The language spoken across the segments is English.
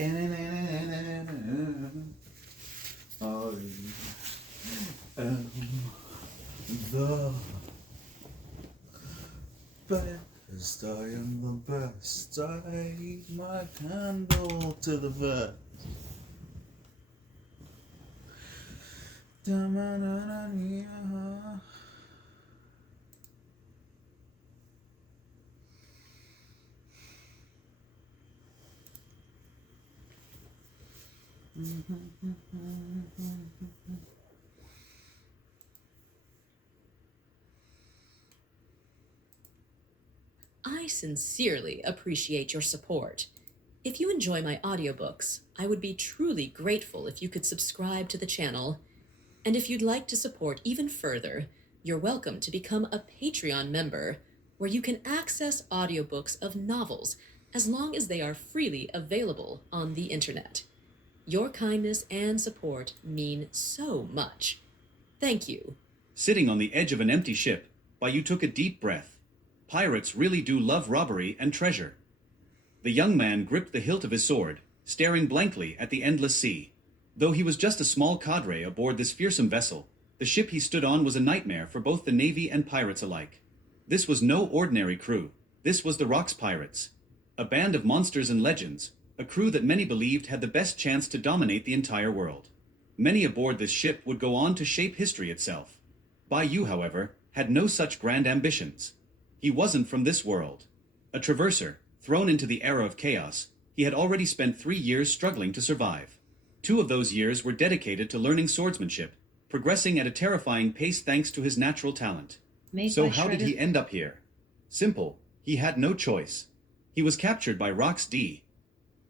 I am the best. I am the best. I heat my candle to the best. I sincerely appreciate your support. If you enjoy my audiobooks, I would be truly grateful if you could subscribe to the channel. And if you'd like to support even further, you're welcome to become a Patreon member, where you can access audiobooks of novels as long as they are freely available on the internet. Your kindness and support mean so much. Thank you. Sitting on the edge of an empty ship, Bayou took a deep breath. Pirates really do love robbery and treasure. The young man gripped the hilt of his sword, staring blankly at the endless sea. Though he was just a small cadre aboard this fearsome vessel, the ship he stood on was a nightmare for both the Navy and pirates alike. This was no ordinary crew. This was the Rocks Pirates. A band of monsters and legends, a crew that many believed had the best chance to dominate the entire world. Many aboard this ship would go on to shape history itself. Bayou, however, had no such grand ambitions. He wasn't from this world. A traverser, thrown into the era of chaos, he had already spent 3 years struggling to survive. 2 of those years were dedicated to learning swordsmanship, progressing at a terrifying pace thanks to his natural talent. So how did he end up here? Simple, he had no choice. He was captured by Rox D.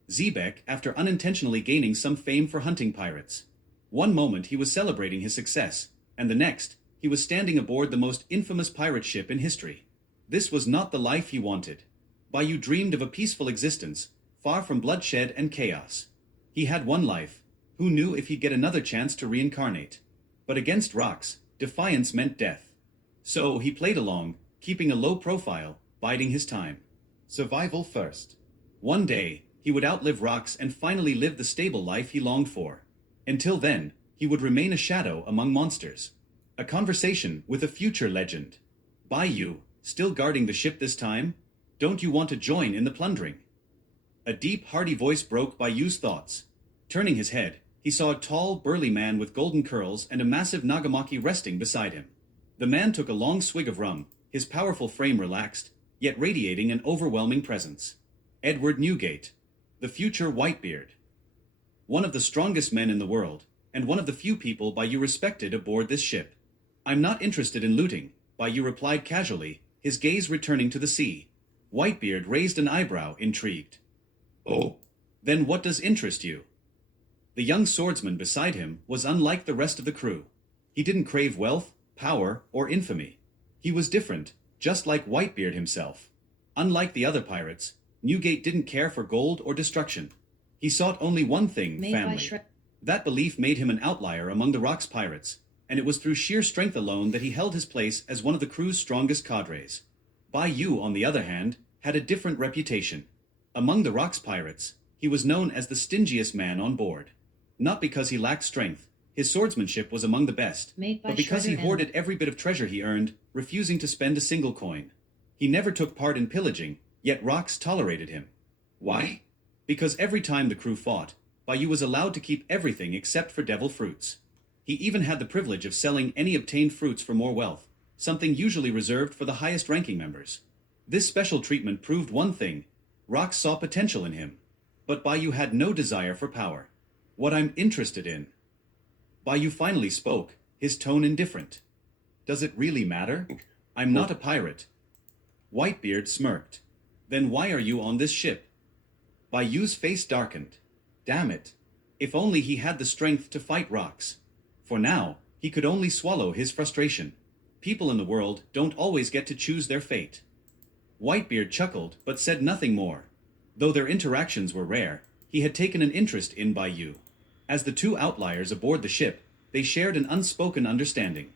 Zebek after unintentionally gaining some fame for hunting pirates. One moment he was celebrating his success, and the next, he was standing aboard the most infamous pirate ship in history. This was not the life he wanted. Bayou dreamed of a peaceful existence, far from bloodshed and chaos. He had one life. Who knew if he'd get another chance to reincarnate? But against Rox, defiance meant death. So he played along, keeping a low profile, biding his time. Survival first. One day, he would outlive Rox and finally live the stable life he longed for. Until then, he would remain a shadow among monsters. A conversation with a future legend. Bayou, still guarding the ship this time? Don't you want to join in the plundering? A deep, hearty voice broke Bayou's thoughts. Turning his head, he saw a tall, burly man with golden curls and a massive nagamaki resting beside him. The man took a long swig of rum, his powerful frame relaxed, yet radiating an overwhelming presence. Edward Newgate, the future Whitebeard. One of the strongest men in the world, and one of the few people Bayou respected aboard this ship. I'm not interested in looting, Bayou replied casually, his gaze returning to the sea. Whitebeard raised an eyebrow, intrigued. Oh, then what does interest you? The young swordsman beside him was unlike the rest of the crew. He didn't crave wealth, power, or infamy. He was different, just like Whitebeard himself. Unlike the other pirates, Newgate didn't care for gold or destruction. He sought only one thing, family. That belief made him an outlier among the Rocks Pirates, and it was through sheer strength alone that he held his place as one of the crew's strongest cadres. Bayou, on the other hand, had a different reputation. Among the Rocks Pirates, he was known as the stingiest man on board. Not because he lacked strength, his swordsmanship was among the best, but because he hoarded every bit of treasure he earned, refusing to spend a single coin. He never took part in pillaging, yet Rocks tolerated him. Why? Because every time the crew fought, Bayou was allowed to keep everything except for devil fruits. He even had the privilege of selling any obtained fruits for more wealth, something usually reserved for the highest-ranking members. This special treatment proved one thing: Rocks saw potential in him. But Bayou had no desire for power. What I'm interested in. Bayou finally spoke, his tone indifferent. Does it really matter? I'm not a pirate. Whitebeard smirked. Then why are you on this ship? Bayou's face darkened. Damn it. If only he had the strength to fight Rocks. For now, he could only swallow his frustration. People in the world don't always get to choose their fate. Whitebeard chuckled but said nothing more. Though their interactions were rare, he had taken an interest in Bayou. As the two outliers aboard the ship, they shared an unspoken understanding.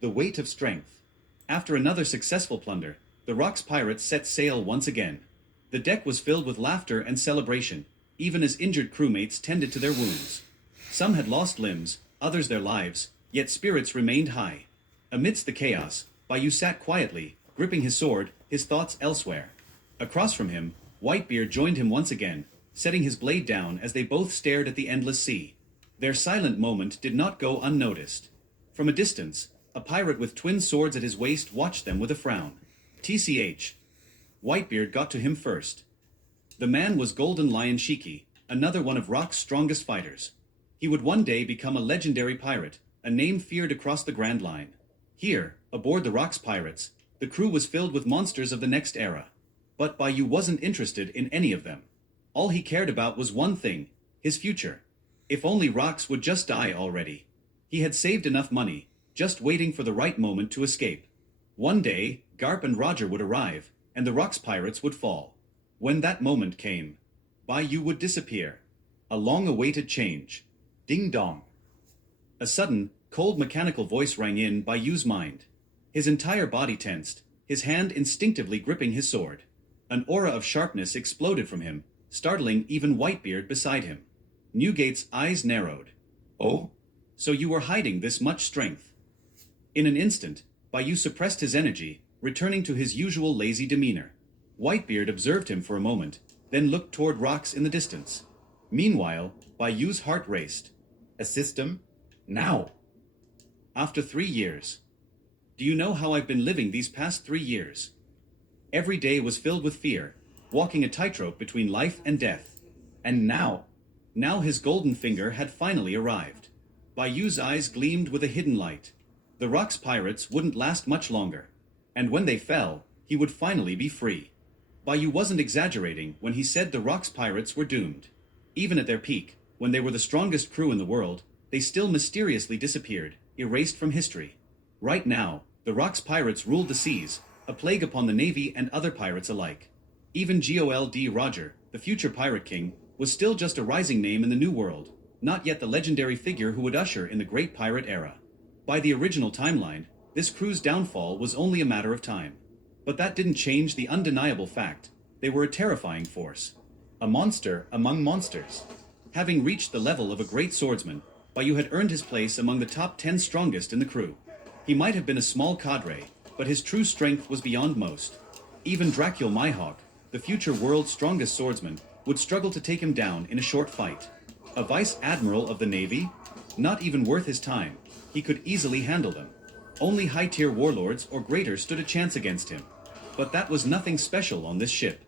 The weight of strength. After another successful plunder, the Rocks Pirates set sail once again. The deck was filled with laughter and celebration. even as injured crewmates tended to their wounds. Some had lost limbs, others their lives, yet spirits remained high. Amidst the chaos, Bayou sat quietly, gripping his sword, his thoughts elsewhere. Across from him, Whitebeard joined him once again, setting his blade down as they both stared at the endless sea. Their silent moment did not go unnoticed. From a distance, a pirate with twin swords at his waist watched them with a frown. TCH. Whitebeard got to him first. The man was Golden Lion Shiki, another one of Rock's strongest fighters. He would one day become a legendary pirate, a name feared across the Grand Line. Here, aboard the Rock's pirates, the crew was filled with monsters of the next era. But Bayou wasn't interested in any of them. All he cared about was one thing, his future. If only Rox would just die already. He had saved enough money, just waiting for the right moment to escape. One day, Garp and Roger would arrive, and the Rox pirates would fall. When that moment came, Bayou would disappear. A long-awaited change. Ding dong. A sudden, cold mechanical voice rang in Bayou's mind. His entire body tensed, his hand instinctively gripping his sword. An aura of sharpness exploded from him, startling even Whitebeard beside him. Newgate's eyes narrowed. Oh? So you were hiding this much strength? In an instant, Bayou suppressed his energy, returning to his usual lazy demeanor. Whitebeard observed him for a moment, then looked toward rocks in the distance. Meanwhile, Bayou's heart raced. A system? Now! After 3 years. Do you know how I've been living these past 3 years? Every day was filled with fear, walking a tightrope between life and death. And now his golden finger had finally arrived. Bayou's eyes gleamed with a hidden light. The Rox pirates wouldn't last much longer, and when they fell, he would finally be free. Bayou wasn't exaggerating when he said the Rox pirates were doomed. Even at their peak, when they were the strongest crew in the world, they still mysteriously disappeared, erased from history. Right now, the Rox pirates ruled the seas, a plague upon the Navy and other pirates alike. Even Gold Roger, the future Pirate King, was still just a rising name in the New World, not yet the legendary figure who would usher in the Great Pirate Era. By the original timeline, this crew's downfall was only a matter of time. But that didn't change the undeniable fact. They were a terrifying force. A monster among monsters. Having reached the level of a great swordsman, Bayou had earned his place among the top 10 strongest in the crew. He might have been a small cadre, but his true strength was beyond most. Even Dracul Mihawk, the future world's strongest swordsman, would struggle to take him down in a short fight. A vice admiral of the Navy? Not even worth his time. He could easily handle them. Only high-tier warlords or greater stood a chance against him. But that was nothing special on this ship.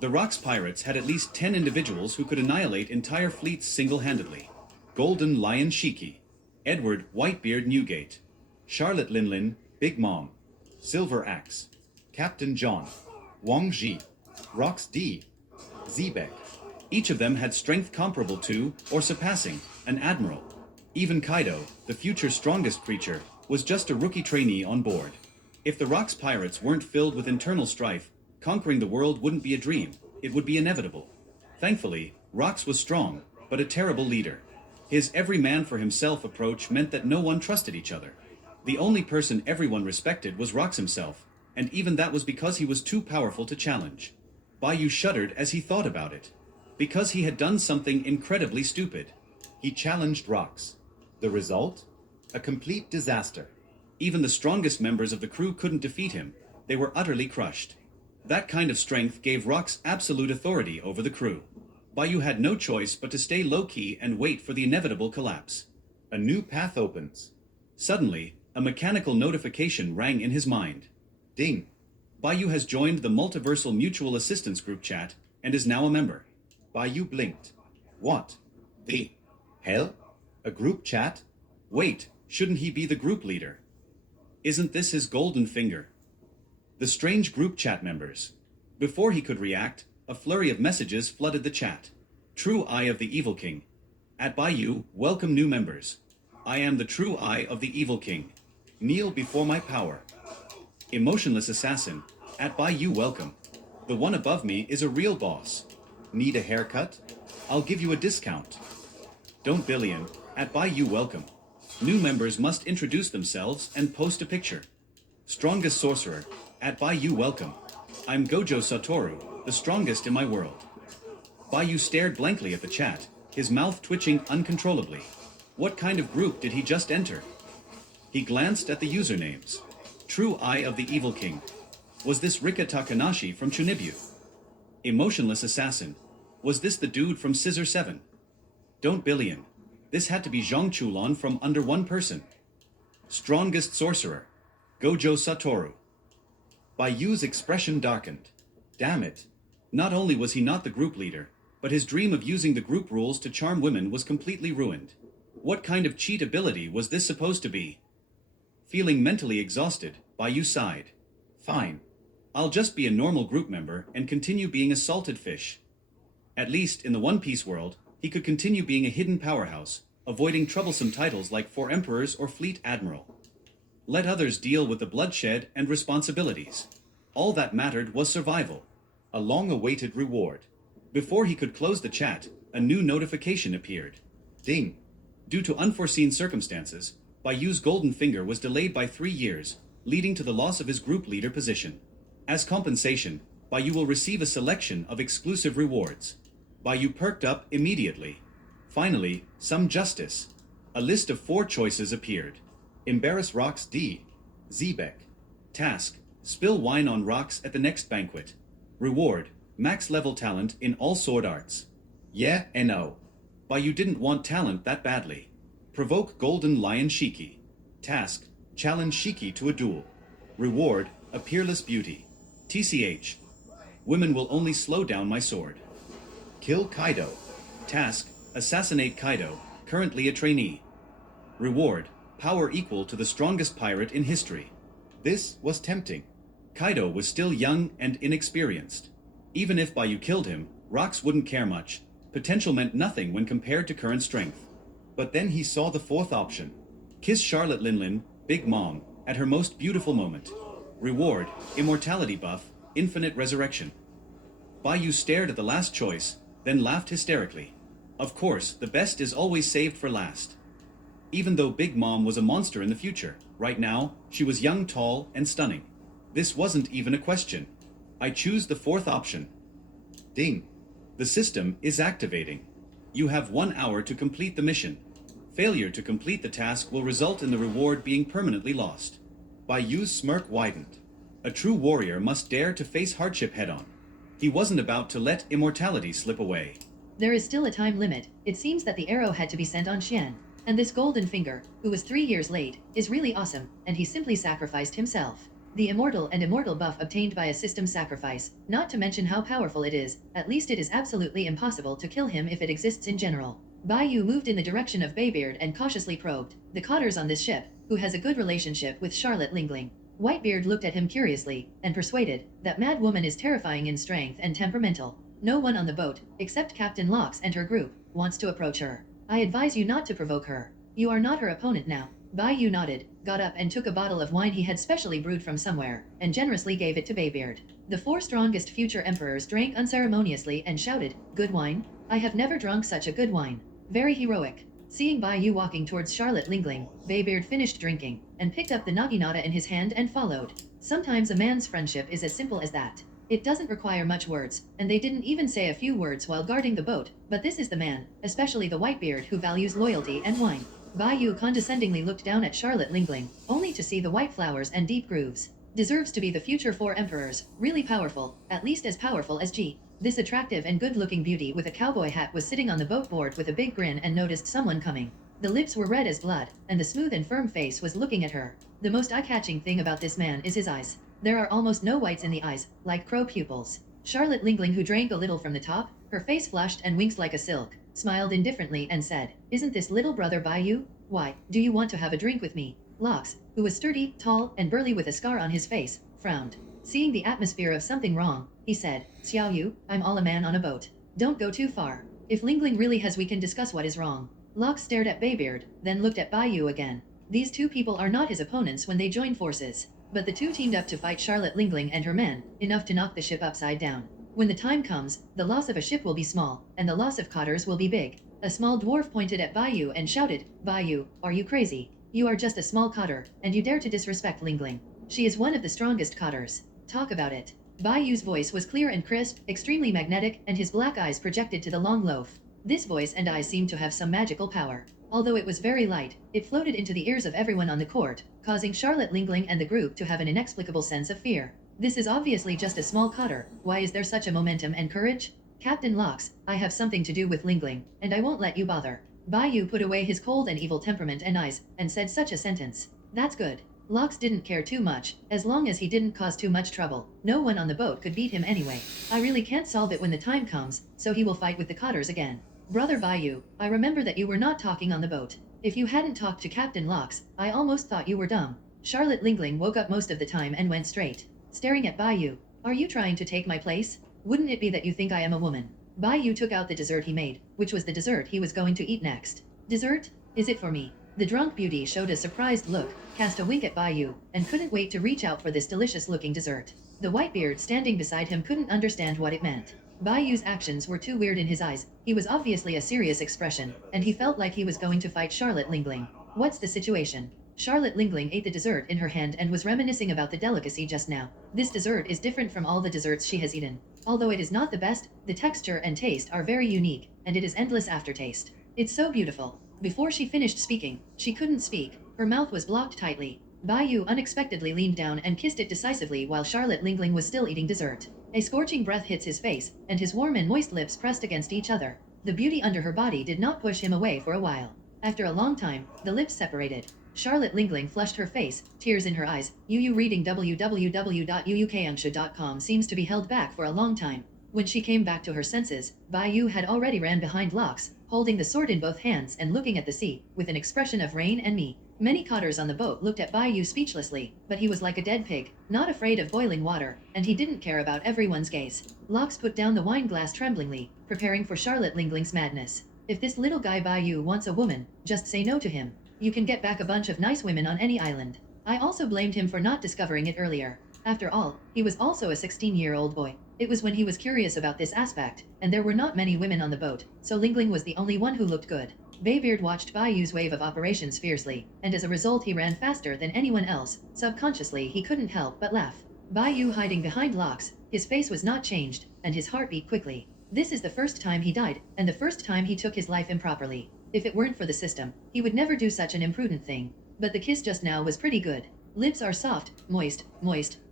The Rox pirates had at least 10 individuals who could annihilate entire fleets single-handedly. Golden Lion Shiki, Edward Whitebeard Newgate, Charlotte Linlin, Big Mom, Silver Axe, Captain John, Wang Ji, Rox D, Zebek. Each of them had strength comparable to, or surpassing, an admiral. Even Kaido, the future's strongest creature, was just a rookie trainee on board. If the Rox pirates weren't filled with internal strife, conquering the world wouldn't be a dream, it would be inevitable. Thankfully, Rox was strong, but a terrible leader. His every man for himself approach meant that no one trusted each other. The only person everyone respected was Rox himself, and even that was because he was too powerful to challenge. Bayou shuddered as he thought about it. Because he had done something incredibly stupid. He challenged Rox. The result? A complete disaster. Even the strongest members of the crew couldn't defeat him. They were utterly crushed. That kind of strength gave Rox absolute authority over the crew. Bayou had no choice but to stay low-key and wait for the inevitable collapse. A new path opens. Suddenly, a mechanical notification rang in his mind. Ding. Bayou has joined the Multiversal Mutual Assistance Group chat and is now a member. Bayou blinked. What? The hell? A group chat? Wait, shouldn't he be the group leader? Isn't this his golden finger? The strange group chat members. Before he could react, a flurry of messages flooded the chat. True Eye of the Evil King. At Bayou, welcome new members. I am the true Eye of the Evil King. Kneel before my power. Emotionless Assassin. At Bayou, welcome. The one above me is a real boss. Need a haircut? I'll give you a discount. Don't Billion. At Bayou, welcome. New members must introduce themselves and post a picture. Strongest Sorcerer. At Bayou, welcome. I'm Gojo Satoru, the strongest in my world. Bayou stared blankly at the chat, his mouth twitching uncontrollably. What kind of group did he just enter? He glanced at the usernames. True Eye of the Evil King. Was this Rika Takanashi from Chunibyu? Emotionless Assassin. Was this the dude from Scissor 7? Don't billion. This had to be Zhang Chulon from Under One Person. Strongest Sorcerer. Gojo Satoru. Bayou's expression darkened. Damn it. Not only was he not the group leader, but his dream of using the group rules to charm women was completely ruined. What kind of cheat ability was this supposed to be? Feeling mentally exhausted, Bayou sighed. Fine. I'll just be a normal group member and continue being a salted fish. At least, in the One Piece world, he could continue being a hidden powerhouse, avoiding troublesome titles like Four Emperors or Fleet Admiral. Let others deal with the bloodshed and responsibilities. All that mattered was survival. A long-awaited reward. Before he could close the chat, a new notification appeared. Ding. Due to unforeseen circumstances, Bayou's golden finger was delayed by 3 years, leading to the loss of his group leader position. As compensation, Bayou will receive a selection of exclusive rewards. Bayou perked up immediately. Finally, some justice. A list of 4 choices appeared. Embarrass Rocks D. Zebek. Task. Spill wine on rocks at the next banquet. Reward. Max level talent in all sword arts. Yeah and no. Bayou didn't want talent that badly. Provoke Golden Lion Shiki. Task. Challenge Shiki to a duel. Reward. A peerless beauty. TCH. Women will only slow down my sword. Kill Kaido. Task. Assassinate Kaido, currently a trainee. Reward. Power equal to the strongest pirate in history. This was tempting. Kaido was still young and inexperienced. Even if Bayou killed him, Rocks wouldn't care much. Potential meant nothing when compared to current strength. But then he saw the 4th option. Kiss Charlotte Linlin, Big Mom, at her most beautiful moment. Reward. Immortality buff, infinite resurrection. Bayou stared at the last choice, then laughed hysterically. Of course, the best is always saved for last. Even though Big Mom was a monster in the future, right now, she was young, tall, and stunning. This wasn't even a question. I choose the 4th option. Ding. The system is activating. You have 1 hour to complete the mission. Failure to complete the task will result in the reward being permanently lost. Bayou's smirk widened. A true warrior must dare to face hardship head-on. He wasn't about to let immortality slip away. There is still a time limit. It seems that the arrow had to be sent on Xian. And this golden finger, who was 3 years late, is really awesome, and he simply sacrificed himself. The immortal and immortal buff obtained by a system sacrifice, not to mention how powerful it is, at least it is absolutely impossible to kill him if it exists in general. Bayou moved in the direction of Baybeard and cautiously probed the cotters on this ship, who has a good relationship with Charlotte Lingling. Whitebeard looked at him curiously, and persuaded, that mad woman is terrifying in strength and temperamental. No one on the boat, except Captain Locks and her group, wants to approach her. I advise you not to provoke her. You are not her opponent now. Bayou nodded, got up and took a bottle of wine he had specially brewed from somewhere, and generously gave it to Baybeard. The 4 strongest future emperors drank unceremoniously and shouted, "Good wine? I have never drunk such a good wine. Very heroic." Seeing Bayou walking towards Charlotte Lingling, Baybeard finished drinking, and picked up the naginata in his hand and followed. Sometimes a man's friendship is as simple as that. It doesn't require much words, and they didn't even say a few words while guarding the boat, but this is the man, especially the Whitebeard who values loyalty and wine. Bayou condescendingly looked down at Charlotte Lingling, only to see the white flowers and deep grooves. Deserves to be the future 4 emperors, really powerful, at least as powerful as G. This attractive and good-looking beauty with a cowboy hat was sitting on the boat board with a big grin and noticed someone coming. The lips were red as blood, and the smooth and firm face was looking at her. The most eye-catching thing about this man is his eyes. There are almost no whites in the eyes, like crow pupils. Charlotte Lingling, who drank a little from the top, her face flushed and winked like a silk, smiled indifferently and said, "Isn't this little brother Bayou? Why, do you want to have a drink with me?" Locks, who was sturdy, tall, and burly with a scar on his face, frowned. Seeing the atmosphere of something wrong, he said, "Xiao Yu, I'm all a man on a boat. Don't go too far. If Lingling really has, we can discuss what is wrong." Locks stared at Baybeard, then looked at Bayou again. These 2 people are not his opponents when they join forces. But the 2 teamed up to fight Charlotte Lingling and her men, enough to knock the ship upside down. When the time comes, the loss of a ship will be small, and the loss of cotters will be big. A small dwarf pointed at Bayou and shouted, "Bayou, are you crazy? You are just a small cotter, and you dare to disrespect Lingling. She is one of the strongest cotters. Talk about it." Bayou's voice was clear and crisp, extremely magnetic, and his black eyes projected to the long loaf. This voice and eyes seemed to have some magical power. Although it was very light, it floated into the ears of everyone on the court, causing Charlotte Lingling and the group to have an inexplicable sense of fear. This is obviously just a small cotter. Why is there such a momentum and courage? Captain Locks, I have something to do with Lingling, and I won't let you bother. Bayou put away his cold and evil temperament and eyes, and said such a sentence. That's good. Locks didn't care too much, as long as he didn't cause too much trouble. No one on the boat could beat him anyway. I really can't solve it when the time comes, so he will fight with the cotters again. Brother Bayou, I remember that you were not talking on the boat. If you hadn't talked to Captain Locks, I almost thought you were dumb. Charlotte Lingling woke up most of the time and went straight, staring at Bayou. Are you trying to take my place? Wouldn't it be that you think I am a woman? Bayou took out the dessert he made, which was the dessert he was going to eat next. Dessert? Is it for me? The drunk beauty showed a surprised look, cast a wink at Bayou, and couldn't wait to reach out for this delicious-looking dessert. The Whitebeard standing beside him couldn't understand what it meant. Bayou's actions were too weird in his eyes. He was obviously a serious expression, and he felt like he was going to fight Charlotte Lingling. What's the situation? Charlotte Lingling ate the dessert in her hand and was reminiscing about the delicacy just now. This dessert is different from all the desserts she has eaten. Although it is not the best, the texture and taste are very unique, and it is endless aftertaste. It's so beautiful. Before she finished speaking, she couldn't speak. Her mouth was blocked tightly. Bayou unexpectedly leaned down and kissed it decisively while Charlotte Lingling was still eating dessert. A scorching breath hits his face, and his warm and moist lips pressed against each other. The beauty under her body did not push him away for a while. After a long time, the lips separated. Charlotte Lingling flushed her face, tears in her eyes. Yu reading www.uukansha.com seems to be held back for a long time. When she came back to her senses, Bayou had already ran behind Locks, holding the sword in both hands and looking at the sea, with an expression of rain and me. Many cotters on the boat looked at Bayou speechlessly, but he was like a dead pig, not afraid of boiling water, and he didn't care about everyone's gaze. Locks put down the wine glass tremblingly, preparing for Charlotte Lingling's madness. If this little guy Bayou wants a woman, just say no to him. You can get back a bunch of nice women on any island. I also blamed him for not discovering it earlier. After all, he was also a 16-year-old boy. It was when he was curious about this aspect, and there were not many women on the boat, so Lingling was the only one who looked good. Baybeard watched Bayou's wave of operations fiercely, and as a result he ran faster than anyone else. Subconsciously he couldn't help but laugh. Bayou hiding behind Locks, his face was not changed, and his heart beat quickly. This is the first time he died, and the first time he took his life improperly. If it weren't for the system, he would never do such an imprudent thing. But the kiss just now was pretty good. Lips are soft, moist,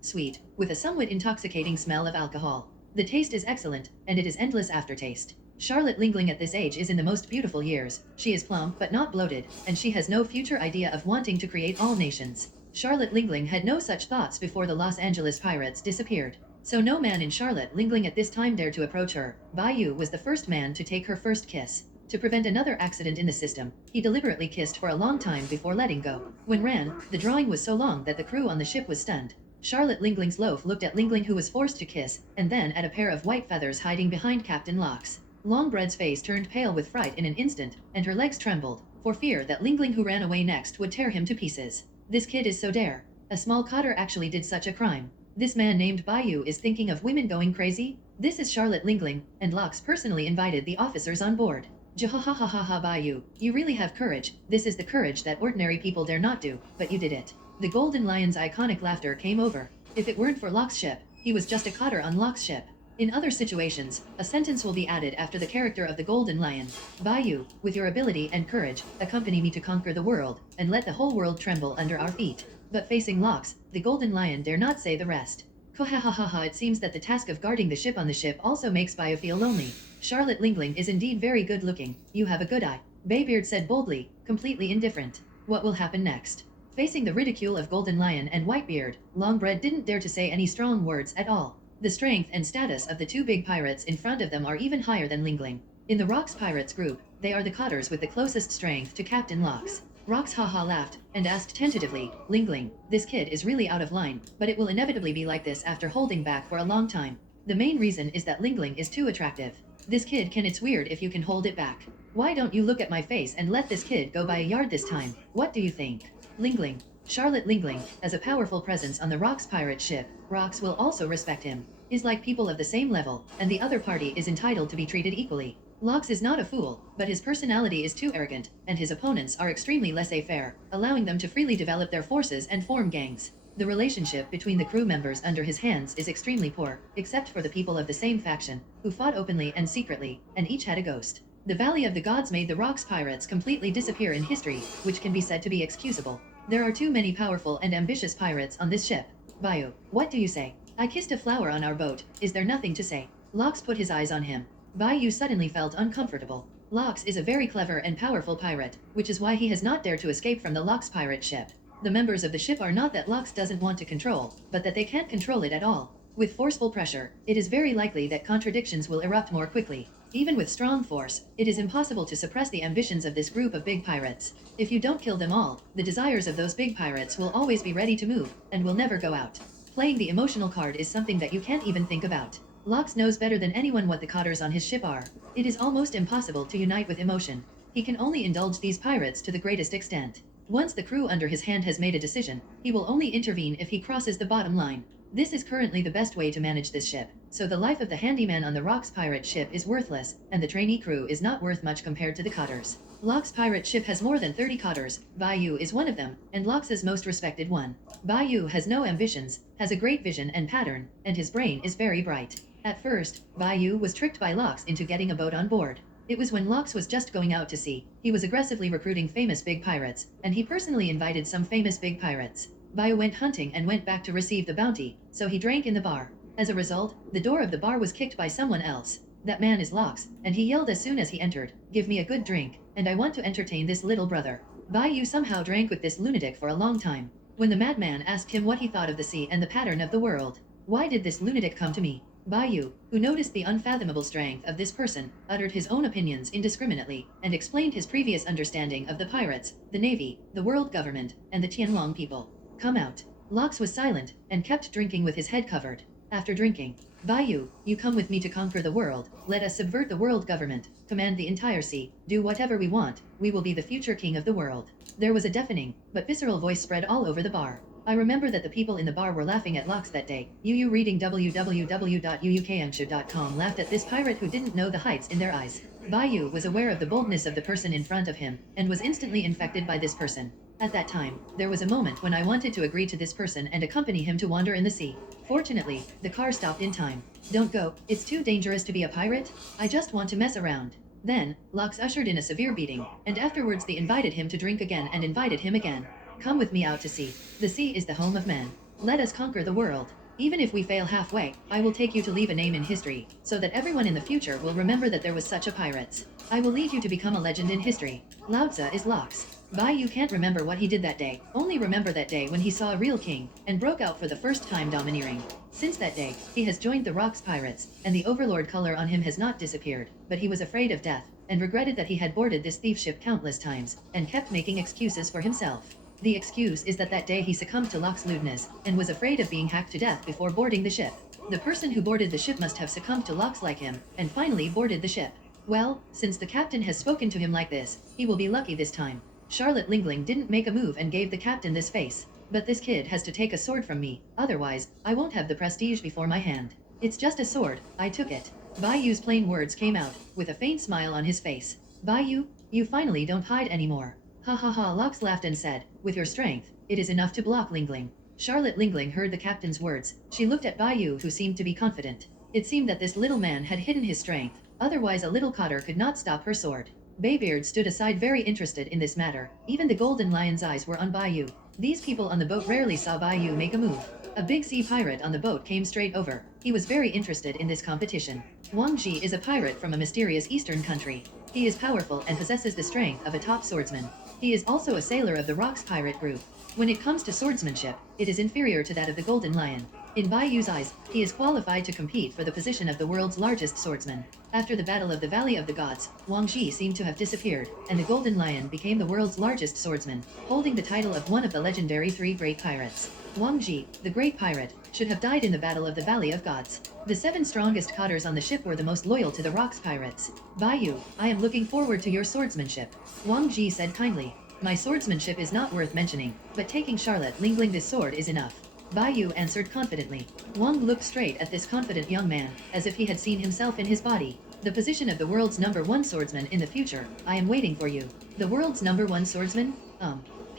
sweet, with a somewhat intoxicating smell of alcohol. The taste is excellent, and it is endless aftertaste. Charlotte Lingling at this age is in the most beautiful years. She is plump but not bloated, and she has no future idea of wanting to create all nations. Charlotte Lingling had no such thoughts before the Los Angeles Pirates disappeared. So no man in Charlotte Lingling at this time dared to approach her. Bayou was the first man to take her first kiss. To prevent another accident in the system, he deliberately kissed for a long time before letting go. When ran, the drawing was so long that the crew on the ship was stunned. Charlotte Lingling's loaf looked at Lingling, who was forced to kiss, and then at a pair of white feathers hiding behind Captain Locks. Longbread's face turned pale with fright in an instant, and her legs trembled, for fear that Lingling, who ran away next, would tear him to pieces. This kid is so dare. A small cotter actually did such a crime. This man named Bayou is thinking of women going crazy? This is Charlotte Lingling, and Locks personally invited the officers on board. Jahahahaha Bayou, you really have courage. This is the courage that ordinary people dare not do, but you did it. The Golden Lion's iconic laughter came over. If it weren't for Locks' ship, he was just a cotter on Locks' ship. In other situations, a sentence will be added after the character of the Golden Lion. Bayou, with your ability and courage, accompany me to conquer the world, and let the whole world tremble under our feet. But facing Locks, the Golden Lion dare not say the rest. Kohahahaha, it seems that the task of guarding the ship on the ship also makes Bayou feel lonely. Charlotte Lingling is indeed very good looking. You have a good eye. Baybeard said boldly, completely indifferent. What will happen next? Facing the ridicule of Golden Lion and Whitebeard, Longbread didn't dare to say any strong words at all. The strength and status of the two big pirates in front of them are even higher than Lingling. In the Rocks Pirates group, they are the cotters with the closest strength to Captain Locks. Rocks haha laughed, and asked tentatively, Lingling, this kid is really out of line, but it will inevitably be like this after holding back for a long time. The main reason is that Lingling is too attractive. This kid can, it's weird if you can hold it back. Why don't you look at my face and let this kid go by a yard this time? What do you think? Lingling. Charlotte Lingling, as a powerful presence on the Rocks pirate ship, Rocks will also respect him. Is like people of the same level, and the other party is entitled to be treated equally. Locks is not a fool, but his personality is too arrogant, and his opponents are extremely laissez-faire, allowing them to freely develop their forces and form gangs. The relationship between the crew members under his hands is extremely poor, except for the people of the same faction, who fought openly and secretly, and each had a ghost. The Valley of the Gods made the Rocks pirates completely disappear in history, which can be said to be excusable. There are too many powerful and ambitious pirates on this ship. Bayou, what do you say? I kissed a flower on our boat, is there nothing to say? Lox put his eyes on him. Bayou suddenly felt uncomfortable. Lox is a very clever and powerful pirate, which is why he has not dared to escape from the Lox pirate ship. The members of the ship are not that Lox doesn't want to control, but that they can't control it at all. With forceful pressure, it is very likely that contradictions will erupt more quickly. Even with strong force, it is impossible to suppress the ambitions of this group of big pirates. If you don't kill them all, the desires of those big pirates will always be ready to move, and will never go out. Playing the emotional card is something that you can't even think about. Lox knows better than anyone what the cotters on his ship are. It is almost impossible to unite with emotion. He can only indulge these pirates to the greatest extent. Once the crew under his hand has made a decision, he will only intervene if he crosses the bottom line. This is currently the best way to manage this ship, so the life of the handyman on the Rocks pirate ship is worthless, and the trainee crew is not worth much compared to the cotters. Lox's pirate ship has more than 30 cotters, Bayou is one of them, and Lox's most respected one. Bayou has no ambitions, has a great vision and pattern, and his brain is very bright. At first, Bayou was tricked by Lox into getting a boat on board. It was when Lox was just going out to sea. He was aggressively recruiting famous big pirates, and he personally invited some famous big pirates. Bayou went hunting and went back to receive the bounty, so he drank in the bar. As a result, the door of the bar was kicked by someone else. That man is Lox, and he yelled as soon as he entered, "Give me a good drink, and I want to entertain this little brother." Bayou somehow drank with this lunatic for a long time. When the madman asked him what he thought of the sea and the pattern of the world, "Why did this lunatic come to me?" Bayou, who noticed the unfathomable strength of this person, uttered his own opinions indiscriminately, and explained his previous understanding of the pirates, the navy, the world government, and the Tianlong people. "Come out." Lox was silent, and kept drinking with his head covered. After drinking, "Bayou, you come with me to conquer the world, let us subvert the world government, command the entire sea, do whatever we want, we will be the future king of the world." There was a deafening, but visceral voice spread all over the bar. I remember that the people in the bar were laughing at Lox that day. Yu reading www.uukmshow.com laughed at this pirate who didn't know the heights in their eyes. Bayou was aware of the boldness of the person in front of him, and was instantly infected by this person. At that time, there was a moment when I wanted to agree to this person and accompany him to wander in the sea. Fortunately, the car stopped in time. "Don't go, it's too dangerous to be a pirate. I just want to mess around." Then, Lox ushered in a severe beating, and afterwards they invited him to drink again and invited him again. "Come with me out to sea. The sea is the home of man. Let us conquer the world. Even if we fail halfway, I will take you to leave a name in history, so that everyone in the future will remember that there was such a pirate. I will lead you to become a legend in history." Lao Tzu is Lox. Bayou can't remember what he did that day, only remember that day when he saw a real king, and broke out for the first time domineering. Since that day, he has joined the Rocks pirates, and the overlord color on him has not disappeared, but he was afraid of death, and regretted that he had boarded this thief ship countless times, and kept making excuses for himself. The excuse is that day he succumbed to Lox's lewdness, and was afraid of being hacked to death before boarding the ship. The person who boarded the ship must have succumbed to Lox like him, and finally boarded the ship. Well, since the captain has spoken to him like this, he will be lucky this time. Charlotte Lingling didn't make a move and gave the captain this face. But this kid has to take a sword from me, otherwise, I won't have the prestige before my hand. "It's just a sword, I took it." Bayou's plain words came out, with a faint smile on his face. "Bayou, you finally don't hide anymore." "Ha ha ha," Lox laughed and said, "With your strength, it is enough to block Lingling." Charlotte Lingling heard the captain's words. She looked at Bayou, who seemed to be confident. It seemed that this little man had hidden his strength, otherwise a little cotter could not stop her sword. Baybeard stood aside very interested in this matter. Even the Golden Lion's eyes were on Bayou. These people on the boat rarely saw Bayou make a move. A big sea pirate on the boat came straight over. He was very interested in this competition. Wang Ji is a pirate from a mysterious eastern country. He is powerful and possesses the strength of a top swordsman. He is also a sailor of the Rocks pirate group. When it comes to swordsmanship, it is inferior to that of the Golden Lion. In Bayou's eyes, he is qualified to compete for the position of the world's largest swordsman. After the Battle of the Valley of the Gods, Wang Ji seemed to have disappeared, and the Golden Lion became the world's largest swordsman, holding the title of one of the legendary 3 great pirates. Wang Ji, the great pirate, should have died in the Battle of the Valley of Gods. The 7 strongest cotters on the ship were the most loyal to the Rocks pirates. "Bayou, I am looking forward to your swordsmanship," Wang Ji said kindly. "My swordsmanship is not worth mentioning, but taking Charlotte Lingling this sword is enough." Bayou answered confidently. Wang looked straight at this confident young man, as if he had seen himself in his body. "The position of the world's #1 swordsman in the future, I am waiting for you." "The world's #1 swordsman?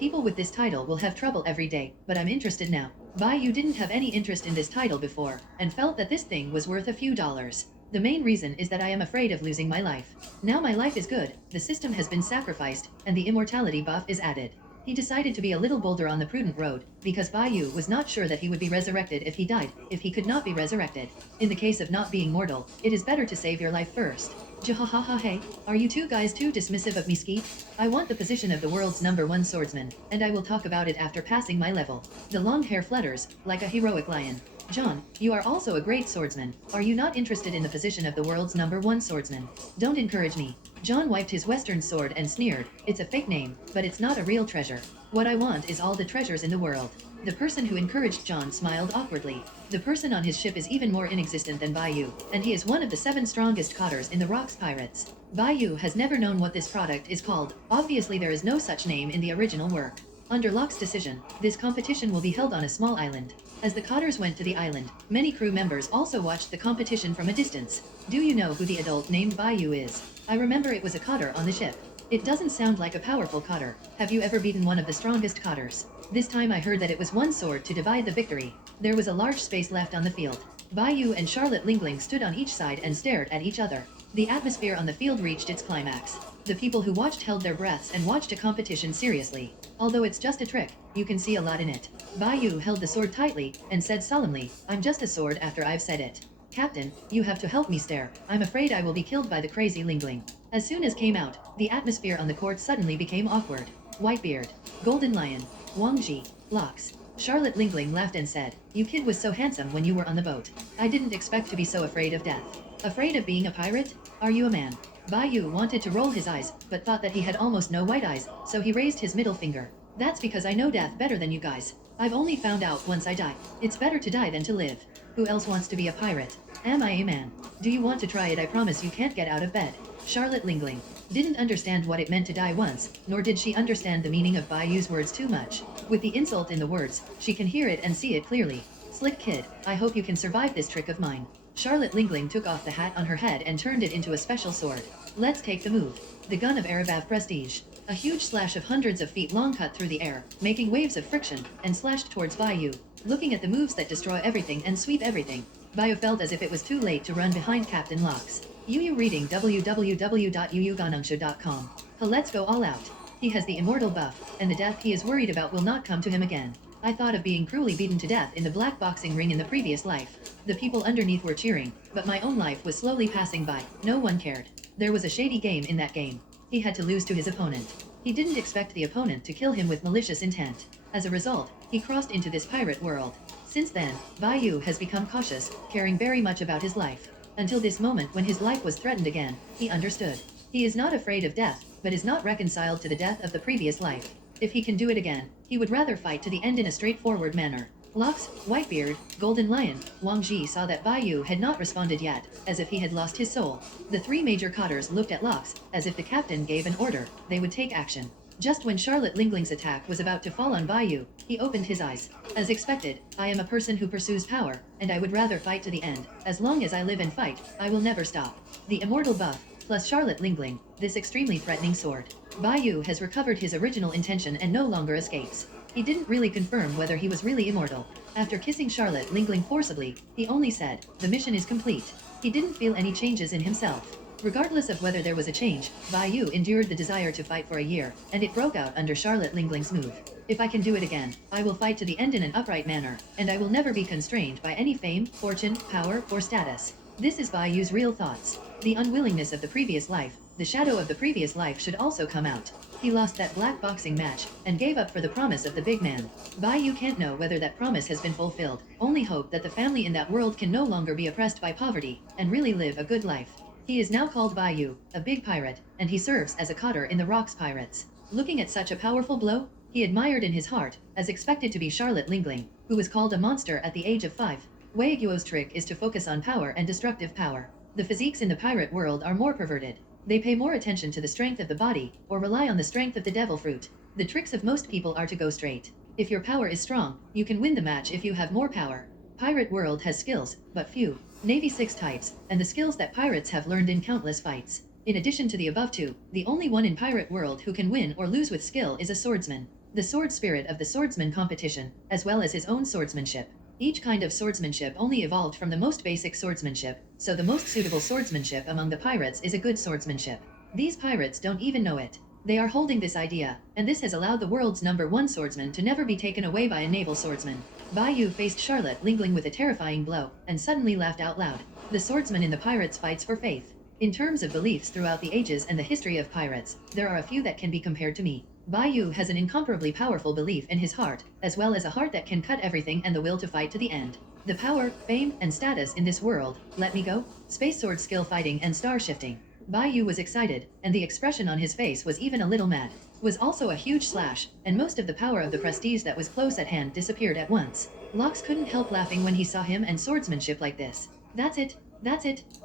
People with this title will have trouble every day, but I'm interested now. You didn't have any interest in this title before, and felt that this thing was worth a few dollars. The main reason is that I am afraid of losing my life. Now my life is good, the system has been sacrificed, and the immortality buff is added. He decided to be a little bolder on the prudent road, because Bayou was not sure that he would be resurrected if he died, if he could not be resurrected. In the case of not being mortal, it is better to save your life first. Jahahaha hey, are you two guys too dismissive of me, Skeet? I want the position of the world's #1 swordsman, and I will talk about it after passing my level. The long hair flutters, like a heroic lion. John, you are also a great swordsman. Are you not interested in the position of the world's #1 swordsman? Don't encourage me. John wiped his western sword and sneered, it's a fake name, but it's not a real treasure. What I want is all the treasures in the world. The person who encouraged John smiled awkwardly. The person on his ship is even more inexistent than Bayou, and he is one of the 7 strongest cotters in the Rocks Pirates. Bayou has never known what this product is called. Obviously there is no such name in the original work. Under Locke's decision, this competition will be held on a small island. As the cotters went to the island, many crew members also watched the competition from a distance. Do you know who the adult named Bayou is? I remember it was a cotter on the ship. It doesn't sound like a powerful cotter. Have you ever beaten one of the strongest cotters? This time I heard that it was one sword to divide the victory. There was a large space left on the field. Bayou and Charlotte Lingling stood on each side and stared at each other. The atmosphere on the field reached its climax. The people who watched held their breaths and watched a competition seriously. Although it's just a trick, you can see a lot in it. Bayou held the sword tightly and said solemnly, I'm just a sword after I've said it. Captain, you have to help me stare. I'm afraid I will be killed by the crazy Lingling. As soon as came out, the atmosphere on the court suddenly became awkward. Whitebeard, Golden Lion, Wang Ji, Locks. Charlotte Lingling laughed and said, you kid was so handsome when you were on the boat. I didn't expect to be so afraid of death. Afraid of being a pirate? Are you a man? Bayou wanted to roll his eyes, but thought that he had almost no white eyes, so he raised his middle finger. That's because I know death better than you guys. I've only found out once I die. It's better to die than to live. Who else wants to be a pirate? Am I a man? Do you want to try it? I promise you can't get out of bed. Charlotte Lingling didn't understand what it meant to die once, nor did she understand the meaning of Bayou's words too much. With the insult in the words, she can hear it and see it clearly. Slick kid, I hope you can survive this trick of mine. Charlotte Lingling took off the hat on her head and turned it into a special sword. Let's take the move. The gun of Erebav Prestige. A huge slash of hundreds of feet long cut through the air, making waves of friction, and slashed towards Bayou. Looking at the moves that destroy everything and sweep everything, Bayou felt as if it was too late to run behind Captain Locks. Yu reading www.yuyuganungsha.com. Let's go all out. He has the immortal buff, and the death he is worried about will not come to him again. I thought of being cruelly beaten to death in the black boxing ring in the previous life. The people underneath were cheering, but my own life was slowly passing by. No one cared. There was a shady game in that game. He had to lose to his opponent. He didn't expect the opponent to kill him with malicious intent. As a result, he crossed into this pirate world. Since then, Bayou has become cautious, caring very much about his life. Until this moment when his life was threatened again, he understood. He is not afraid of death, but is not reconciled to the death of the previous life. If he can do it again, he would rather fight to the end in a straightforward manner. Locks, Whitebeard, Golden Lion, Wang Ji saw that Bayou had not responded yet, as if he had lost his soul. The 3 major cotters looked at Locks, as if the captain gave an order, they would take action. Just when Charlotte Lingling's attack was about to fall on Bayou, he opened his eyes. As expected, I am a person who pursues power, and I would rather fight to the end. As long as I live and fight, I will never stop. The immortal buff, plus Charlotte Lingling, this extremely threatening sword. Bayou has recovered his original intention and no longer escapes. He didn't really confirm whether he was really immortal. After kissing Charlotte Lingling forcibly, he only said, the mission is complete. He didn't feel any changes in himself. Regardless of whether there was a change, Bayou endured the desire to fight for a year, and it broke out under Charlotte Lingling's move. If I can do it again, I will fight to the end in an upright manner, and I will never be constrained by any fame, fortune, power, or status. This is Bayou's real thoughts. The unwillingness of the previous life, the shadow of the previous life should also come out. He lost that black boxing match, and gave up for the promise of the big man. Bayou can't know whether that promise has been fulfilled, only hope that the family in that world can no longer be oppressed by poverty, and really live a good life. He is now called Bayou, a big pirate, and he serves as a cotter in the Rocks Pirates. Looking at such a powerful blow, he admired in his heart, as expected to be Charlotte Lingling, who was called a monster at the age of 5. Wei Guo's trick is to focus on power and destructive power. The physiques in the pirate world are more perverted. They pay more attention to the strength of the body, or rely on the strength of the devil fruit. The tricks of most people are to go straight. If your power is strong, you can win the match if you have more power. Pirate world has skills, but few. Navy 6 types, and the skills that pirates have learned in countless fights. In addition to the above two, the only one in pirate world who can win or lose with skill is a swordsman. the sword spirit of the swordsman competition, as well as his own swordsmanship. Each kind of swordsmanship only evolved from the most basic swordsmanship, so the most suitable swordsmanship among the pirates is a good swordsmanship. These pirates don't even know it. They are holding this idea, and this has allowed the world's #1 swordsman to never be taken away by a naval swordsman. Bai Yu faced Charlotte Lingling with a terrifying blow, and suddenly laughed out loud. The swordsman in the pirates fights for faith. In terms of beliefs throughout the ages and the history of pirates, there are a few that can be compared to me. Bai Yu has an incomparably powerful belief in his heart, as well as a heart that can cut everything and the will to fight to the end. The power, fame, and status in this world, let me go? Space sword skill fighting and star shifting. Bai Yu was excited, and the expression on his face was even a little mad. Was also a huge slash, and most of the power of the prestige that was close at hand disappeared at once. Lox couldn't help laughing when he saw him and swordsmanship like this. That's it.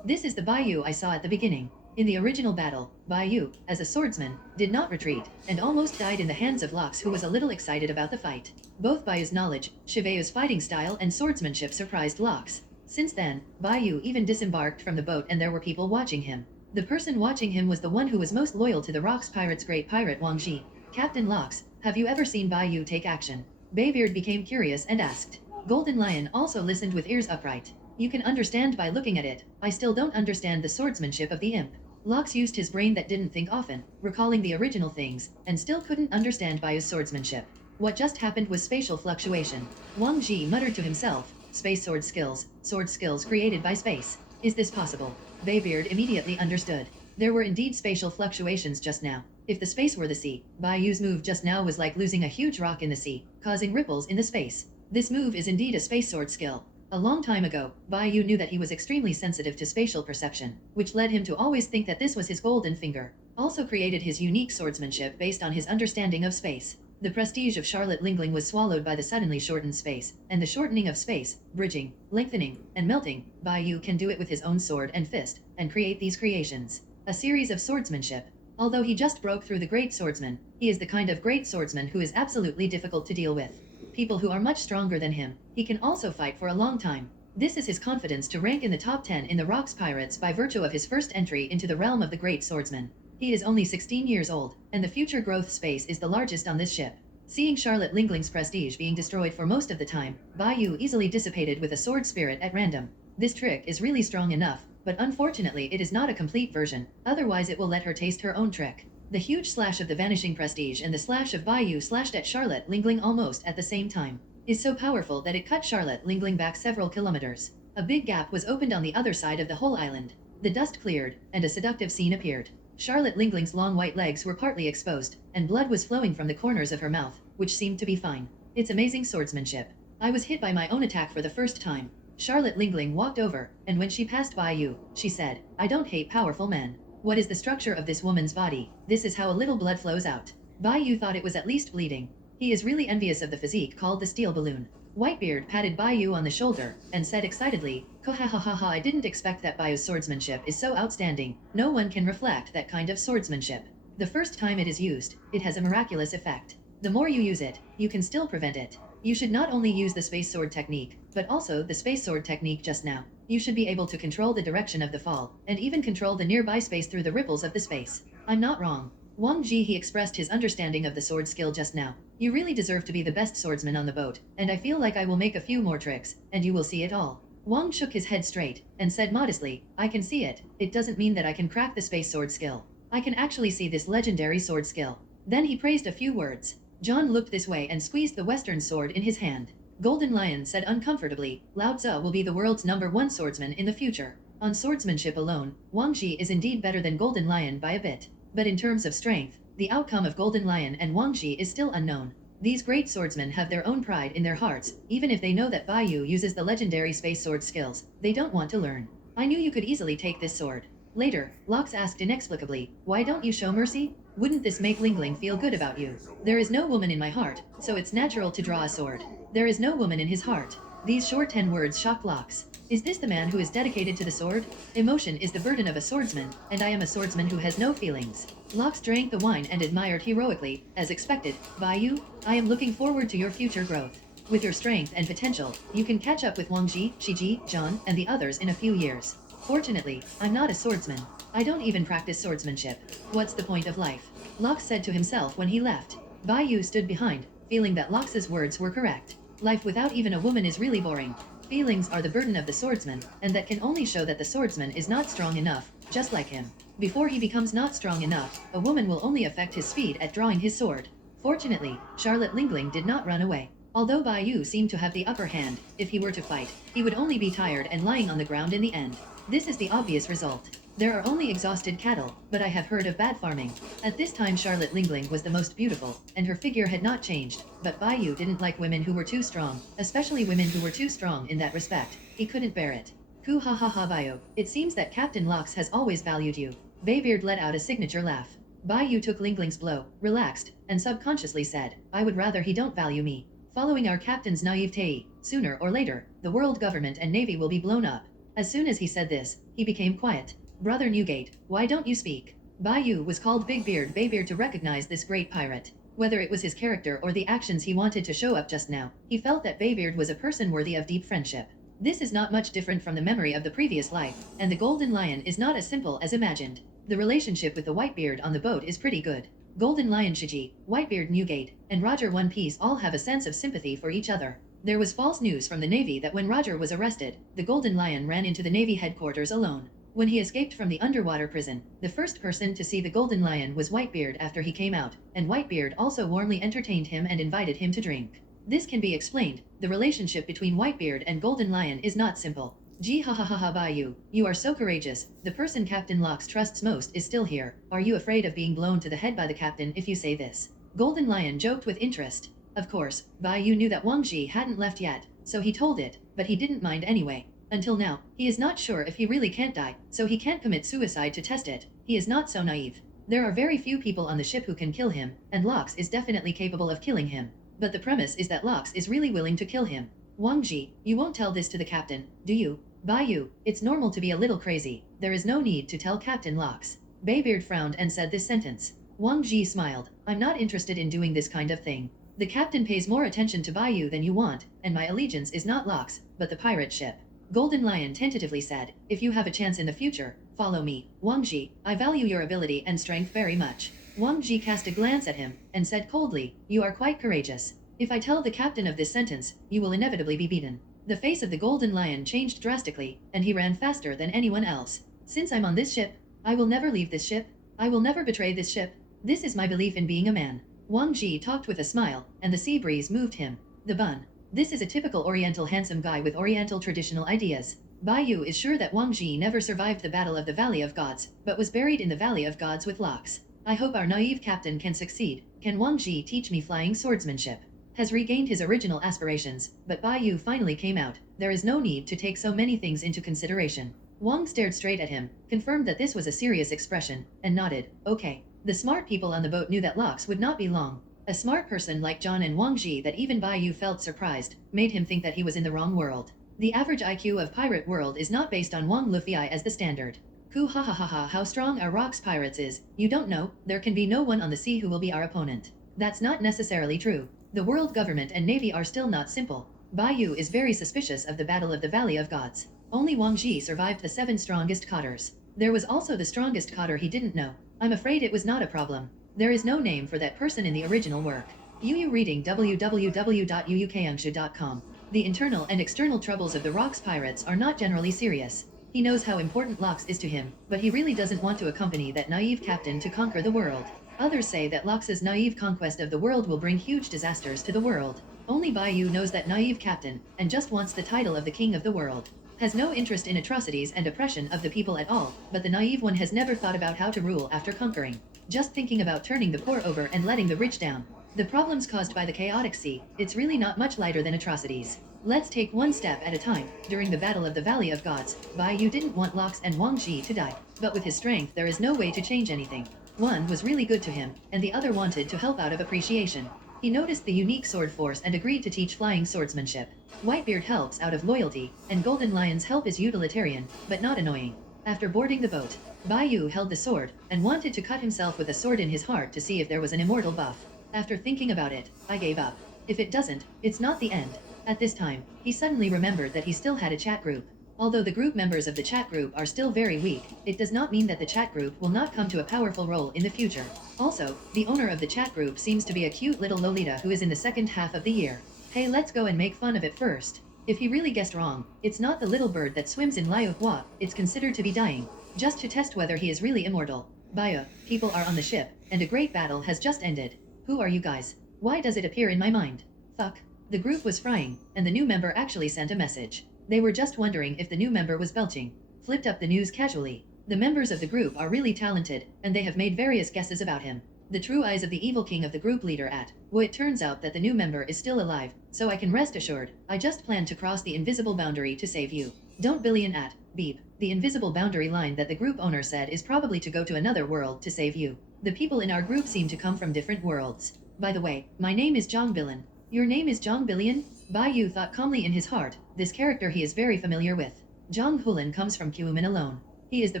This is the Bai Yu I saw at the beginning. In the original battle, Bai Yu, as a swordsman, did not retreat, and almost died in the hands of Lox, who was a little excited about the fight. Both Bai Yu's knowledge, Shiveu's fighting style, and swordsmanship surprised Lox. Since then, Bai Yu even disembarked from the boat and there were people watching him. The person watching him was the one who was most loyal to the Rocks Pirates' great pirate Wang Ji. Captain Lox, have you ever seen Bai Yu take action? Baybeard became curious and asked. Golden Lion also listened with ears upright. You can understand by looking at it. I still don't understand the swordsmanship of the imp. Lox used his brain that didn't think often, recalling the original things, and still couldn't understand Bai's swordsmanship. What just happened was spatial fluctuation. Wang Ji muttered to himself, space sword skills created by space. Is this possible? Baybeard immediately understood. There were indeed spatial fluctuations just now. If the space were the sea, Bai Yu's move just now was like losing a huge rock in the sea, causing ripples in the space. This move is indeed a space sword skill. A long time ago, Bai Yu knew that he was extremely sensitive to spatial perception, which led him to always think that this was his golden finger. Also created his unique swordsmanship based on his understanding of space. The prestige of Charlotte Lingling was swallowed by the suddenly shortened space, and the shortening of space, bridging, lengthening, and melting. Bai Yu can do it with his own sword and fist, and create these creations. A series of swordsmanship. Although he just broke through the great swordsman, he is the kind of great swordsman who is absolutely difficult to deal with. People who are much stronger than him. He can also fight for a long time. This is his confidence to rank in the top 10 in the Rocks Pirates by virtue of his first entry into the realm of the great swordsman. He is only 16 years old, and the future growth space is the largest on this ship. Seeing Charlotte Lingling's prestige being destroyed for most of the time, Bai Yu easily dissipated with a sword spirit at random. This trick is really strong enough, but unfortunately it is not a complete version, otherwise it will let her taste her own trick. The huge slash of the vanishing prestige and the slash of Bai Yu slashed at Charlotte Lingling almost at the same time is so powerful that it cut Charlotte Lingling back several kilometers. A big gap was opened on the other side of the whole island. The dust cleared, and a seductive scene appeared. Charlotte Lingling's long white legs were partly exposed, and blood was flowing from the corners of her mouth, which seemed to be fine. It's amazing swordsmanship. I was hit by my own attack for the first time. Charlotte Lingling walked over, and when she passed Bai Yu, she said, I don't hate powerful men. What is the structure of this woman's body? This is how a little blood flows out. Bai Yu thought it was at least bleeding. He is really envious of the physique called the steel balloon. Whitebeard patted Bai Yu on the shoulder, and said excitedly, Kohahaha, I didn't expect that Bai Yu's swordsmanship is so outstanding. No one can reflect that kind of swordsmanship. The first time it is used, it has a miraculous effect. The more you use it, you can still prevent it. You should not only use the space sword technique, but also the space sword technique just now. You should be able to control the direction of the fall, and even control the nearby space through the ripples of the space. I'm not wrong. Wang Ji he expressed his understanding of the sword skill just now. You really deserve to be the best swordsman on the boat, and I feel like I will make a few more tricks, and you will see it all. Wang shook his head straight, and said modestly, I can see it. It doesn't mean that I can crack the space sword skill. I can actually see this legendary sword skill. Then he praised a few words. John looked this way and squeezed the western sword in his hand. Golden Lion said uncomfortably, Lao Tzu will be the world's #1 swordsman in the future. On swordsmanship alone, Wang Ji is indeed better than Golden Lion by a bit. But in terms of strength, the outcome of Golden Lion and Wang Ji is still unknown. These great swordsmen have their own pride in their hearts, even if they know that Bai Yu uses the legendary space sword skills, they don't want to learn. I knew you could easily take this sword. Later, Lox asked inexplicably, why don't you show mercy? Wouldn't this make Lingling feel good about you? There is no woman in my heart, so it's natural to draw a sword. There is no woman in his heart. These short 10 words shocked Lox. Is this the man who is dedicated to the sword? Emotion is the burden of a swordsman, and I am a swordsman who has no feelings. Lox drank the wine and admired heroically, as expected, Bai Yu, I am looking forward to your future growth. With your strength and potential, you can catch up with Wang Ji, Shiji, John, and the others in a few years. Fortunately, I'm not a swordsman. I don't even practice swordsmanship. What's the point of life? Lox said to himself when he left. Bai Yu stood behind, feeling that Lox's words were correct. Life without even a woman is really boring. Feelings are the burden of the swordsman, and that can only show that the swordsman is not strong enough, just like him. Before he becomes not strong enough, a woman will only affect his speed at drawing his sword. Fortunately, Charlotte Lingling did not run away. Although Bai Yu seemed to have the upper hand, if he were to fight, he would only be tired and lying on the ground in the end. This is the obvious result. There are only exhausted cattle, but I have heard of bad farming. At this time Charlotte Lingling was the most beautiful, and her figure had not changed, but Bai Yu didn't like women who were too strong, especially women who were too strong in that respect. He couldn't bear it. Ku ha ha ha Bai Yu, it seems that Captain Lox has always valued you. Baybeard let out a signature laugh. Bai Yu took Lingling's blow, relaxed, and subconsciously said, I would rather he don't value me. Following our captain's naivete, sooner or later, the world government and navy will be blown up. As soon as he said this, he became quiet. Brother Newgate, why don't you speak? Bai Yu was called Big Beard Baybeard to recognize this great pirate. Whether it was his character or the actions he wanted to show up just now, he felt that Baybeard was a person worthy of deep friendship. This is not much different from the memory of the previous life, and the Golden Lion is not as simple as imagined. The relationship with the Whitebeard on the boat is pretty good. Golden Lion Shiji, Whitebeard Newgate, and Roger One Piece all have a sense of sympathy for each other. There was false news from the Navy that when Roger was arrested, the Golden Lion ran into the Navy headquarters alone. When he escaped from the underwater prison, the first person to see the Golden Lion was Whitebeard after he came out, and Whitebeard also warmly entertained him and invited him to drink. This can be explained. The relationship between Whitebeard and Golden Lion is not simple. Gee ha ha ha ha Bai Yu, you are so courageous. The person Captain Lox trusts most is still here. Are you afraid of being blown to the head by the captain if you say this? Golden Lion joked with interest. Of course, Bai Yu knew that Wang Ji hadn't left yet, so he told it, but he didn't mind anyway. Until now, he is not sure if he really can't die, so he can't commit suicide to test it. He is not so naive. There are very few people on the ship who can kill him, and Lox is definitely capable of killing him. But the premise is that Lox is really willing to kill him. Wang Ji, you won't tell this to the captain, do you? Bai Yu, it's normal to be a little crazy. There is no need to tell Captain Lox. Baybeard frowned and said this sentence. Wang Ji smiled. I'm not interested in doing this kind of thing. The captain pays more attention to Bai Yu than you want, and my allegiance is not Lox, but the pirate ship. Golden Lion tentatively said, if you have a chance in the future, follow me. Wang Ji, I value your ability and strength very much. Wang Ji cast a glance at him, and said coldly, you are quite courageous. If I tell the captain of this sentence, you will inevitably be beaten. The face of the Golden Lion changed drastically, and he ran faster than anyone else. Since I'm on this ship, I will never leave this ship. I will never betray this ship. This is my belief in being a man. Wang Ji talked with a smile, and the sea breeze moved him. The bun. This is a typical Oriental handsome guy with Oriental traditional ideas. Bai Yu is sure that Wang Ji never survived the Battle of the Valley of Gods, but was buried in the Valley of Gods with Lox. I hope our naive captain can succeed. Can Wang Ji teach me flying swordsmanship? Has regained his original aspirations, but Bai Yu finally came out. There is no need to take so many things into consideration. Wang stared straight at him, confirmed that this was a serious expression, and nodded. Okay. The smart people on the boat knew that Lox would not be long. A smart person like John and Wang Ji that even Bai Yu felt surprised, made him think that he was in the wrong world. The average IQ of pirate world is not based on Wang Luffy as the standard. Ku ha ha ha ha how strong our rocks pirates is, you don't know, there can be no one on the sea who will be our opponent. That's not necessarily true. The world government and navy are still not simple. Bai Yu is very suspicious of the Battle of the Valley of Gods. Only Wang Ji survived the 7 strongest cotters. There was also the strongest cotter he didn't know. I'm afraid it was not a problem. There is no name for that person in the original work. Yu reading www.uukangshu.com. The internal and external troubles of the Rocks pirates are not generally serious. He knows how important Lox is to him, but he really doesn't want to accompany that naive captain to conquer the world. Others say that Lox's naive conquest of the world will bring huge disasters to the world. Only Bai Yu knows that naive captain, and just wants the title of the king of the world. Has no interest in atrocities and oppression of the people at all, but the naive one has never thought about how to rule after conquering. Just thinking about turning the poor over and letting the rich down. The problems caused by the chaotic sea, it's really not much lighter than atrocities. Let's take one step at a time. During the Battle of the Valley of Gods, Bai Yu didn't want Lox and Wang Ji to die, but with his strength there is no way to change anything. One was really good to him, and the other wanted to help out of appreciation. He noticed the unique sword force and agreed to teach flying swordsmanship. Whitebeard helps out of loyalty, and Golden Lion's help is utilitarian, but not annoying. After boarding the boat, Bai Yu held the sword, and wanted to cut himself with a sword in his heart to see if there was an immortal buff. After thinking about it, I gave up. If it doesn't, it's not the end. At this time, he suddenly remembered that he still had a chat group. Although the group members of the chat group are still very weak, it does not mean that the chat group will not come to a powerful role in the future. Also, the owner of the chat group seems to be a cute little Lolita who is in the second half of the year. Hey, let's go and make fun of it first. If he really guessed wrong, it's not the little bird that swims in Liu Hua, it's considered to be dying. Just to test whether he is really immortal. Baya, people are on the ship, and a great battle has just ended. Who are you guys? Why does it appear in my mind? Fuck. The group was frying, and the new member actually sent a message. They were just wondering if the new member was belching. Flipped up the news casually. The members of the group are really talented, and they have made various guesses about him. The true eyes of the evil king of the group leader at. Well, it turns out that the new member is still alive, so I can rest assured. I just plan to cross the invisible boundary to save you. Don't billion at. Beep. The invisible boundary line that the group owner said is probably to go to another world to save you. The people in our group seem to come from different worlds. By the way, my name is Zhang Billion. Your name is Zhang Billion? Bai Yu thought calmly in his heart, this character he is very familiar with. Zhang Hulin comes from Qiumin alone. He is the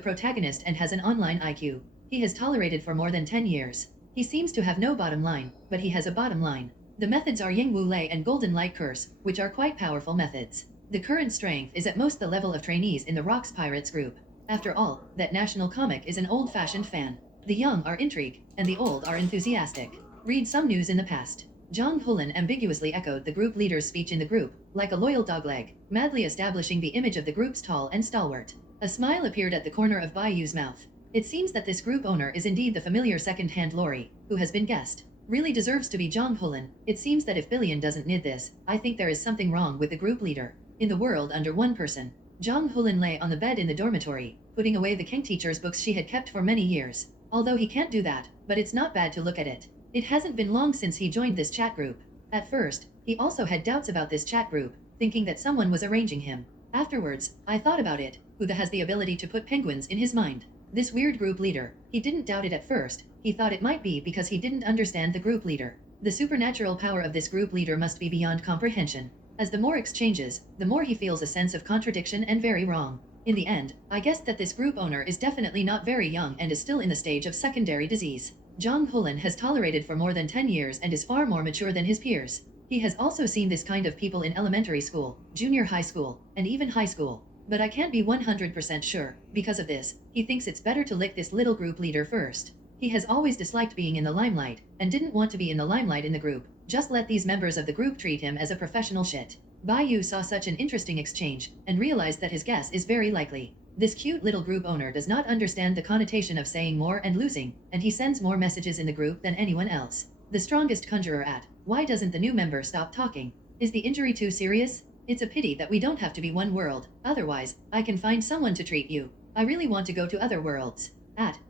protagonist and has an online IQ. He has tolerated for more than 10 years. He seems to have no bottom line, but he has a bottom line. The methods are Ying Wu Lei and Golden Light Curse, which are quite powerful methods. The current strength is at most the level of trainees in the Rocks Pirates group. After all, that national comic is an old-fashioned fan. The young are intrigued, and the old are enthusiastic. Read some news in the past. Zhang Hulin ambiguously echoed the group leader's speech in the group, like a loyal dogleg, madly establishing the image of the group's tall and stalwart. A smile appeared at the corner of Bai Yu's mouth. It seems that this group owner is indeed the familiar second-hand Lori, who has been guessed. Really deserves to be Zhang Hulin. It seems that if Billion doesn't need this, I think there is something wrong with the group leader. In the world under one person, Zhang Hulin lay on the bed in the dormitory, putting away the king teacher's books she had kept for many years. Although he can't do that, but it's not bad to look at it. It hasn't been long since he joined this chat group. At first, he also had doubts about this chat group, thinking that someone was arranging him. Afterwards, I thought about it, who has the ability to put penguins in his mind. This weird group leader, he didn't doubt it at first, he thought it might be because he didn't understand the group leader. The supernatural power of this group leader must be beyond comprehension. As the more exchanges, the more he feels a sense of contradiction and very wrong. In the end, I guessed that this group owner is definitely not very young and is still in the stage of secondary disease. Zhang Hulin has tolerated for more than 10 years and is far more mature than his peers. He has also seen this kind of people in elementary school, junior high school, and even high school. But I can't be 100% sure. Because of this, he thinks it's better to lick this little group leader first. He has always disliked being in the limelight, and didn't want to be in the limelight in the group. Just let these members of the group treat him as a professional shit. Bai Yu saw such an interesting exchange, and realized that his guess is very likely. This cute little group owner does not understand the connotation of saying more and losing, and he sends more messages in the group than anyone else. The strongest conjurer at. Why doesn't the new member stop talking? Is the injury too serious? It's a pity that we don't have to be one world, otherwise, I can find someone to treat you. I really want to go to other worlds.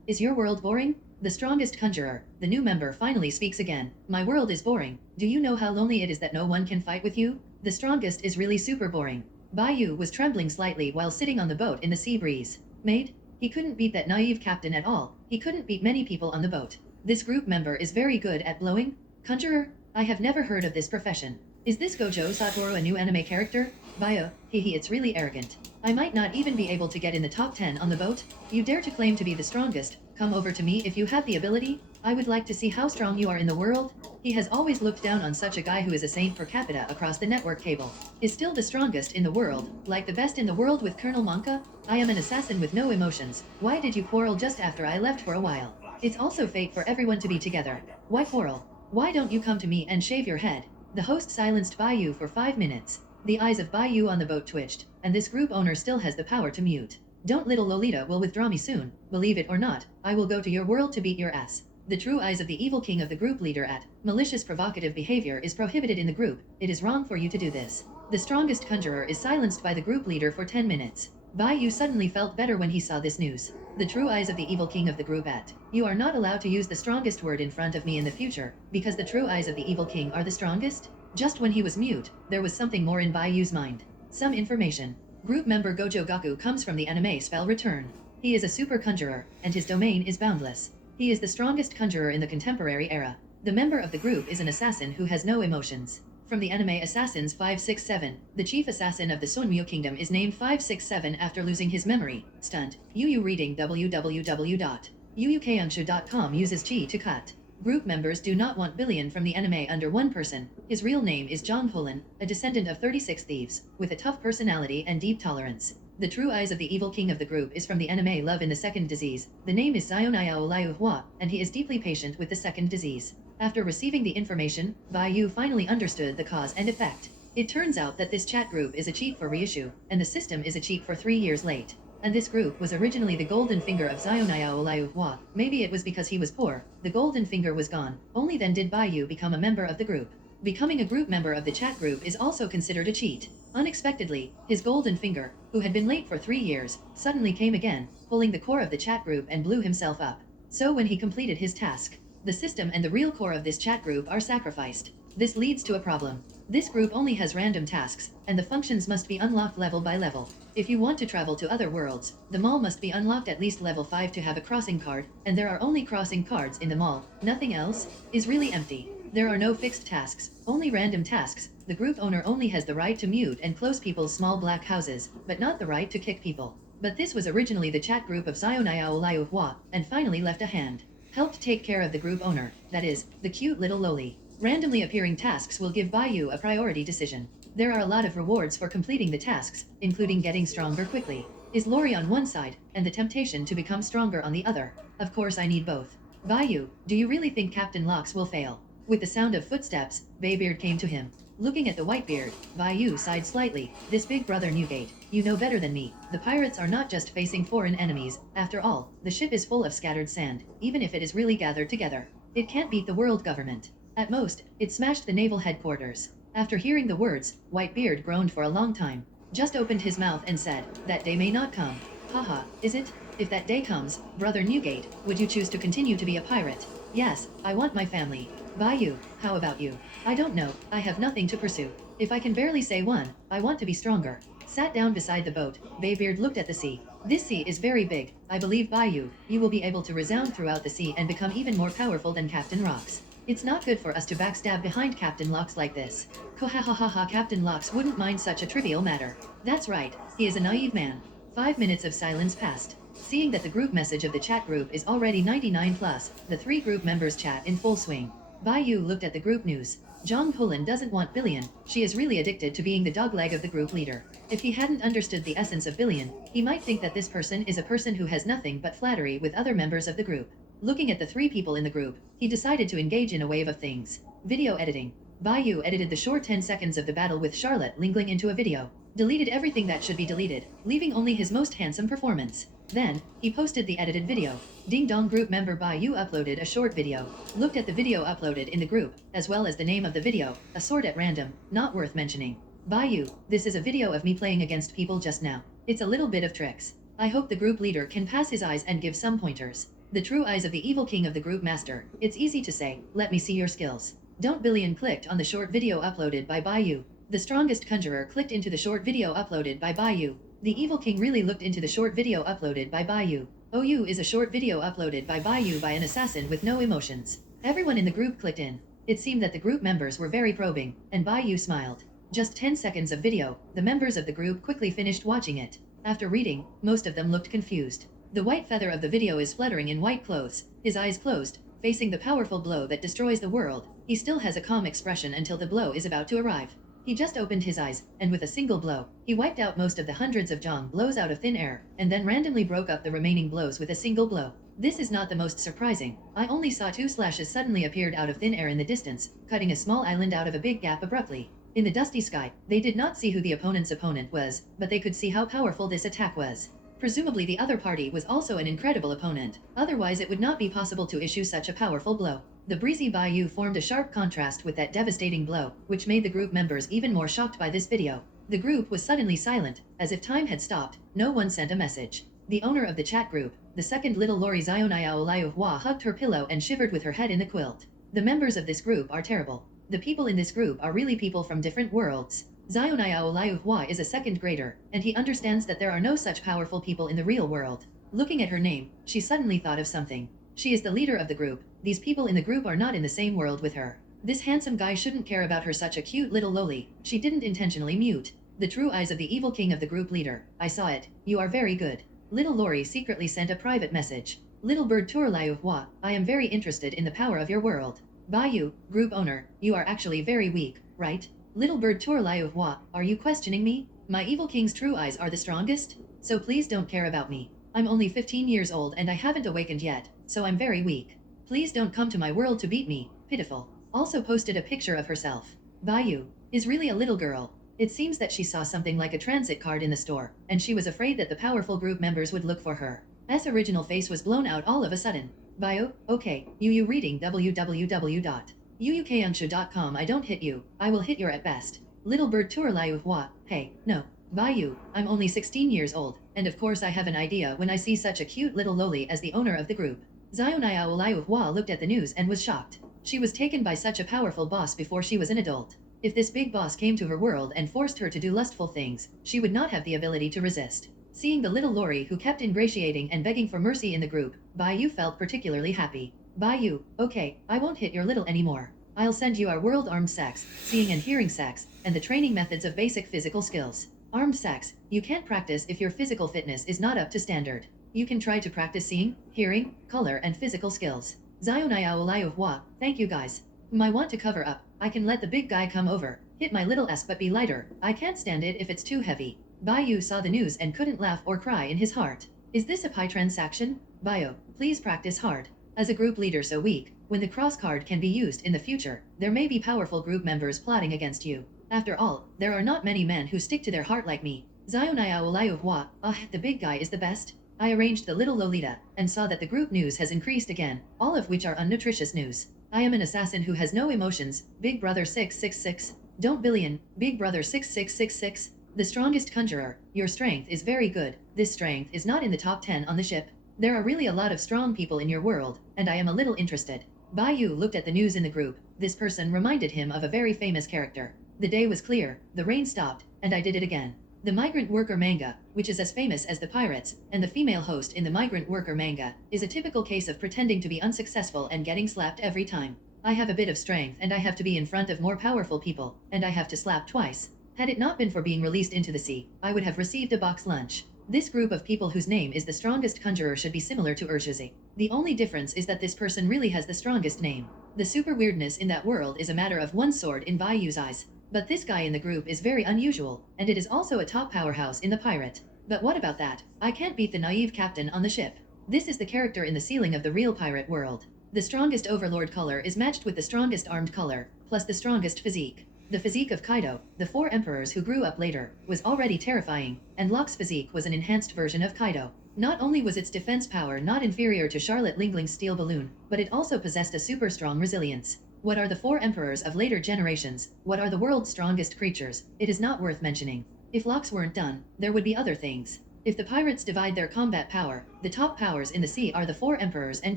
Is your world boring? The strongest conjurer, the new member finally speaks again. My world is boring. Do you know how lonely it is that no one can fight with you? The strongest is really super boring. Bai Yu was trembling slightly while sitting on the boat in the sea breeze. Maid? He couldn't beat that naive captain at all. He couldn't beat many people on the boat. This group member is very good at blowing. Conjurer? I have never heard of this profession. Is this Gojo Satoru a new anime character? Bio, it's really arrogant. I might not even be able to get in the top 10 on the boat. You dare to claim to be the strongest. Come over to me if you have the ability. I would like to see how strong you are in the world. He has always looked down on such a guy who is a saint per capita across the network cable. Is still the strongest in the world, like the best in the world with Colonel Monka? I am an assassin with no emotions. Why did you quarrel just after I left for a while? It's also fate for everyone to be together. Why quarrel? Why don't you come to me and shave your head? The host silenced Bai Yu for 5 minutes. The eyes of Bai Yu on the boat twitched, and this group owner still has the power to mute. Don't little Lolita will withdraw me soon. Believe it or not, I will go to your world to beat your ass. The true eyes of the evil king of the group leader at. Malicious provocative behavior is prohibited in the group. It is wrong for you to do this. The strongest conjurer is silenced by the group leader for 10 minutes. Bai Yu suddenly felt better when he saw this news. The true eyes of the evil king of the group at. You are not allowed to use the strongest word in front of me in the future, because the true eyes of the evil king are the strongest? Just when he was mute, there was something more in Bai Yu's mind. Some information. Group member Gojo Gaku comes from the anime Spell Return. He is a super conjurer, and his domain is boundless. He is the strongest conjurer in the contemporary era. The member of the group is an assassin who has no emotions. From the anime Assassins 567, the chief assassin of the Sunmyo Kingdom is named 567 after losing his memory. Stunt. Yu reading www.yuyukanshu.com uses chi to cut. Group members do not want Billion from the anime under one person. His real name is Zhang Hulin, a descendant of 36 thieves, with a tough personality and deep tolerance. The true eyes of the evil king of the group is from the anime Love in the Second Disease. The name is Xiao Liu Hua, and he is deeply patient with the second disease. After receiving the information, Bai Yu finally understood the cause and effect. It turns out that this chat group is a cheat for reissue, and the system is a cheat for 3 years late. And this group was originally the golden finger of Xiao Liu Hua. Maybe it was because he was poor. The golden finger was gone. Only then did Bai Yu become a member of the group. Becoming a group member of the chat group is also considered a cheat. Unexpectedly, his golden finger, who had been late for 3 years, suddenly came again, pulling the core of the chat group and blew himself up. So when he completed his task, the system and the real core of this chat group are sacrificed. This leads to a problem. This group only has random tasks, and the functions must be unlocked level by level. If you want to travel to other worlds, the mall must be unlocked at least level 5 to have a crossing card, and there are only crossing cards in the mall. Nothing else is really empty. There are no fixed tasks, only random tasks. The group owner only has the right to mute and close people's small black houses, but not the right to kick people. But this was originally the chat group of Xiao Liu Hua, and finally left a hand. Helped take care of the group owner, that is, the cute little loli. Randomly appearing tasks will give Bai Yu a priority decision. There are a lot of rewards for completing the tasks, including getting stronger quickly. Is Lori on one side, and the temptation to become stronger on the other? Of course I need both. Bai Yu, do you really think Captain Locks will fail? With the sound of footsteps, Baybeard came to him. Looking at the Whitebeard, Bai Yu sighed slightly. This big brother Newgate, you know better than me. The pirates are not just facing foreign enemies. After all, the ship is full of scattered sand. Even if it is really gathered together, it can't beat the world government. At most, it smashed the naval headquarters. After hearing the words, Whitebeard groaned for a long time. Just opened his mouth and said, that day may not come. Haha, is it? If that day comes, brother Newgate, would you choose to continue to be a pirate? Yes, I want my family. Bai Yu, how about you? I don't know, I have nothing to pursue. If I can barely say one, I want to be stronger. Sat down beside the boat, Baybeard looked at the sea. This sea is very big. I believe Bai Yu, you will be able to resound throughout the sea and become even more powerful than Captain Rocks. It's not good for us to backstab behind Captain Locks like this. Kohahaha, Captain Locks wouldn't mind such a trivial matter. That's right, he is a naive man. 5 minutes of silence passed. Seeing that the group message of the chat group is already 99 plus, the 3 group members chat in full swing. Bai Yu looked at the group news. Zhang Hulan doesn't want Billion. She is really addicted to being the dogleg of the group leader. If he hadn't understood the essence of Billion, he might think that this person is a person who has nothing but flattery with other members of the group. Looking at the 3 people in the group, he decided to engage in a wave of things. Video editing. Bai Yu edited the short 10 seconds of the battle with Charlotte Lingling into a video. Deleted everything that should be deleted, leaving only his most handsome performance. Then, he posted the edited video. Ding Dong group member Bai Yu uploaded a short video. Looked at the video uploaded in the group, as well as the name of the video, a sort at random, not worth mentioning. Bai Yu, this is a video of me playing against people just now. It's a little bit of tricks. I hope the group leader can pass his eyes and give some pointers. The true eyes of the evil king of the group master. It's easy to say, let me see your skills. Don't Billion clicked on the short video uploaded by Bai Yu. The strongest conjurer clicked into the short video uploaded by Bai Yu. The evil king really looked into the short video uploaded by Bai Yu. OU is a short video uploaded by Bai Yu by an assassin with no emotions. Everyone in the group clicked in. It seemed that the group members were very probing, and Bai Yu smiled. Just 10 seconds of video, the members of the group quickly finished watching it. After reading, most of them looked confused. The white feather of the video is fluttering in white clothes, his eyes closed, facing the powerful blow that destroys the world. He still has a calm expression until the blow is about to arrive. He just opened his eyes, and with a single blow, he wiped out most of the hundreds of Zhang blows out of thin air, and then randomly broke up the remaining blows with a single blow. This is not the most surprising. I only saw 2 slashes suddenly appeared out of thin air in the distance, cutting a small island out of a big gap abruptly. In the dusty sky, they did not see who the opponent's opponent was, but they could see how powerful this attack was. Presumably the other party was also an incredible opponent, otherwise it would not be possible to issue such a powerful blow. The breezy Bai Yu formed a sharp contrast with that devastating blow, which made the group members even more shocked by this video. The group was suddenly silent, as if time had stopped. No one sent a message. The owner of the chat group, the second little Lori Xiao Liu Hua, hugged her pillow and shivered with her head in the quilt. The members of this group are terrible. The people in this group are really people from different worlds. Xiao Liu Hua is a second grader, and he understands that there are no such powerful people in the real world. Looking at her name, she suddenly thought of something. She is the leader of the group. These people in the group are not in the same world with her. This handsome guy shouldn't care about her, such a cute little loli. She didn't intentionally mute. The true eyes of the evil king of the group leader. I saw it. You are very good. Little Lori secretly sent a private message. Little bird Tour Liu Hua, I am very interested in the power of your world. Bai Yu, group owner, you are actually very weak, right? Little bird Tour Liu Hua, are you questioning me? My evil king's true eyes are the strongest, so please don't care about me. I'm only 15 years old and I haven't awakened yet, so I'm very weak. Please don't come to my world to beat me, pitiful. Also posted a picture of herself. Bayou is really a little girl. It seems that she saw something like a transit card in the store, and she was afraid that the powerful group members would look for her. S original face was blown out all of a sudden. Bio, okay, you reading www.uukanshu.com. I don't hit you, I will hit your at best. Little bird tour liu hua, hey, no. Bayou, I'm only 16 years old, and of course I have an idea when I see such a cute little loli as the owner of the group. Zionaiao liu hua looked at the news and was shocked. She was taken by such a powerful boss before she was an adult. If this big boss came to her world and forced her to do lustful things, she would not have the ability to resist. Seeing the little Lori who kept ingratiating and begging for mercy in the group, Bayou felt particularly happy. Bayou, okay, I won't hit your little anymore. I'll send you our world armed sacs, seeing and hearing sacs, and the training methods of basic physical skills. Armed sacs, you can't practice if your physical fitness is not up to standard. You can try to practice seeing, hearing, color, and physical skills. Zionaiao hua, thank you guys. I want to cover up. I can let the big guy come over, hit my little ass but be lighter. I can't stand it if it's too heavy. Bayou saw the news and couldn't laugh or cry in his heart. Is this a pie transaction? Bio, please practice hard. As a group leader so weak, when the cross card can be used in the future, there may be powerful group members plotting against you. After all, there are not many men who stick to their heart like me. Zionaiao hua, the big guy is the best. I arranged the little Lolita, and saw that the group news has increased again, all of which are unnutritious news. I am an assassin who has no emotions, Big Brother 666. Don't billion, Big Brother 6666. The strongest conjurer, your strength is very good. This strength is not in the top 10 on the ship. There are really a lot of strong people in your world, and I am a little interested. Bayou looked at the news in the group. This person reminded him of a very famous character. The day was clear, the rain stopped, and I did it again. The migrant worker manga, which is as famous as the pirates, and the female host in the migrant worker manga, is a typical case of pretending to be unsuccessful and getting slapped every time. I have a bit of strength and I have to be in front of more powerful people, and I have to slap twice. Had it not been for being released into the sea, I would have received a box lunch. This group of people whose name is the strongest conjurer should be similar to Urshizi. The only difference is that this person really has the strongest name. The super weirdness in that world is a matter of one sword in Bayou's eyes. But this guy in the group is very unusual, and it is also a top powerhouse in the pirate. But what about that? I can't beat the naive captain on the ship. This is the character in the ceiling of the real pirate world. The strongest overlord color is matched with the strongest armed color, plus the strongest physique. The physique of Kaido, the 4 emperors who grew up later, was already terrifying, and Locke's physique was an enhanced version of Kaido. Not only was its defense power not inferior to Charlotte Lingling's steel balloon, but it also possessed a super strong resilience. What are the 4 emperors of later generations? What are the world's strongest creatures? It is not worth mentioning. If locks weren't done, there would be other things. If the pirates divide their combat power, the top powers in the sea are the 4 emperors and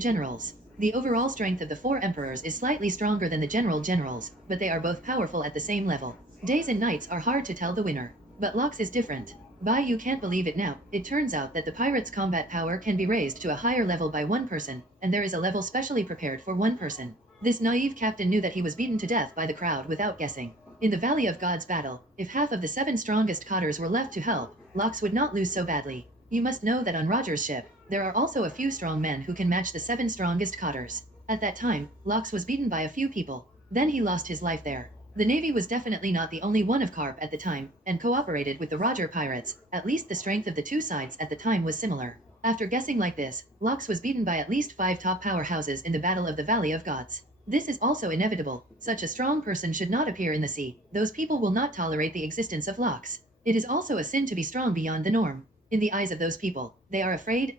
generals. The overall strength of the 4 emperors is slightly stronger than the generals, but they are both powerful at the same level. Days and nights are hard to tell the winner. But Locks is different. Bayou can't believe it now. It turns out that the pirates' combat power can be raised to a higher level by one person, and there is a level specially prepared for one person. This naive captain knew that he was beaten to death by the crowd without guessing. In the Valley of Gods battle, if half of the 7 strongest cotters were left to help, Locks would not lose so badly. You must know that on Roger's ship, there are also a few strong men who can match the 7 strongest cotters. At that time, Locks was beaten by a few people. Then he lost his life there. The Navy was definitely not the only one of Carp at the time, and cooperated with the Roger pirates. At least the strength of the 2 sides at the time was similar. After guessing like this, Locks was beaten by at least 5 top powerhouses in the Battle of the Valley of Gods. This is also inevitable. Such a strong person should not appear in the sea. Those people will not tolerate the existence of Locks. It is also a sin to be strong beyond the norm. In the eyes of those people, they are afraid,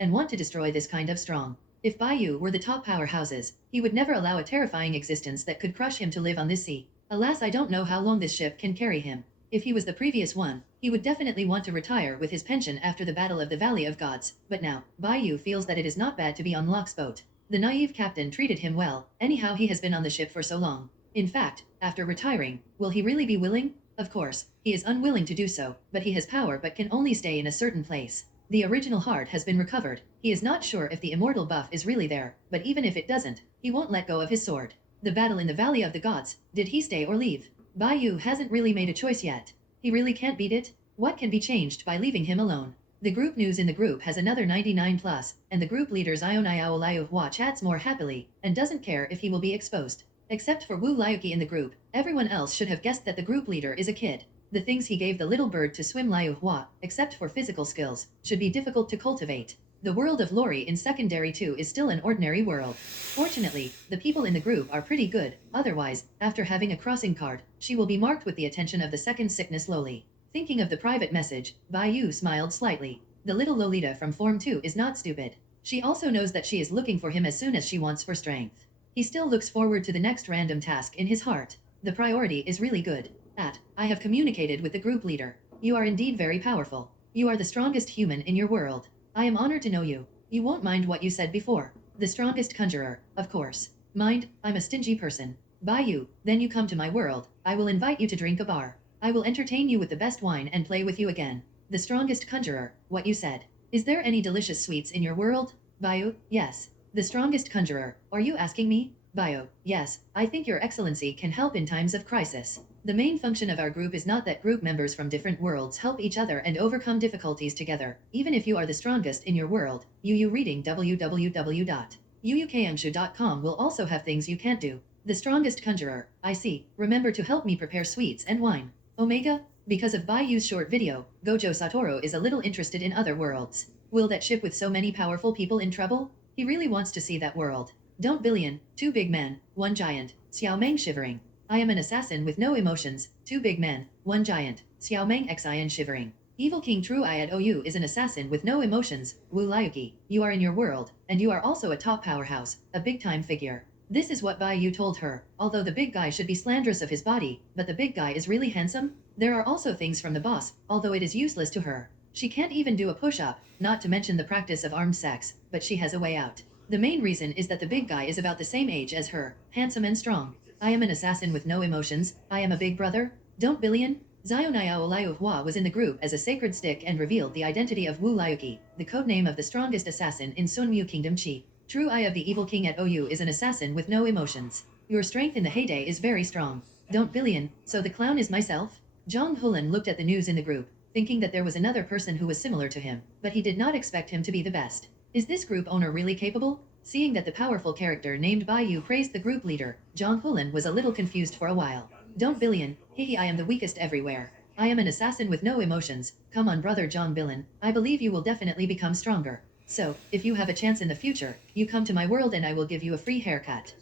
and want to destroy this kind of strong. If Bayou were the top powerhouses, he would never allow a terrifying existence that could crush him to live on this sea. Alas, I don't know how long this ship can carry him. If he was the previous one, he would definitely want to retire with his pension after the Battle of the Valley of Gods. But now, Bayou feels that it is not bad to be on Locke's boat. The naive captain treated him well, anyhow he has been on the ship for so long. In fact, after retiring, will he really be willing? Of course, he is unwilling to do so, but he has power but can only stay in a certain place. The original heart has been recovered. He is not sure if the immortal buff is really there, but even if it doesn't, he won't let go of his sword. The battle in the Valley of the Gods, did he stay or leave? Bayou hasn't really made a choice yet. He really can't beat it? What can be changed by leaving him alone? The group news in the group has another 99+, and the group leader Zionaiao Liuhua chats more happily, and doesn't care if he will be exposed. Except for Wu Liuki in the group, everyone else should have guessed that the group leader is a kid. The things he gave the little bird to swim Liu Hua, except for physical skills, should be difficult to cultivate. The world of Lori in Secondary 2 is still an ordinary world. Fortunately, the people in the group are pretty good, otherwise, after having a crossing card, she will be marked with the attention of the second sickness Loli. Thinking of the private message, Bai Yu smiled slightly. The little Lolita from Form 2 is not stupid. She also knows that she is looking for him as soon as she wants for strength. He still looks forward to the next random task in his heart. The priority is really good. I have communicated with the group leader. You are indeed very powerful. You are the strongest human in your world. I am honored to know you. You won't mind what you said before. The strongest conjurer, of course. Mind, I'm a stingy person. Buy you, then you come to my world. I will invite you to drink a bar. I will entertain you with the best wine and play with you again. The strongest conjurer, what you said. Is there any delicious sweets in your world? Bayu, yes. The strongest conjurer, are you asking me? Bayu, yes, I think your excellency can help in times of crisis. The main function of our group is not that group members from different worlds help each other and overcome difficulties together. Even if you are the strongest in your world, Yu reading www.yuyukanshu.com will also have things you can't do. The strongest conjurer, I see. Remember to help me prepare sweets and wine. Omega? Because of Bayu's short video, Gojo Satoru is a little interested in other worlds. Will that ship with so many powerful people in trouble? He really wants to see that world. Don't billion, 2 big men, 1 giant, Xiao Meng shivering. I am an assassin with no emotions, 2 big men, 1 giant, Xiao Meng Xian shivering. Evil King True I at OU is an assassin with no emotions, Wu Liuqi. You are in your world, and you are also a top powerhouse, a big-time figure. This is what Bai Yu told her, although the big guy should be slanderous of his body, but the big guy is really handsome. There are also things from the boss, although it is useless to her. She can't even do a push-up, not to mention the practice of armed sex, but she has a way out. The main reason is that the big guy is about the same age as her, handsome and strong. I am an assassin with no emotions, I am a big brother. Don't billion? Zionayao Liu Hua was in the group as a sacred stick and revealed the identity of Wu Liuqi, the codename of the strongest assassin in Sunmu Kingdom Qi. True Eye of the Evil King at OU is an assassin with no emotions. Your strength in the heyday is very strong. Don't billion, so the clown is myself? Zhang Hulan looked at the news in the group, thinking that there was another person who was similar to him, but he did not expect him to be the best. Is this group owner really capable? Seeing that the powerful character named Bai Yu praised the group leader, Zhang Hulan was a little confused for a while. Don't billion, hehe, I am the weakest everywhere. I am an assassin with no emotions. Come on brother Zhang Billion, I believe you will definitely become stronger. So, if you have a chance in the future, you come to my world and I will give you a free haircut.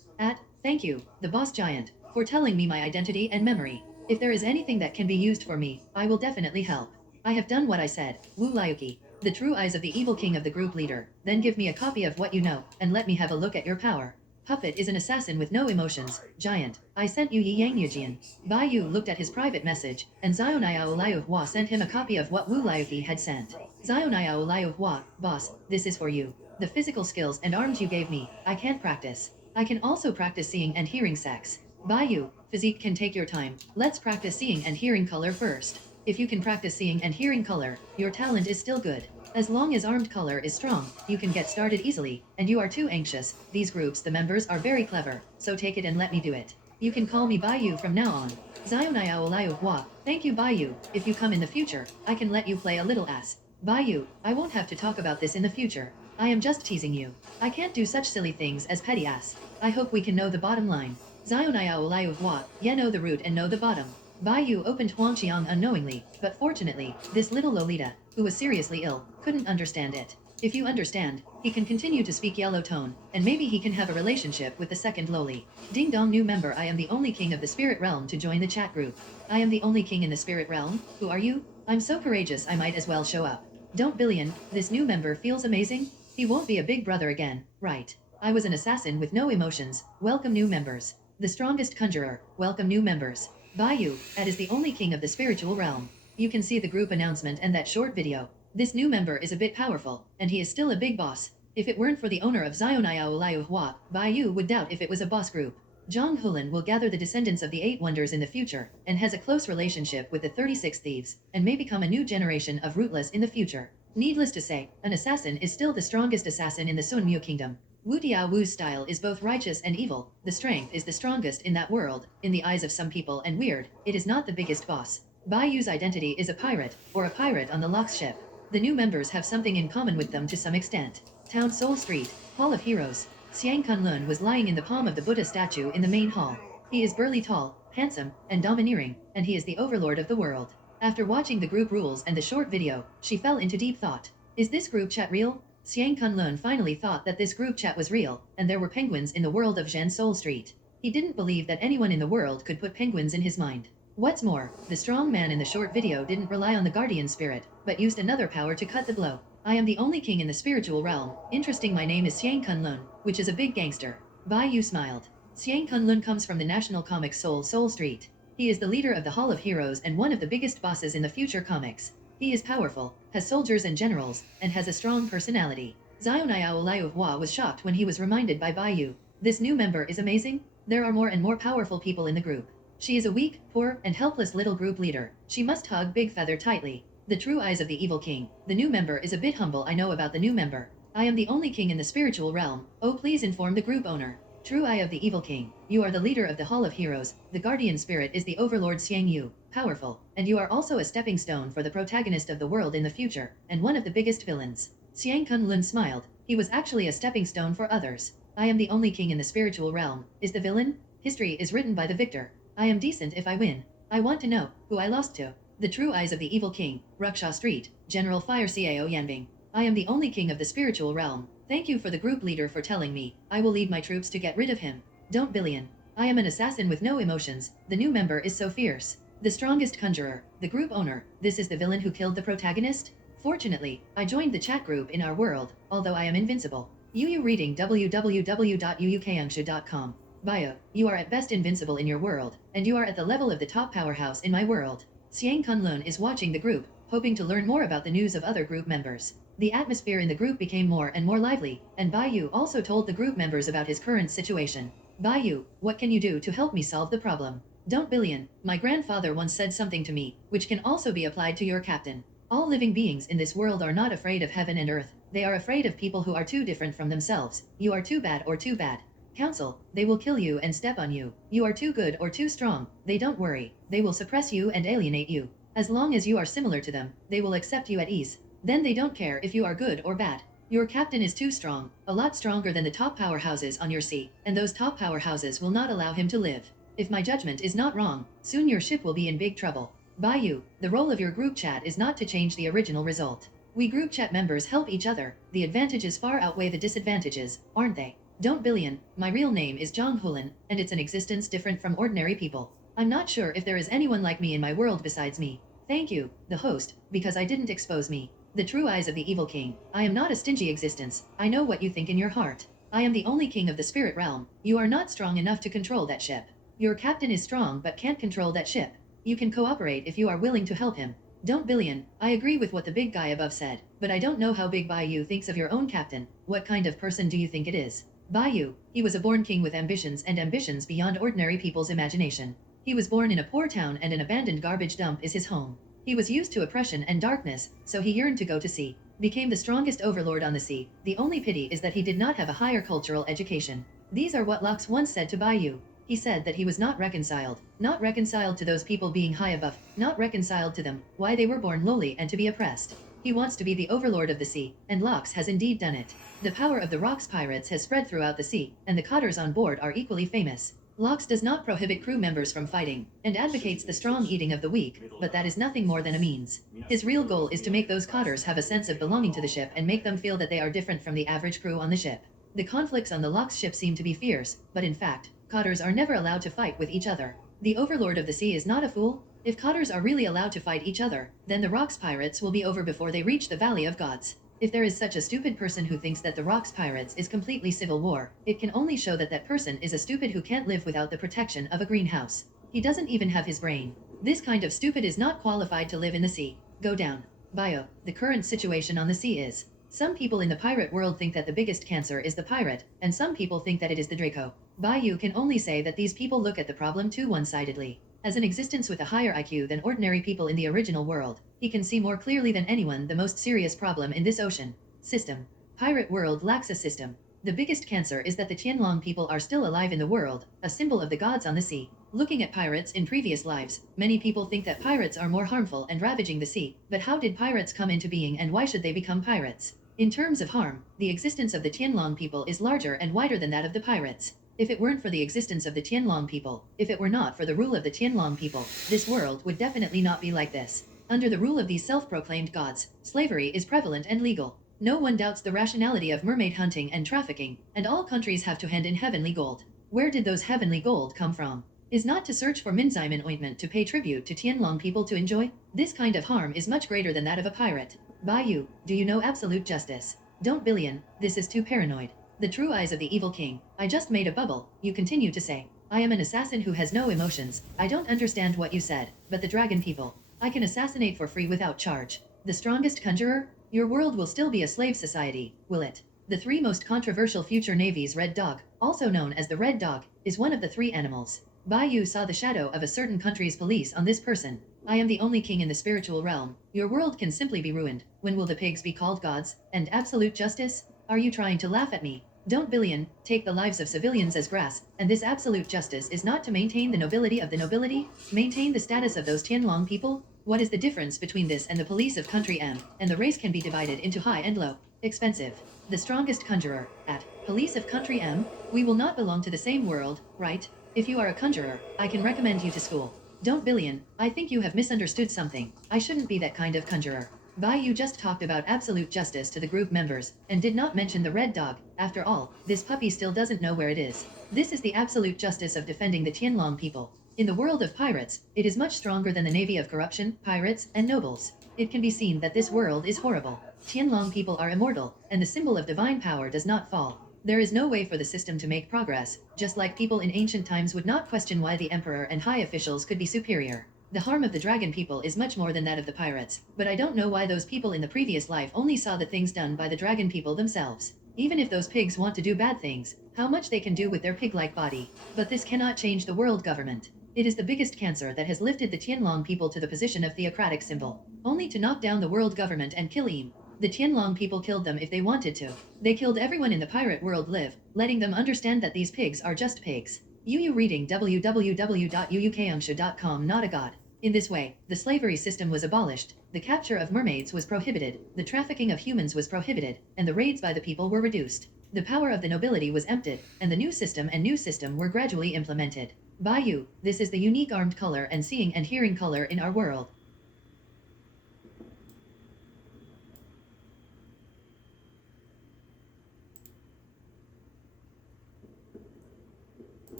Thank you, the boss giant, for telling me my identity and memory. If there is anything that can be used for me, I will definitely help. I have done what I said, Wu Liuqi. The true eyes of the evil king of the group leader, then give me a copy of what you know, and let me have a look at your power. Puppet is an assassin with no emotions, giant. I sent you Yi Yang Yujian. Bai Yu looked at his private message, and Zionayao Liu Hua sent him a copy of what Wu Liuqi had sent. Zionayao Liu Hua, boss, this is for you. The physical skills and arms you gave me, I can't practice. I can also practice seeing and hearing sex. Bai Yu, physique can take your time. Let's practice seeing and hearing color first. If you can practice seeing and hearing color, your talent is still good. As long as armed color is strong, you can get started easily, and you are too anxious. These groups, the members are very clever, so take it and let me do it. You can call me Bai Yu from now on. Zionayao Liu Hua, thank you Bai Yu. If you come in the future, I can let you play a little ass. Bai Yu, I won't have to talk about this in the future. I am just teasing you. I can't do such silly things as petty ass. I hope we can know the bottom line. Zionayao Liu Hua, know the root and know the bottom. Bai Yu opened Huangqiang unknowingly, but fortunately, this little Lolita, who was seriously ill, couldn't understand it. If you understand, he can continue to speak yellow tone, and maybe he can have a relationship with the second Loli. Ding dong new member I am the only king of the spirit realm to join the chat group. I am the only king in the spirit realm? Who are you? I'm so courageous I might as well show up. Don't billion, this new member feels amazing? He won't be a big brother again, right? I was an assassin with no emotions, welcome new members. The strongest conjurer, welcome new members. Bai Yu, is the only king of the spiritual realm. You can see the group announcement and that short video. This new member is a bit powerful, and he is still a big boss. If it weren't for the owner of Zionayao Liu Hua, Bai Yu would doubt if it was a boss group. Zhang Hulan will gather the descendants of the 8 wonders in the future, and has a close relationship with the 36 thieves, and may become a new generation of rootless in the future. Needless to say, an assassin is still the strongest assassin in the Sunmu Kingdom. Wu Diao Wu's style is both righteous and evil. The strength is the strongest in that world, in the eyes of some people, and weird, it is not the biggest boss. Bai Yu's identity is a pirate, or a pirate on the Lox ship. The new members have something in common with them to some extent. Town Soul Street, Hall of Heroes. Xiang Kunlun was lying in the palm of the Buddha statue in the main hall. He is burly tall, handsome, and domineering, and he is the overlord of the world. After watching the group rules and the short video, she fell into deep thought. Is this group chat real? Xiang Kunlun finally thought that this group chat was real, and there were penguins in the world of Zhen Soul Street. He didn't believe that anyone in the world could put penguins in his mind. What's more, the strong man in the short video didn't rely on the guardian spirit, but used another power to cut the blow. I am the only king in the spiritual realm. Interesting, my name is Xiang Kunlun, which is a big gangster. Bai Yu smiled. Xiang Kunlun comes from the National Comics Soul Street. He is the leader of the Hall of Heroes and one of the biggest bosses in the future comics. He is powerful, has soldiers and generals, and has a strong personality. Xiao Liu of Hua was shocked when he was reminded by Bai Yu. This new member is amazing. There are more and more powerful people in the group. She is a weak, poor, and helpless little group leader. She must hug Big Feather tightly. The true eyes of the evil king. The new member is a bit humble. I know about the new member. I am the only king in the spiritual realm. Oh, please inform the group owner. True eye of the evil king. You are the leader of the Hall of Heroes. The guardian spirit is the overlord Xiang Yu. Powerful. And you are also a stepping stone for the protagonist of the world in the future, and one of the biggest villains. Xiang Kunlun smiled. He was actually a stepping stone for others. I am the only king in the spiritual realm. Is the villain? History is written by the victor. I am decent if I win. I want to know who I lost to. The true eyes of the evil king. Ruksha Street. General Fire Cao Yanbing. I am the only king of the spiritual realm. Thank you for the group leader for telling me. I will lead my troops to get rid of him. Don't Billion. I am an assassin with no emotions. The new member is so fierce. The strongest conjurer. The group owner. This is the villain who killed the protagonist? Fortunately, I joined the chat group in our world, although I am invincible. Yu reading www.yuukangshu.com. Bio, you are at best invincible in your world, and you are at the level of the top powerhouse in my world. Xiang Kunlun is watching the group, hoping to learn more about the news of other group members. The atmosphere in the group became more and more lively, and Bai Yu also told the group members about his current situation. Bai Yu, what can you do to help me solve the problem? Don't Billion, my grandfather once said something to me, which can also be applied to your captain. All living beings in this world are not afraid of heaven and earth. They are afraid of people who are too different from themselves. You are too bad or too bad. Council, they will kill you and step on you. You are too good or too strong. They don't worry. They will suppress you and alienate you. As long as you are similar to them, they will accept you at ease. Then they don't care if you are good or bad. Your captain is too strong, a lot stronger than the top powerhouses on your sea, and those top powerhouses will not allow him to live. If my judgment is not wrong, soon your ship will be in big trouble. Bai Yu, the role of your group chat is not to change the original result. We group chat members help each other. The advantages far outweigh the disadvantages, aren't they? Don't Billion, my real name is Zhang Hulin, and it's an existence different from ordinary people. I'm not sure if there is anyone like me in my world besides me. Thank you, the host, because I didn't expose me. The true eyes of the evil king. I am not a stingy existence. I know what you think in your heart. I am the only king of the spirit realm. You are not strong enough to control that ship. Your captain is strong but can't control that ship. You can cooperate if you are willing to help him. Don't Billion, I agree with what the big guy above said, but I don't know how Big Bai Yu thinks of your own captain. What kind of person do you think it is? Bai Yu, he was a born king with ambitions and ambitions beyond ordinary people's imagination. He was born in a poor town and an abandoned garbage dump is his home. He was used to oppression and darkness, so he yearned to go to sea. Became the strongest overlord on the sea. The only pity is that he did not have a higher cultural education. These are what Lux once said to Bai Yu. He said that he was not reconciled to those people being high above, not reconciled to them, why they were born lowly and to be oppressed. He wants to be the overlord of the sea, and Lux has indeed done it. The power of the Rocks pirates has spread throughout the sea, and the cotters on board are equally famous. Lux does not prohibit crew members from fighting, and advocates the strong eating of the weak, but that is nothing more than a means. His real goal is to make those cotters have a sense of belonging to the ship and make them feel that they are different from the average crew on the ship. The conflicts on the Lux ship seem to be fierce, but in fact, cotters are never allowed to fight with each other. The overlord of the sea is not a fool. If cotters are really allowed to fight each other, then the Rocks pirates will be over before they reach the Valley of Gods. If there is such a stupid person who thinks that the Rocks pirates is completely civil war, it can only show that that person is a stupid who can't live without the protection of a greenhouse. He doesn't even have his brain. This kind of stupid is not qualified to live in the sea. Go down. Bio, the current situation on the sea is. Some people in the pirate world think that the biggest cancer is the pirate, and some people think that it is the Draco. Bai Yu can only say that these people look at the problem too one-sidedly. As an existence with a higher IQ than ordinary people in the original world, he can see more clearly than anyone the most serious problem in this ocean. System. Pirate world lacks a system. The biggest cancer is that the Tianlong people are still alive in the world, a symbol of the gods on the sea. Looking at pirates in previous lives, many people think that pirates are more harmful and ravaging the sea, but how did pirates come into being and why should they become pirates? In terms of harm, the existence of the Tianlong people is larger and wider than that of the pirates. If it weren't for the existence of the Tianlong people, if it were not for the rule of the Tianlong people, this world would definitely not be like this. Under the rule of these self-proclaimed gods, slavery is prevalent and legal. No one doubts the rationality of mermaid hunting and trafficking, and all countries have to hand in heavenly gold. Where did those heavenly gold come from? Is not to search for Minzaiman ointment to pay tribute to Tianlong people to enjoy? This kind of harm is much greater than that of a pirate. Bai, do you know absolute justice? Don't Billion, this is too paranoid. The true eyes of the evil king. I just made a bubble, you continue to say. I am an assassin who has no emotions. I don't understand what you said, but the dragon people. I can assassinate for free without charge. The strongest conjurer? Your world will still be a slave society, will it? The three most controversial future navies Red Dog, also known as the Red Dog, is one of the three animals. Bai saw the shadow of a certain country's police on this person. I am the only king in the spiritual realm. Your world can simply be ruined. When will the pigs be called gods? And absolute justice? Are you trying to laugh at me? Don't Billion, take the lives of civilians as grass, and this absolute justice is not to maintain the nobility of the nobility? Maintain the status of those Tianlong people? What is the difference between this and the police of country M? And the race can be divided into high and low. Expensive. The strongest conjurer, at police of country M? We will not belong to the same world, right? If you are a conjurer, I can recommend you to school. Don't Billion, I think you have misunderstood something. I shouldn't be that kind of conjurer. Bai, you just talked about absolute justice to the group members, and did not mention the Red Dog. After all, this puppy still doesn't know where it is. This is the absolute justice of defending the Tianlong people. In the world of pirates, it is much stronger than the navy of corruption, pirates, and nobles. It can be seen that this world is horrible. Tianlong people are immortal, and the symbol of divine power does not fall. There is no way for the system to make progress, just like people in ancient times would not question why the emperor and high officials could be superior. The harm of the dragon people is much more than that of the pirates, but I don't know why those people in the previous life only saw the things done by the dragon people themselves. Even if those pigs want to do bad things, how much they can do with their pig-like body. But this cannot change the world government. It is the biggest cancer that has lifted the Tianlong people to the position of theocratic symbol, only to knock down the world government and kill him. The Tianlong people killed them if they wanted to. They killed everyone in the pirate world live, letting them understand that these pigs are just pigs. You reading www.uukangsha.com, not a god. In this way, the slavery system was abolished, the capture of mermaids was prohibited, the trafficking of humans was prohibited, and the raids by the people were reduced. The power of the nobility was emptied, and the new system were gradually implemented. Bai, this is the unique armed color and seeing and hearing color in our world.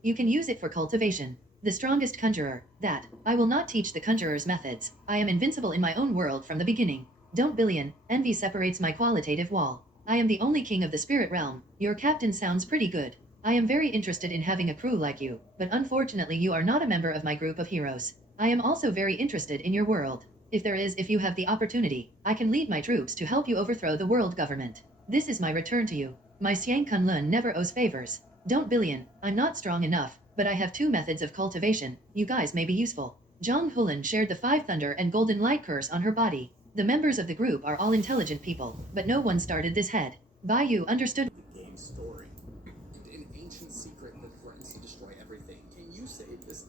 You can use it for cultivation. The strongest conjurer, that. I will not teach the conjurer's methods. I am invincible in my own world from the beginning. Don't Billion, envy separates my qualitative wall. I am the only king of the spirit realm. Your captain sounds pretty good. I am very interested in having a crew like you, but unfortunately you are not a member of my group of heroes. I am also very interested in your world. If you have the opportunity, I can lead my troops to help you overthrow the world government. This is my return to you. My Xiang Kunlun never owes favors. Don't Billion, I'm not strong enough, but I have 2 methods of cultivation. You guys may be useful. Zhang Hulan shared the 5 thunder and golden light curse on her body. The members of the group are all intelligent people, but no one started this head. Bai understood The game's story, and an ancient secret that threatens to destroy everything. Can you save this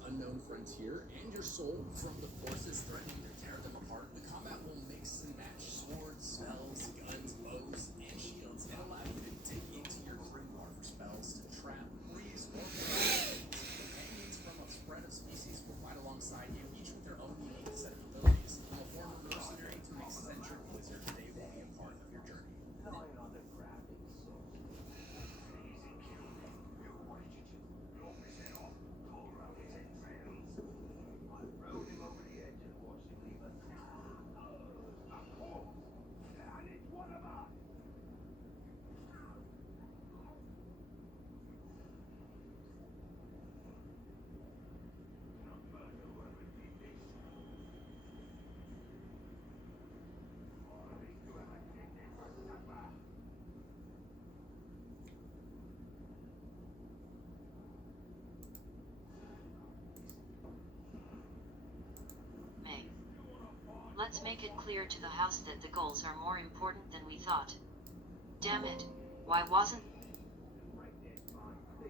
frontier and your soul from the forces threatening to tear them apart. The combat will mix and match swords, spells, guns, bows, and shields, and allow you to dig into your grimoire for spells to trap, freeze, or paralyze. Companions from a spread of species will fight alongside you, each with their own unique set of abilities. From a former mercenary to an eccentric wizard, they will be a part of your journey. May. Let's make it clear to the House that the goals are more important than we thought. Damn it. Why wasn't...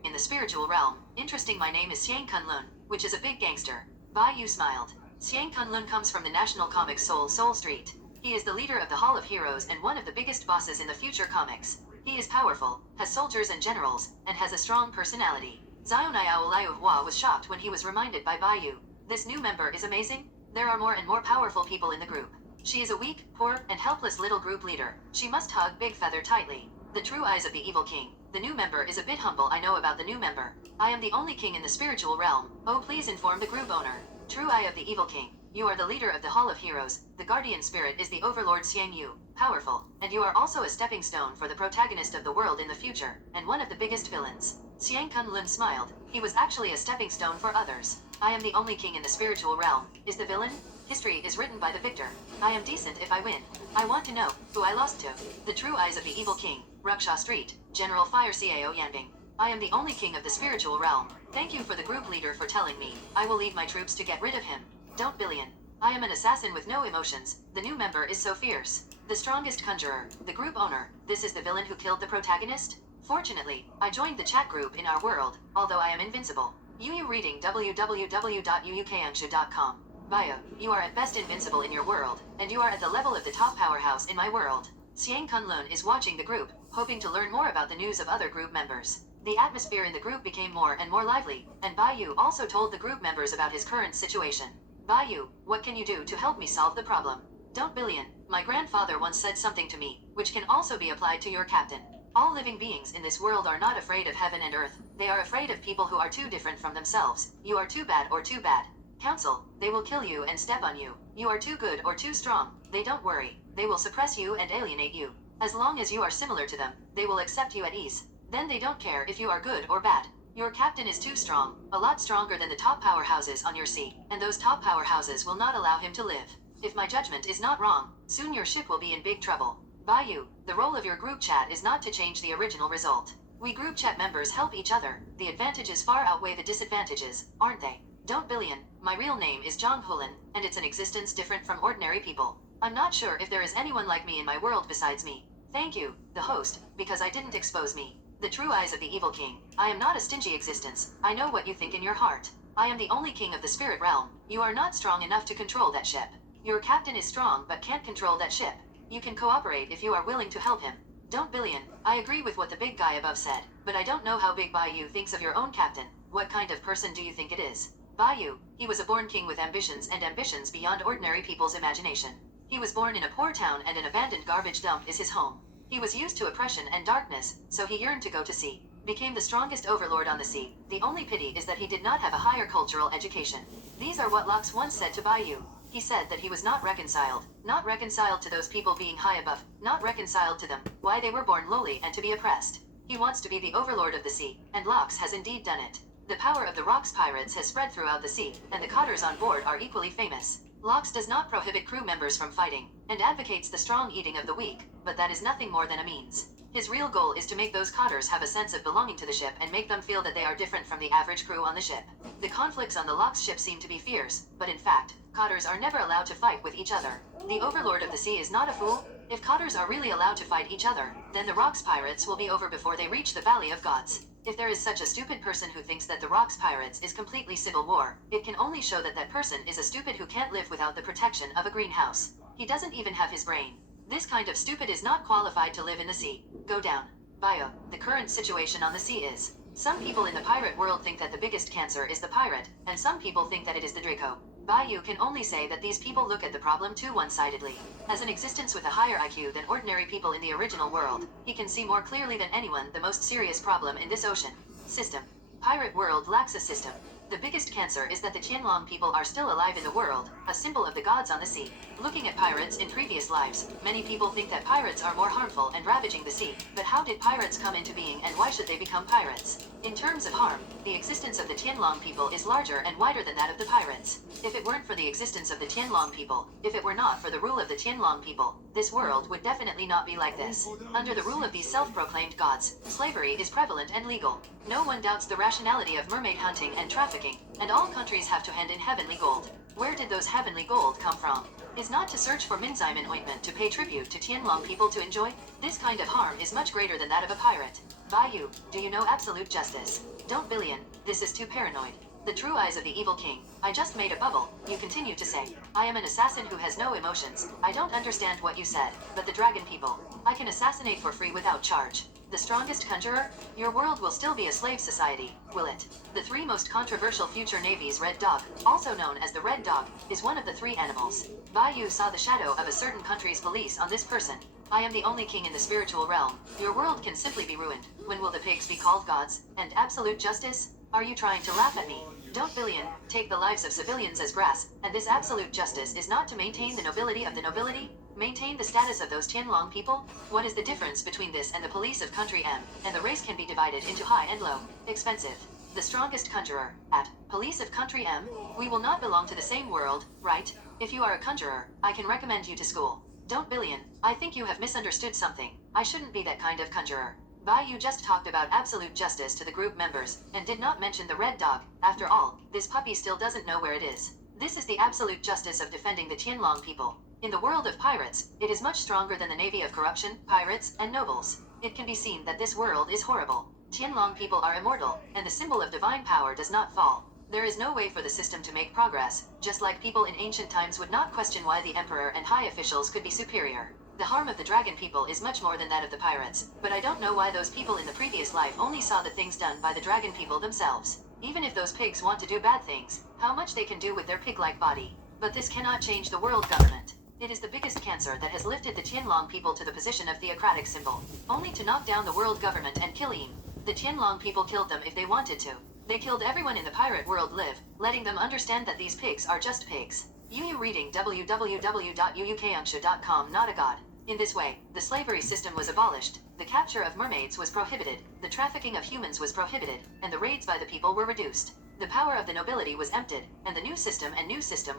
In the spiritual realm, interesting, my name is Xiang Kunlun, which is a big gangster. Bai Yu smiled. Xiang Kunlun comes from the national comics Soul Street. He is the leader of the Hall of Heroes and one of the biggest bosses in the future comics. He is powerful, has soldiers and generals, and has a strong personality. Zionayao Liuhua was shocked when he was reminded by Bai Yu. This new member is amazing. There are more and more powerful people in the group. She is a weak, poor, and helpless little group leader. She must hug Big Feather tightly. The true eyes of the evil king. The new member is a bit humble. I know about the new member. I am the only king in the spiritual realm. Oh, please inform the group owner. True eye of the evil king. You are the leader of the Hall of Heroes. The guardian spirit is the overlord Xiang Yu. Powerful. And you are also a stepping stone for the protagonist of the world in the future, and one of the biggest villains. Xiang Kunlun smiled. He was actually a stepping stone for others. I am the only king in the spiritual realm. Is the villain? History is written by the victor. I am decent if I win. I want to know who I lost to. The true eyes of the evil king. Ruksha Street. General Fire Cao Yanbing. I am the only king of the spiritual realm. Thank you for the group leader for telling me. I will lead my troops to get rid of him. Don't Billion. I am an assassin with no emotions. The new member is so fierce. The strongest conjurer. The group owner. This is the villain who killed the protagonist? Fortunately, I joined the chat group in our world, although I am invincible. Yu reading www.uukanshu.com. Bio, you are at best invincible in your world, and you are at the level of the top powerhouse in my world. Xiang Kunlun is watching the group, hoping to learn more about the news of other group members. The atmosphere in the group became more and more lively, and Bai also told the group members about his current situation. Bai, what can you do to help me solve the problem? Don't Billion, my grandfather once said something to me, which can also be applied to your captain. All living beings in this world are not afraid of heaven and earth, they are afraid of people who are too different from themselves. You are too bad or too bad. Council, they will kill you and step on you. You are too good or too strong. They don't worry. They will suppress you and alienate you. As long as you are similar to them, they will accept you at ease. Then they don't care if you are good or bad. Your captain is too strong, a lot stronger than the top powerhouses on your sea, and those top powerhouses will not allow him to live. If my judgment is not wrong, soon your ship will be in big trouble. Bai, the role of your group chat is not to change the original result. We group chat members help each other. The advantages far outweigh the disadvantages, aren't they? Don't Billion, my real name is Zhang Hulin, and it's an existence different from ordinary people. I'm not sure if there is anyone like me in my world besides me. Thank you, the host, because I didn't expose me. The true eyes of the evil king. I am not a stingy existence. I know what you think in your heart. I am the only king of the spirit realm. You are not strong enough to control that ship. Your captain is strong but can't control that ship. You can cooperate if you are willing to help him. Don't Billion, I agree with what the big guy above said, but I don't know how Big Bai thinks of your own captain. What kind of person do you think it is? Bai, he was a born king with ambitions and ambitions beyond ordinary people's imagination. He was born in a poor town and an abandoned garbage dump is his home. He was used to oppression and darkness, so he yearned to go to sea. Became the strongest overlord on the sea. The only pity is that he did not have a higher cultural education. These are what Lux once said to Bai. He said that he was not reconciled to those people being high above, not reconciled to them, why they were born lowly and to be oppressed. He wants to be the overlord of the sea, and Lux has indeed done it. The power of the Rocks pirates has spread throughout the sea, and the cotters on board are equally famous. Lux does not prohibit crew members from fighting, and advocates the strong eating of the weak, but that is nothing more than a means. His real goal is to make those cotters have a sense of belonging to the ship and make them feel that they are different from the average crew on the ship. The conflicts on the Lux ship seem to be fierce, but in fact, cotters are never allowed to fight with each other. The overlord of the sea is not a fool. If cotters are really allowed to fight each other, then the Rocks pirates will be over before they reach the Valley of Gods. If there is such a stupid person who thinks that the Rocks Pirates is completely civil war, it can only show that that person is a stupid who can't live without the protection of a greenhouse. He doesn't even have his brain. This kind of stupid is not qualified to live in the sea. Go down. Bio. The current situation on the sea is. Some people in the pirate world think that the biggest cancer is the pirate, and some people think that it is the Draco. Bayou can only say that these people look at the problem too one-sidedly. As an existence with a higher IQ than ordinary people in the original world, he can see more clearly than anyone the most serious problem in this ocean. System. Pirate world lacks a system. The biggest cancer is that the Tianlong people are still alive in the world, a symbol of the gods on the sea. Looking at pirates in previous lives, many people think that pirates are more harmful and ravaging the sea. But how did pirates come into being and why should they become pirates? In terms of harm, the existence of the Tianlong people is larger and wider than that of the pirates. If it weren't for the existence of the Tianlong people, if it were not for the rule of the Tianlong people, this world would definitely not be like this. Under the rule of these self-proclaimed gods, slavery is prevalent and legal. No one doubts the rationality of mermaid hunting and trafficking, and all countries have to hand in heavenly gold. Where did those heavenly gold come from? Is not to search for Minzaiman ointment to pay tribute to Tianlong people to enjoy? This kind of harm is much greater than that of a pirate. Bayou, do you know absolute justice? Don't Billion, this is too paranoid. The true eyes of the evil king. I just made a bubble, you continue to say. I am an assassin who has no emotions. I don't understand what you said, but the dragon people. I can assassinate for free without charge. The strongest conjurer? Your world will still be a slave society, will it? The three most controversial future navies Red Dog, also known as the Red Dog, is one of the three animals. Bayou saw the shadow of a certain country's police on this person. I am the only king in the spiritual realm. Your world can simply be ruined. When will the pigs be called gods? And absolute justice? Are you trying to laugh at me? Don't Billion, take the lives of civilians as grass, and this absolute justice is not to maintain the nobility of the nobility? Maintain the status of those Tianlong people? What is the difference between this and the police of Country M? And the race can be divided into high and low. Expensive. The strongest conjurer, at police of Country M? We will not belong to the same world, right? If you are a conjurer, I can recommend you to school. Don't Billion, I think you have misunderstood something. I shouldn't be that kind of conjurer. Bayou just talked about absolute justice to the group members, and did not mention the Red Dog. After all, this puppy still doesn't know where it is. This is the absolute justice of defending the Tianlong people. In the world of pirates, it is much stronger than the navy of corruption, pirates, and nobles. It can be seen that this world is horrible. Tianlong people are immortal, and the symbol of divine power does not fall. There is no way for the system to make progress, just like people in ancient times would not question why the emperor and high officials could be superior. The harm of the dragon people is much more than that of the pirates, but I don't know why those people in the previous life only saw the things done by the dragon people themselves. Even if those pigs want to do bad things, how much they can do with their pig-like body. But this cannot change the world government. It is the biggest cancer that has lifted the Tianlong people to the position of theocratic symbol, only to knock down the world government and kill him. The Tianlong people killed them if they wanted to. They killed everyone in the pirate world live, letting them understand that these pigs are just pigs. Yu reading www.uukangsha.com. Not a god. In this way, the slavery system was abolished, the capture of mermaids was prohibited, the trafficking of humans was prohibited, and the raids by the people were reduced. The power of the nobility was emptied, and the new system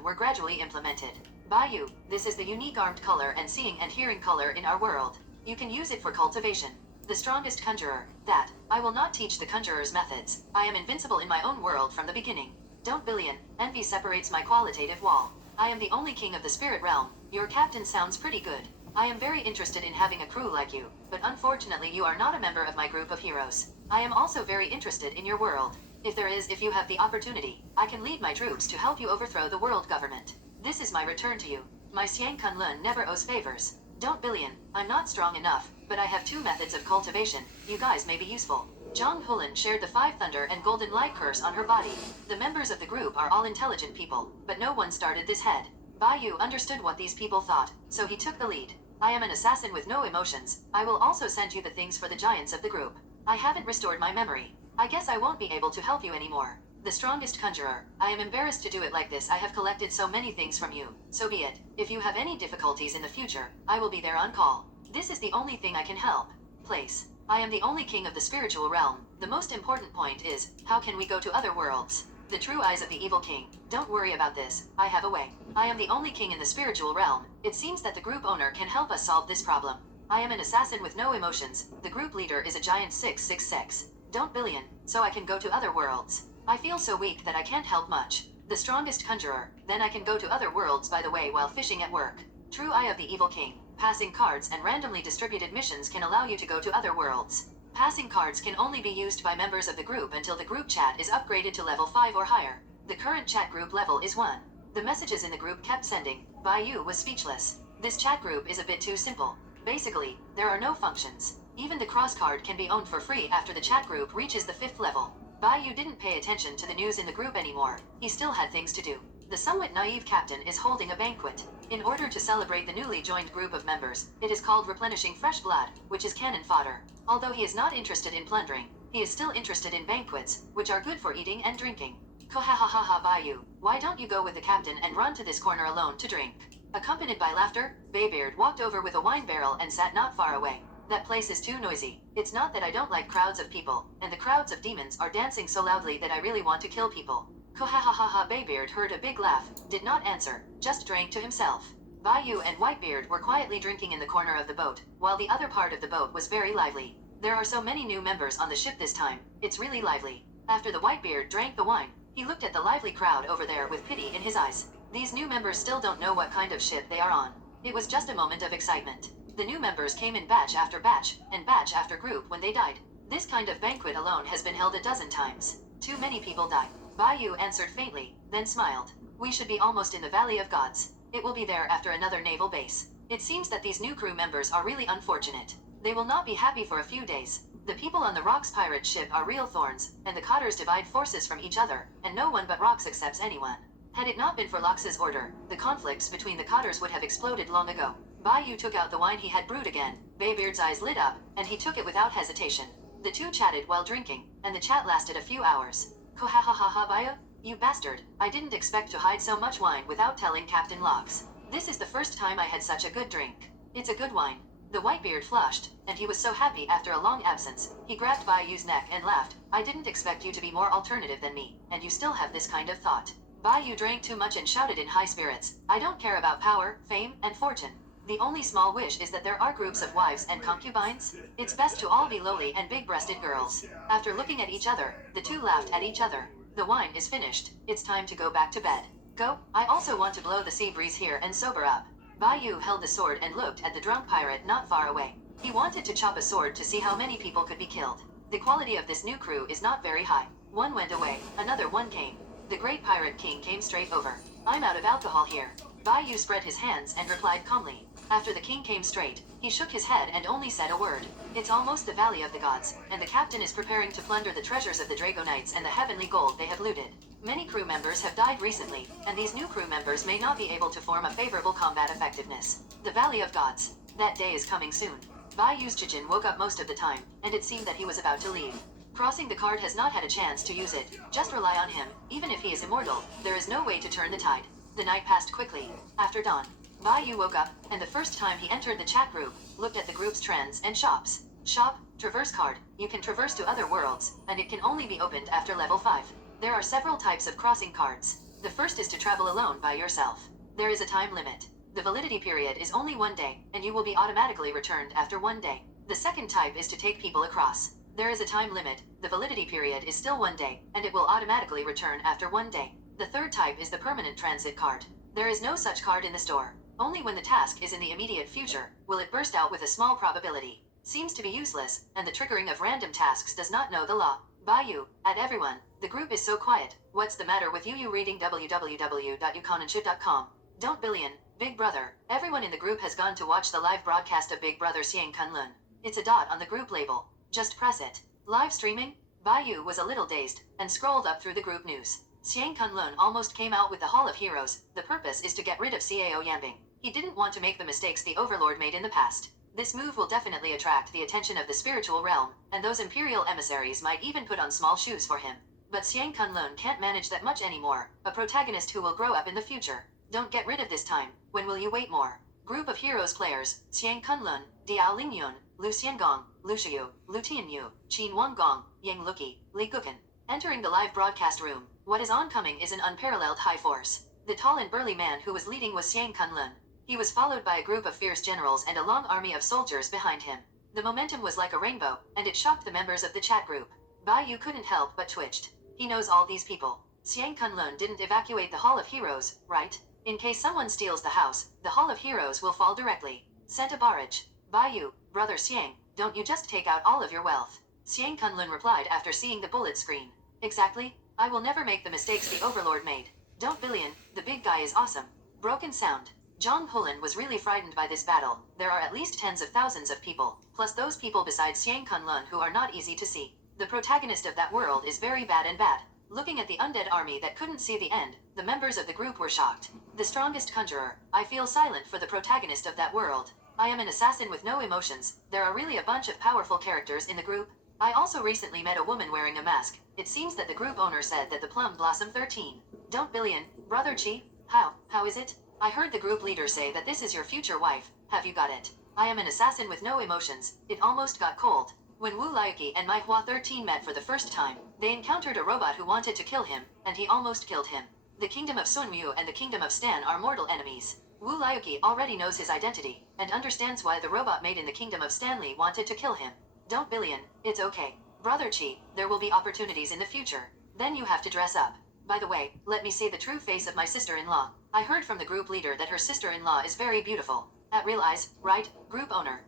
were gradually implemented. Bayou, this is the unique armed color and seeing and hearing color in our world. You can use it for cultivation. The strongest conjurer, that. I will not teach the conjurer's methods. I am invincible in my own world from the beginning. Don't Billion, envy separates my qualitative wall. I am the only king of the spirit realm. Your captain sounds pretty good. I am very interested in having a crew like you, but unfortunately you are not a member of my group of heroes. I am also very interested in your world. If you have the opportunity, I can lead my troops to help you overthrow the world government. This is my return to you. My Xiang Kunlun never owes favors. Don't Billion, I'm not strong enough, but I have two methods of cultivation. You guys may be useful. Zhang Hulan shared the Five Thunder and Golden Light Curse on her body. The members of the group are all intelligent people, but no one started this head. Bayou understood what these people thought, so he took the lead. I am an assassin with no emotions. I will also send you the things for the giants of the group. I haven't restored my memory. I guess I won't be able to help you anymore. The strongest conjurer. I am embarrassed to do it like this. I have collected so many things from you. So be it. If you have any difficulties in the future, I will be there on call. This is the only thing I can help. Place. I am the only king of the spiritual realm. The most important point is, how can we go to other worlds? The true eyes of the evil king. Don't worry about this. I have a way. I am the only king in the spiritual realm. It seems that the group owner can help us solve this problem. I am an assassin with no emotions. The group leader is a giant 666. Don't Billion, so I can go to other worlds. I feel so weak that I can't help much. The strongest conjurer, then I can go to other worlds by the way while fishing at work. True eye of the evil king. Passing cards and randomly distributed missions can allow you to go to other worlds. Passing cards can only be used by members of the group until the group chat is upgraded to level 5 or higher. The current chat group level is 1. The messages in the group kept sending. Bayou was speechless. This chat group is a bit too simple. Basically, there are no functions. Even the cross card can be owned for free after the chat group reaches the 5th level. Bayou didn't pay attention to the news in the group anymore. He still had things to do. The somewhat naive captain is holding a banquet. In order to celebrate the newly joined group of members, it is called replenishing fresh blood, which is cannon fodder. Although he is not interested in plundering, he is still interested in banquets, which are good for eating and drinking. Kohahahaha Bayou, why don't you go with the captain and run to this corner alone to drink? Accompanied by laughter, Baybeard walked over with a wine barrel and sat not far away. That place is too noisy. It's not that I don't like crowds of people, and the crowds of demons are dancing so loudly that I really want to kill people. Kohahahaha Baybeard heard a big laugh, did not answer, just drank to himself. Bayou and Whitebeard were quietly drinking in the corner of the boat, while the other part of the boat was very lively. There are so many new members on the ship this time, it's really lively. After the Whitebeard drank the wine, he looked at the lively crowd over there with pity in his eyes. These new members still don't know what kind of ship they are on. It was just a moment of excitement. The new members came in batch after batch, and batch after group when they died. This kind of banquet alone has been held a dozen times. Too many people died. Bayou answered faintly, then smiled. We should be almost in the Valley of Gods. It will be there after another naval base. It seems that these new crew members are really unfortunate. They will not be happy for a few days. The people on the Rox pirate ship are real thorns, and the Cotters divide forces from each other, and no one but Rox accepts anyone. Had it not been for Lox's order, the conflicts between the Cotters would have exploded long ago. Bayou took out the wine he had brewed again. Baybeard's eyes lit up, and he took it without hesitation. The two chatted while drinking, and the chat lasted a few hours. Kohahahaha Bayou? You bastard, I didn't expect to hide so much wine without telling Captain Lox. This is the first time I had such a good drink. It's a good wine. The Whitebeard flushed, and he was so happy after a long absence. He grabbed Bayou's neck and laughed. I didn't expect you to be more alternative than me, and you still have this kind of thought. Bayou drank too much and shouted in high spirits. I don't care about power, fame, and fortune. The only small wish is that there are groups of wives and concubines. It's best to all be lowly and big-breasted girls. After looking at each other, the two laughed at each other. The wine is finished. It's time to go back to bed. Go, I also want to blow the sea breeze here and sober up. Bayou held the sword and looked at the drunk pirate not far away. He wanted to chop a sword to see how many people could be killed. The quality of this new crew is not very high. One went away, another one came. The great pirate king came straight over. I'm out of alcohol here. Bayou spread his hands and replied calmly. After the king came straight, he shook his head and only said a word. It's almost the Valley of the Gods, and the captain is preparing to plunder the treasures of the Draco Knights and the heavenly gold they have looted. Many crew members have died recently, and these new crew members may not be able to form a favorable combat effectiveness. The Valley of Gods. That day is coming soon. Bayou's Jijin woke up most of the time, and it seemed that he was about to leave. Crossing the card has not had a chance to use it. Just rely on him. Even if he is immortal, there is no way to turn the tide. The night passed quickly. After dawn, Bayou woke up, and the first time he entered the chat group, looked at the group's trends and shops. Shop, traverse card. You can traverse to other worlds, and it can only be opened after level 5. There are several types of crossing cards. The first is to travel alone by yourself. There is a time limit. The validity period is only 1 day, and you will be automatically returned after 1 day. The second type is to take people across. There is a time limit. The validity period is still 1 day, and it will automatically return after 1 day. The third type is the permanent transit card. There is no such card in the store. Only when the task is in the immediate future will it burst out with a small probability. Seems to be useless, and the triggering of random tasks does not know the law. Bayou, at everyone, the group is so quiet. What's the matter with you? You reading www.yukonanship.com. Don't billion, Big Brother. Everyone in the group has gone to watch the live broadcast of Big Brother Xiang Kunlun. It's a dot on the group label. Just press it. Live streaming? Bayou was a little dazed, and scrolled up through the group news. Xiang Kunlun almost came out with the Hall of Heroes. The purpose is to get rid of Cao Yambing. He didn't want to make the mistakes the Overlord made in the past. This move will definitely attract the attention of the spiritual realm, and those imperial emissaries might even put on small shoes for him. But Xiang Kunlun can't manage that much anymore. A protagonist who will grow up in the future. Don't get rid of this time. When will you wait more? Group of heroes players: Xiang Kunlun, Diao Lingyun, Lu Xiangong, Lu Shiyu, Lu Tianyu, Qin Wanggong, Yang Luqi, Li Guken. Entering the live broadcast room, what is oncoming is an unparalleled high force. The tall and burly man who was leading was Xiang Kunlun. He was followed by a group of fierce generals and a long army of soldiers behind him. The momentum was like a rainbow, and it shocked the members of the chat group. Bayou couldn't help but twitched. He knows all these people. Xiang Kunlun didn't evacuate the Hall of Heroes, right? In case someone steals the house, the Hall of Heroes will fall directly. Sent a barrage. Bayou, Brother Xiang, Don't you just take out all of your wealth? Xiang Kunlun replied after seeing the bullet screen. Exactly. I will never make the mistakes the Overlord made. Don't Billion, the big guy is awesome. Broken sound. Zhang Hulin was really frightened by this battle. There are at least tens of thousands of people, plus those people besides Xiang Kunlun who are not easy to see. The protagonist of that world is very bad and bad. Looking at the undead army that couldn't see the end, the members of the group were shocked. The strongest conjurer. I feel silent for the protagonist of that world. I am an assassin with no emotions. There are really a bunch of powerful characters in the group. I also recently met a woman wearing a mask. It seems that the group owner said that the Plum Blossom 13. Don't Billion, Brother Chi? How is it? I heard the group leader say that this is your future wife. Have you got it? I am an assassin with no emotions. It almost got cold. When Wu Liuqi and Mai Hua 13 met for the first time, they encountered a robot who wanted to kill him, and he almost killed him. The kingdom of Sun Mu and the kingdom of Stan are mortal enemies. Wu Liuqi already knows his identity, and understands why the robot made in the kingdom of Stanley wanted to kill him. Don't Billion, it's okay. Brother Chi, there will be opportunities in the future. Then you have to dress up. By the way, let me see the true face of my sister-in-law. I heard from the group leader that her sister-in-law is very beautiful. At real eyes, right? Group owner.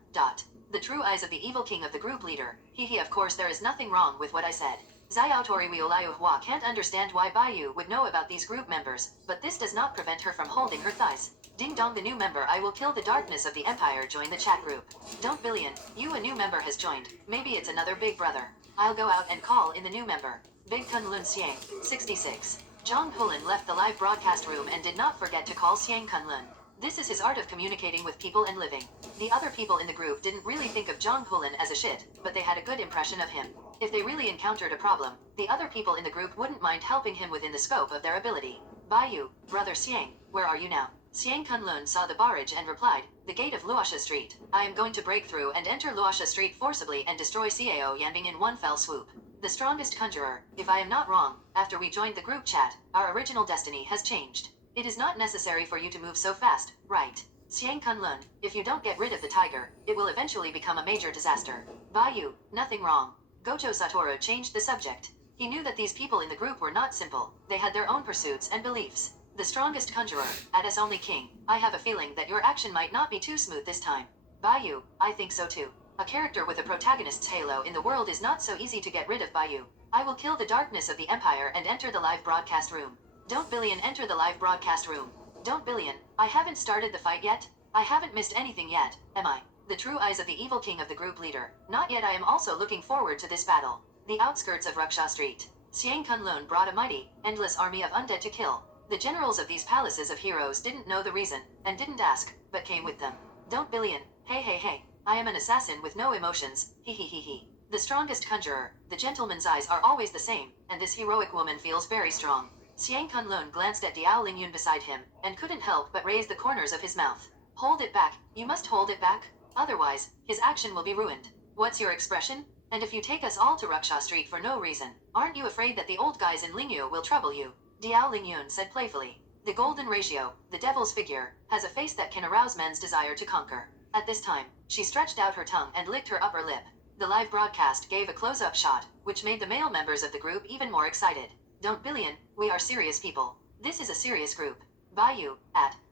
The true eyes of the evil king of the group leader. Of course there is nothing wrong with what I said. Xiaotori Wiolayu Hua can't understand why Baiyu would know about these group members, but this does not prevent her from holding her thighs. Ding dong, the new member. I will kill the darkness of the empire. Join the chat group. Don't Billion, a new member has joined. Maybe it's another big brother. I'll go out and call in the new member. Big Kunlun Xiang, 66. Zhang Hulin left the live broadcast room and did not forget to call Xiang Kunlun. This is his art of communicating with people and living. The other people in the group didn't really think of Zhang Hulin as a shit, but they had a good impression of him. If they really encountered a problem, the other people in the group wouldn't mind helping him within the scope of their ability. Baiyu, brother Xiang, where are you now? Xiang Kunlun saw the barrage and replied, the gate of Luosha Street. I am going to break through and enter Luosha Street forcibly and destroy Cao Yanbing in one fell swoop. The strongest conjurer, if I am not wrong, after we joined the group chat, our original destiny has changed. It is not necessary for you to move so fast, right? Xiang Kunlun, if you don't get rid of the tiger, it will eventually become a major disaster. Baiyu, nothing wrong. Gojo Satoru changed the subject. He knew that these people in the group were not simple. They had their own pursuits and beliefs. The strongest conjurer, Adas only king. I have a feeling that your action might not be too smooth this time. Baiyu, I think so too. A character with a protagonist's halo in the world is not so easy to get rid of. Baiyu. I will kill the darkness of the empire and enter the live broadcast room. Don't Billion, enter the live broadcast room. Don't Billion, I haven't started the fight yet. I haven't missed anything yet, am I? The true eyes of the evil king of the group leader. Not yet. I am also looking forward to this battle. The outskirts of Ruksha Street. Xiang Kunlun brought a mighty, endless army of undead to kill. The generals of these palaces of heroes didn't know the reason, and didn't ask, but came with them. Don't Billion, hey. I am an assassin with no emotions, he. The strongest conjurer, the gentleman's eyes are always the same, and this heroic woman feels very strong. Xiang Kunlun glanced at Diao Lingyun beside him, and couldn't help but raise the corners of his mouth. Hold it back, you must hold it back, otherwise, his action will be ruined. What's your expression? And if you take us all to Ruksha Street for no reason, aren't you afraid that the old guys in Lingyu will trouble you? Diao Lingyun said playfully. The golden ratio, the devil's figure, has a face that can arouse men's desire to conquer. At this time, she stretched out her tongue and licked her upper lip. The live broadcast gave a close-up shot, which made the male members of the group even more excited. Don't Billion, we are serious people. This is a serious group. Baiyu,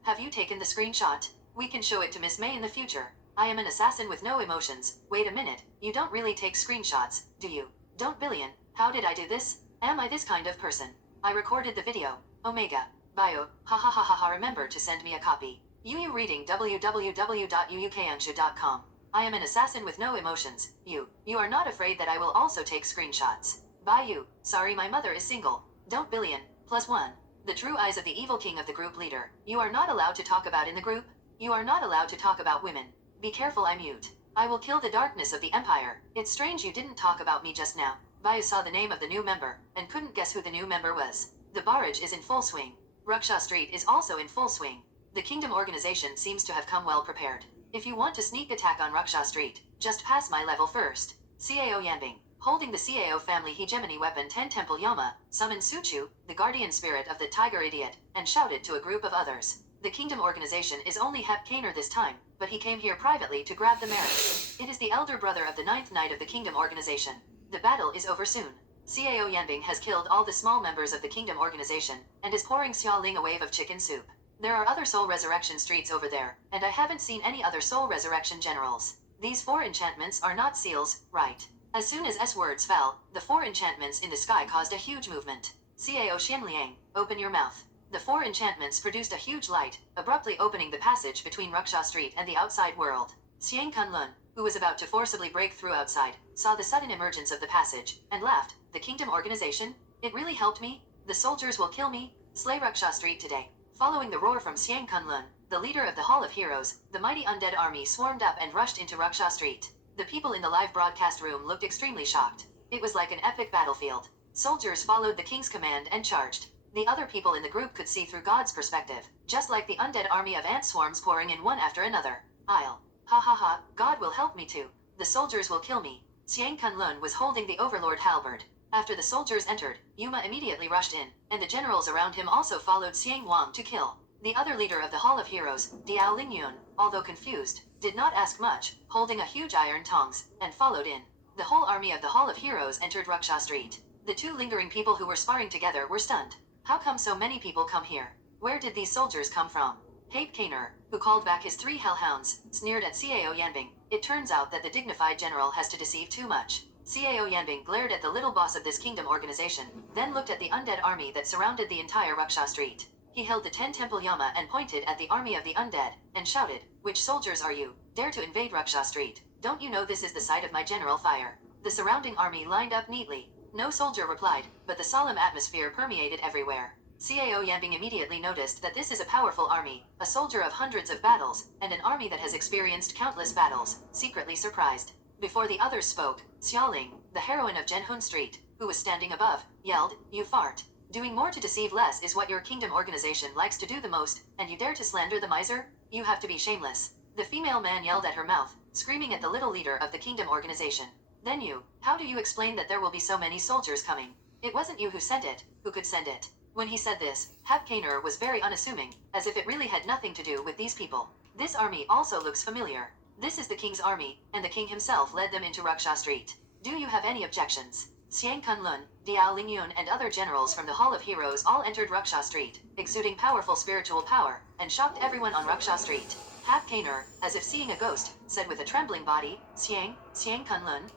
have you taken the screenshot? We can show it to Miss May in the future. I am an assassin with no emotions. Wait a minute, you don't really take screenshots, do you? Don't Billion, how did I do this? Am I this kind of person? I recorded the video. Omega. Bio, ha, remember to send me a copy. Yu reading www.yuukanshu.com. I am an assassin with no emotions. You are not afraid that I will also take screenshots. Baiyu, sorry my mother is single. Don't Billion, +1. The true eyes of the evil king of the group leader. You are not allowed to talk about in the group. You are not allowed to talk about women. Be careful, I mute. I will kill the darkness of the empire. It's strange you didn't talk about me just now. Baiyu saw the name of the new member, and couldn't guess who the new member was. The barrage is in full swing. Ruksha Street is also in full swing. The kingdom organization seems to have come well prepared. If you want to sneak attack on Ruksha Street, just pass my level first. Cao Yanbing, holding the Cao family hegemony weapon 10 Temple Yama, summoned Suchu, the guardian spirit of the tiger idiot, and shouted to a group of others. The kingdom organization is only Hep Kaner this time, but he came here privately to grab the merits. It is the elder brother of the 9th knight of the kingdom organization. The battle is over soon. Cao Yanbing has killed all the small members of the kingdom organization, and is pouring Xia Ling a wave of chicken soup. There are other soul resurrection streets over there, and I haven't seen any other soul resurrection generals. These 4 enchantments are not seals, right? As soon as S words fell, the 4 enchantments in the sky caused a huge movement. Cao Xianliang, open your mouth. The 4 enchantments produced a huge light, abruptly opening the passage between Ruksha Street and the outside world. Xiang Kunlun, who was about to forcibly break through outside, saw the sudden emergence of the passage, and laughed. The kingdom organization? It really helped me? The soldiers will kill me? Slay Ruksha Street today. Following the roar from Xiang Kunlun, the leader of the Hall of Heroes, the mighty undead army swarmed up and rushed into Ruksha Street. The people in the live broadcast room looked extremely shocked. It was like an epic battlefield. Soldiers followed the king's command and charged. The other people in the group could see through God's perspective, just like the undead army of ant swarms pouring in one after another. Ha ha ha, God will help me too. The soldiers will kill me. Xiang Kunlun was holding the overlord halberd. After the soldiers entered, Yuma immediately rushed in, and the generals around him also followed Xiang Wang to kill. The other leader of the Hall of Heroes, Diao Lingyun, although confused, did not ask much, holding a huge iron tongs, and followed in. The whole army of the Hall of Heroes entered Ruksha Street. The 2 lingering people who were sparring together were stunned. How come so many people come here? Where did these soldiers come from? Cape Kaner, who called back his 3 hellhounds, sneered at Cao Yanbing. It turns out that the dignified general has to deceive too much. Cao Yanbing glared at the little boss of this kingdom organization, then looked at the undead army that surrounded the entire Ruksha Street. He held the 10 temple Yama and pointed at the army of the undead, and shouted, "Which soldiers are you? Dare to invade Ruksha Street? Don't you know this is the site of my general fire?" The surrounding army lined up neatly. No soldier replied, but the solemn atmosphere permeated everywhere. Cao Yanbing immediately noticed that this is a powerful army, a soldier of hundreds of battles, and an army that has experienced countless battles, secretly surprised. Before the others spoke, Xiaoling, the heroine of Zhenhun Street, who was standing above, yelled, "You fart. Doing more to deceive less is what your kingdom organization likes to do the most, and you dare to slander the miser? You have to be shameless." The female man yelled at her mouth, screaming at the little leader of the kingdom organization. "Then you, how do you explain that there will be so many soldiers coming? It wasn't you who sent it, who could send it?" When he said this, Hap Kaner was very unassuming, as if it really had nothing to do with these people. "This army also looks familiar. This is the king's army, and the king himself led them into Ruksha Street. Do you have any objections?" Xiang Kunlun, Diao Lingyun and other generals from the Hall of Heroes all entered Ruksha Street, exuding powerful spiritual power, and shocked everyone on Ruksha Street. Hap Kaner, as if seeing a ghost, said with a trembling body, Xiang Kunlun,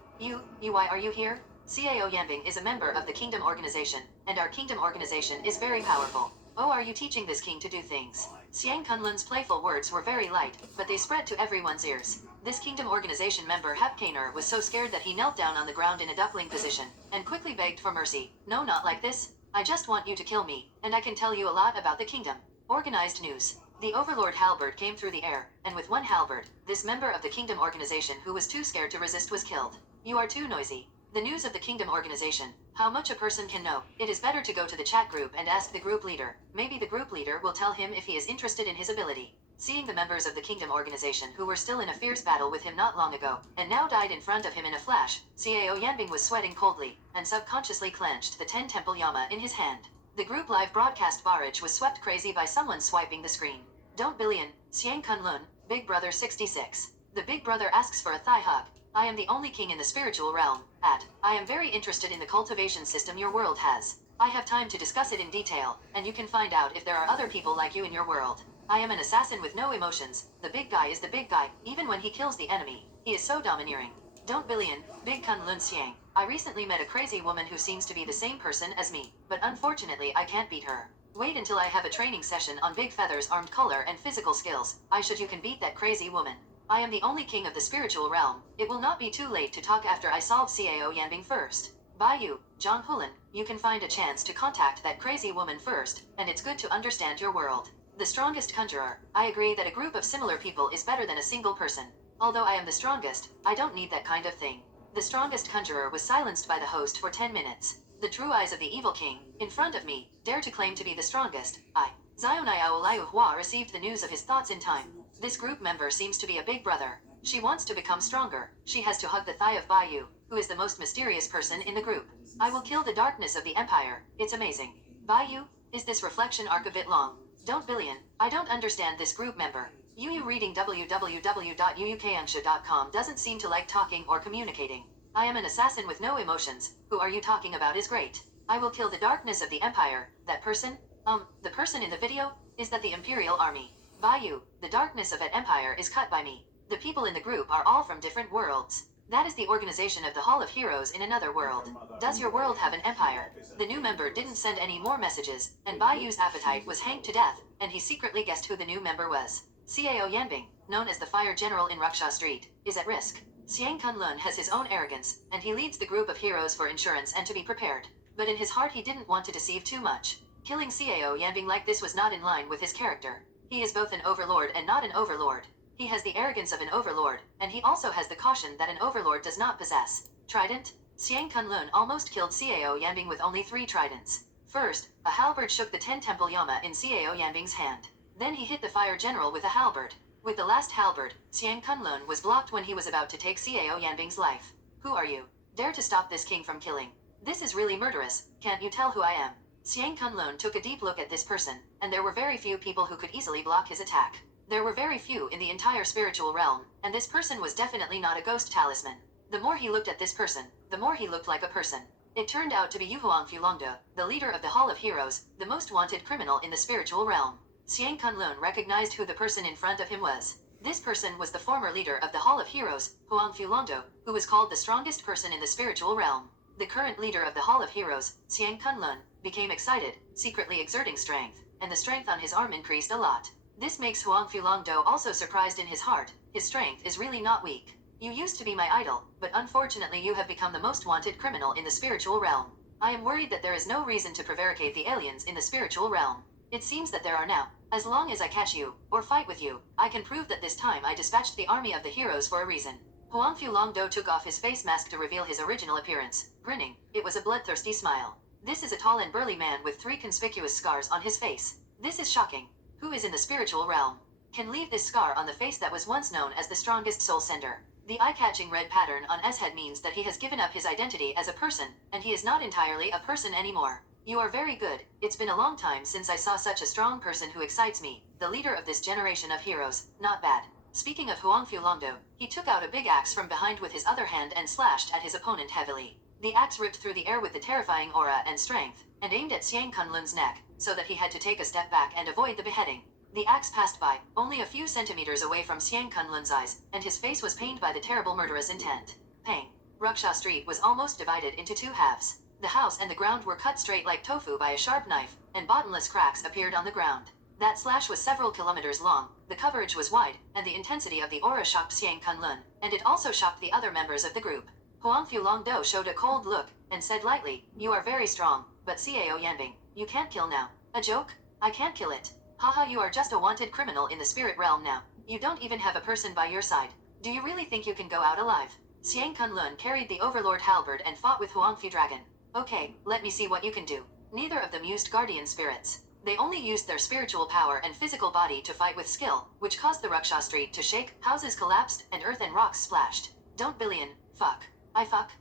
why are you here? Cao Yanbing is a member of the kingdom organization, and our kingdom organization is very powerful. Oh, are you teaching this king to do things? Xiang Kunlun's playful words were very light, but they spread to everyone's ears. This kingdom organization member Hap Kaner was so scared that he knelt down on the ground in a duckling position, and quickly begged for mercy. "No, not like this. I just want you to kill me, and I can tell you a lot about the kingdom." Organized news. The Overlord halberd came through the air, and with one halberd, this member of the kingdom organization who was too scared to resist was killed. "You are too noisy." The news of the kingdom organization, how much a person can know. It is better to go to the chat group and ask the group leader. Maybe the group leader will tell him if he is interested in his ability. Seeing the members of the kingdom organization who were still in a fierce battle with him not long ago, and now died in front of him in a flash, Cao Yanbing was sweating coldly, and subconsciously clenched the 10 temple Yama in his hand. The group live broadcast barrage was swept crazy by someone swiping the screen. "Don't billion, Xiang Kunlun, Big Brother 66. The Big Brother asks for a thigh hug. I am the only king in the spiritual realm. I am very interested in the cultivation system your world has. I have time to discuss it in detail, and you can find out if there are other people like you in your world. I am an assassin with no emotions. The big guy is the big guy, even when he kills the enemy. He is so domineering. Don't billion, Big Kunlun Xiang. I recently met a crazy woman who seems to be the same person as me, but unfortunately I can't beat her. Wait until I have a training session on Big Feather's armed color and physical skills. You can beat that crazy woman. I am the only king of the spiritual realm. It will not be too late to talk after I solve Cao Yanbing first. By you, Zhang Hulan, you can find a chance to contact that crazy woman first, and it's good to understand your world. The strongest conjurer. I agree that a group of similar people is better than a single person. Although I am the strongest, I don't need that kind of thing. The strongest conjurer was silenced by the host for 10 minutes. The true eyes of the evil king, in front of me, dare to claim to be the strongest. Zionaiao Liu Hua received the news of his thoughts in time. This group member seems to be a big brother. She wants to become stronger. She has to hug the thigh of Baiyu, who is the most mysterious person in the group. I will kill the darkness of the empire. It's amazing. Baiyu, is this reflection arc a bit long? Don't billion. I don't understand this group member. Yu reading www.uukansha.com doesn't seem to like talking or communicating. I am an assassin with no emotions. Who are you talking about is great. I will kill the darkness of the empire. That person? The person in the video? Is that the Imperial Army? Baiyu, the darkness of that empire is cut by me. The people in the group are all from different worlds. That is the organization of the Hall of Heroes in another world. Does your world have an empire? The new member didn't send any more messages, and Bayu's appetite was hanged to death, and he secretly guessed who the new member was. Cao Yanbing, known as the Fire General in Raksha Street, is at risk. Xiang Kunlun has his own arrogance, and he leads the group of heroes for insurance and to be prepared. But in his heart he didn't want to deceive too much. Killing Cao Yanbing like this was not in line with his character. He is both an overlord and not an overlord. He has the arrogance of an overlord, and he also has the caution that an overlord does not possess. Trident? Xiang Kunlun almost killed Cao Yanbing with only 3 tridents. First, a halberd shook the 10 temple Yama in Cao Yanbing's hand. Then he hit the Fire General with a halberd. With the last halberd, Xiang Kunlun was blocked when he was about to take Cao Yanbing's life. Who are you? Dare to stop this king from killing. This is really murderous, can't you tell who I am? Xiang Kunlun took a deep look at this person, and there were very few people who could easily block his attack. There were very few in the entire spiritual realm, and this person was definitely not a ghost talisman. The more he looked at this person, the more he looked like a person. It turned out to be Yu Huangfu Longde, the leader of the Hall of Heroes, the most wanted criminal in the spiritual realm. Xiang Kunlun recognized who the person in front of him was. This person was the former leader of the Hall of Heroes, Huangfu Longde, who was called the strongest person in the spiritual realm. The current leader of the Hall of Heroes, Xiang Kunlun, became excited, secretly exerting strength, and the strength on his arm increased a lot. This makes Huangfu Longde also surprised in his heart. His strength is really not weak. You used to be my idol, but unfortunately you have become the most wanted criminal in the spiritual realm. I am worried that there is no reason to prevaricate the aliens in the spiritual realm. It seems that there are now. As long as I catch you, or fight with you, I can prove that this time I dispatched the army of the heroes for a reason. Huangfu Longde took off his face mask to reveal his original appearance. Grinning, it was a bloodthirsty smile. This is a tall and burly man with 3 conspicuous scars on his face. This is shocking. Who is in the spiritual realm can leave this scar on the face that was once known as the strongest soul sender? The eye-catching red pattern on S head means that he has given up his identity as a person, and he is not entirely a person anymore. You are very good. It's been a long time since I saw such a strong person who excites me, the leader of this generation of heroes. Not bad. Speaking of Huangfu Longde, he took out a big axe from behind with his other hand and slashed at his opponent heavily. The axe ripped through the air with the terrifying aura and strength, and aimed at Xiang Kunlun's neck, so that he had to take a step back and avoid the beheading. The axe passed by, only a few centimeters away from Xiang Kunlun's eyes, and his face was pained by the terrible murderous intent. Pang. Raksha Street was almost divided into 2 halves. The house and the ground were cut straight like tofu by a sharp knife, and bottomless cracks appeared on the ground. That slash was several kilometers long, the coverage was wide, and the intensity of the aura shocked Xiang Kunlun, and it also shocked the other members of the group. Huangfu Longde showed a cold look, and said lightly, "You are very strong, but Cao Yanbing, you can't kill now." A joke? I can't kill it. Haha, you are just a wanted criminal in the spirit realm now. You don't even have a person by your side. Do you really think you can go out alive? Xiang Kunlun carried the Overlord halberd and fought with Huangfu Dragon. Okay, let me see what you can do. Neither of them used guardian spirits. They only used their spiritual power and physical body to fight with skill, which caused the Raksha Street to shake, houses collapsed, and earth and rocks splashed. Don't billion, fuck. I fuck.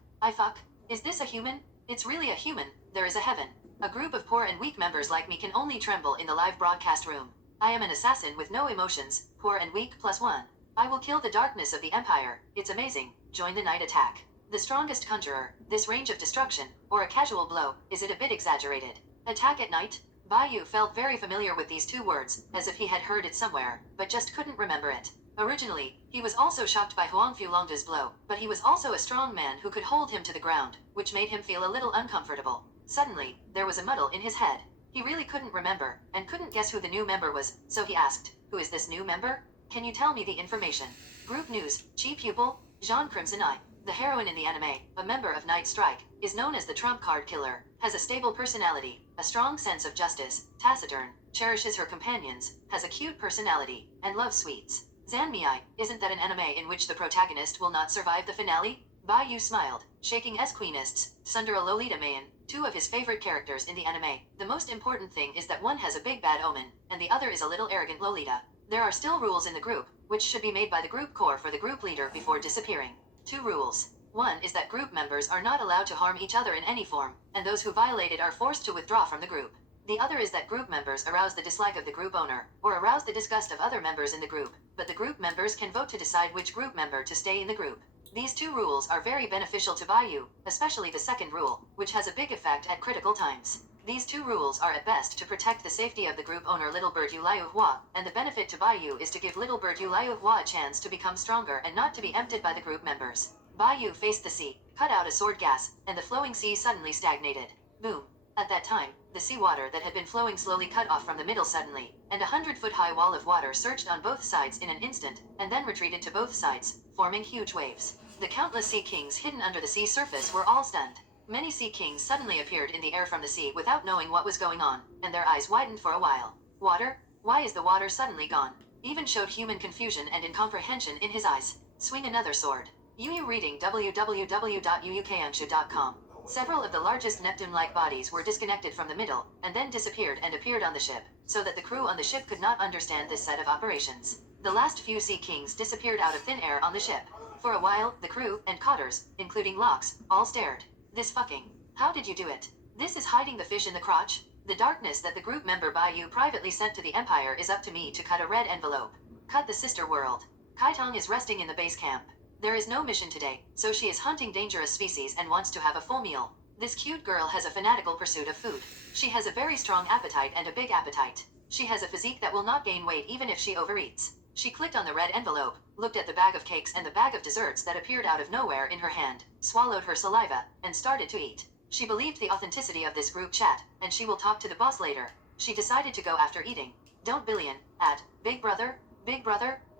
Is this a human? It's really a human. There is a heaven. A group of poor and weak members like me can only tremble in the live broadcast room. I am an assassin with no emotions, poor and weak +1. I will kill the darkness of the Empire. It's amazing. Join the night attack. The strongest conjurer, this range of destruction, or a casual blow, is it a bit exaggerated? Attack at night? Bayu felt very familiar with these 2 words, as if he had heard it somewhere, but just couldn't remember it. Originally, he was also shocked by Huangfu Longde's blow, but he was also a strong man who could hold him to the ground, which made him feel a little uncomfortable. Suddenly, there was a muddle in his head. He really couldn't remember, and couldn't guess who the new member was, so he asked, "Who is this new member? Can you tell me the information?" Group News, Chi Pupil, Jean Crimson Eye. The heroine in the anime, a member of Night Strike, is known as the Trump Card Killer, has a stable personality, a strong sense of justice, taciturn, cherishes her companions, has a cute personality, and loves sweets. Zanmei, isn't that an anime in which the protagonist will not survive the finale? Bayu smiled, shaking as Queenists, Sundara Lolita Mayan, 2 of his favorite characters in the anime. The most important thing is that one has a big bad omen, and the other is a little arrogant Lolita. There are still rules in the group, which should be made by the group core for the group leader before disappearing. 2 rules. 1 is that group members are not allowed to harm each other in any form, and those who violate it are forced to withdraw from the group. The other is that group members arouse the dislike of the group owner, or arouse the disgust of other members in the group, but the group members can vote to decide which group member to stay in the group. These 2 rules are very beneficial to Bayu, especially the second rule, which has a big effect at critical times. These two rules are at best to protect the safety of the group owner Little Bird Yulayuhua, and the benefit to Bayou is to give Little Bird Yulayuhua a chance to become stronger and not to be emptied by the group members. Bayou faced the sea, cut out a sword gas, and the flowing sea suddenly stagnated. Boom. At that time, the seawater that had been flowing slowly cut off from the middle suddenly, and a 100-foot-high wall of water surged on both sides in an instant, and then retreated to both sides, forming huge waves. The countless sea kings hidden under the sea surface were all stunned. Many sea kings suddenly appeared in the air from the sea without knowing what was going on, and their eyes widened for a while. Water? Why is the water suddenly gone? Even showed human confusion and incomprehension in his eyes. Swing another sword. Yu reading www.uukanshu.com. Several of the largest Neptune-like bodies were disconnected from the middle, and then disappeared and appeared on the ship, so that the crew on the ship could not understand this set of operations. The last few sea kings disappeared out of thin air on the ship. For a while, the crew and cotters, including Lox, all stared. This fucking... How did you do it? This is hiding the fish in the crotch? The darkness that the group member Bayou privately sent to the Empire is up to me to cut a red envelope. Cut the sister world. Kaitong is resting in the base camp. There is no mission today, so she is hunting dangerous species and wants to have a full meal. This cute girl has a fanatical pursuit of food. She has a very strong appetite and a big appetite. She has a physique that will not gain weight even if she overeats. She clicked on the red envelope, looked at the bag of cakes and the bag of desserts that appeared out of nowhere in her hand, swallowed her saliva, and started to eat. She believed the authenticity of this group chat, and she will talk to the boss later. She decided to go after eating. Don't billion, at, Big Brother,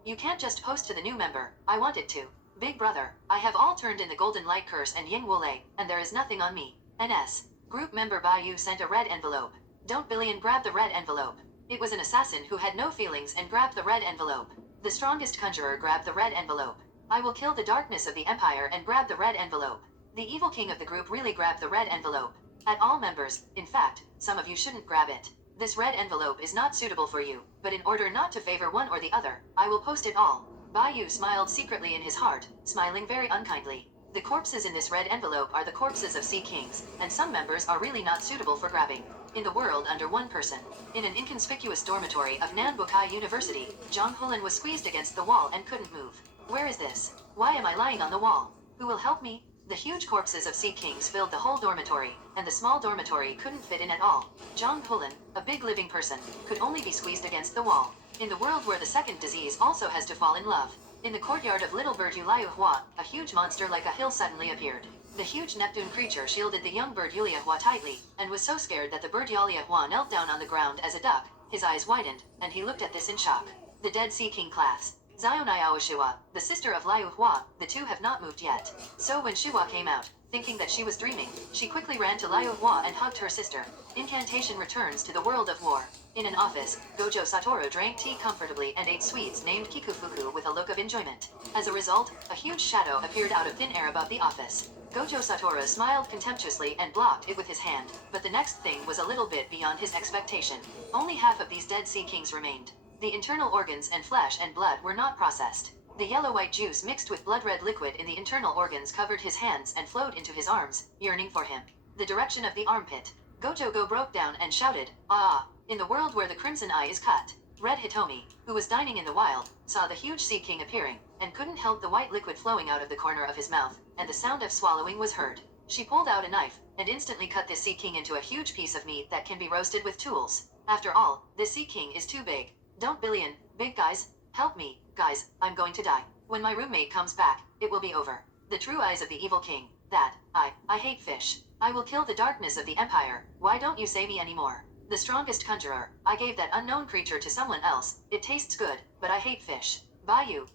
you can't just post to the new member, I want it to. Big Brother, I have all turned in the Golden Light Curse and Ying Wulei, and there is nothing on me. NS. Group member Bayou sent a red envelope. Don't billion grab the red envelope. It was an assassin who had no feelings and grabbed the red envelope. The strongest conjurer grabbed the red envelope. I will kill the darkness of the Empire and grab the red envelope. The evil king of the group really grabbed the red envelope. At all members, in fact, some of you shouldn't grab it. This red envelope is not suitable for you, but in order not to favor one or the other, I will post it all. Bayou smiled secretly in his heart, smiling very unkindly. The corpses in this red envelope are the corpses of sea kings, and some members are really not suitable for grabbing. In the world under one person. In an inconspicuous dormitory of Nanbukai University, Zhang Hulin was squeezed against the wall and couldn't move. Where is this? Why am I lying on the wall? Who will help me? The huge corpses of sea kings filled the whole dormitory, and the small dormitory couldn't fit in at all. Zhang Hulin, a big living person, could only be squeezed against the wall. In the world where the second disease also has to fall in love. In the courtyard of Little Bird Yulayuhua, a huge monster like a hill suddenly appeared. The huge Neptune creature shielded the young bird Yuliahua tightly, and was so scared that the bird Yuliahua knelt down on the ground as a duck. His eyes widened, and he looked at this in shock. The dead Sea King class. Zionai Aoshiwa, the sister of Liuhua, the two have not moved yet. So when Shiwa came out, thinking that she was dreaming, she quickly ran to Liuhua and hugged her sister. Incantation returns to the world of war. In an office, Gojo Satoru drank tea comfortably and ate sweets named Kikufuku with a look of enjoyment. As a result, a huge shadow appeared out of thin air above the office. Gojo Satoru smiled contemptuously and blocked it with his hand, but the next thing was a little bit beyond his expectation. Only half of these dead sea kings remained. The internal organs and flesh and blood were not processed. The yellow-white juice mixed with blood-red liquid in the internal organs covered his hands and flowed into his arms, yearning for him. The direction of the armpit. Gojo Go broke down and shouted, "Ah!" In the world where the crimson eye is cut. Red Hitomi, who was dining in the wild, saw the huge sea king appearing, and couldn't help the white liquid flowing out of the corner of his mouth, and the sound of swallowing was heard. She pulled out a knife, and instantly cut this sea king into a huge piece of meat that can be roasted with tools. After all, this sea king is too big. Don't billion, big guys, help me, guys, I'm going to die. When my roommate comes back, it will be over. The true eyes of the evil king. That, I hate fish. I will kill the darkness of the empire. Why don't you say me anymore? The strongest conjurer. I gave that unknown creature to someone else. It tastes good, but I hate fish. Bayou,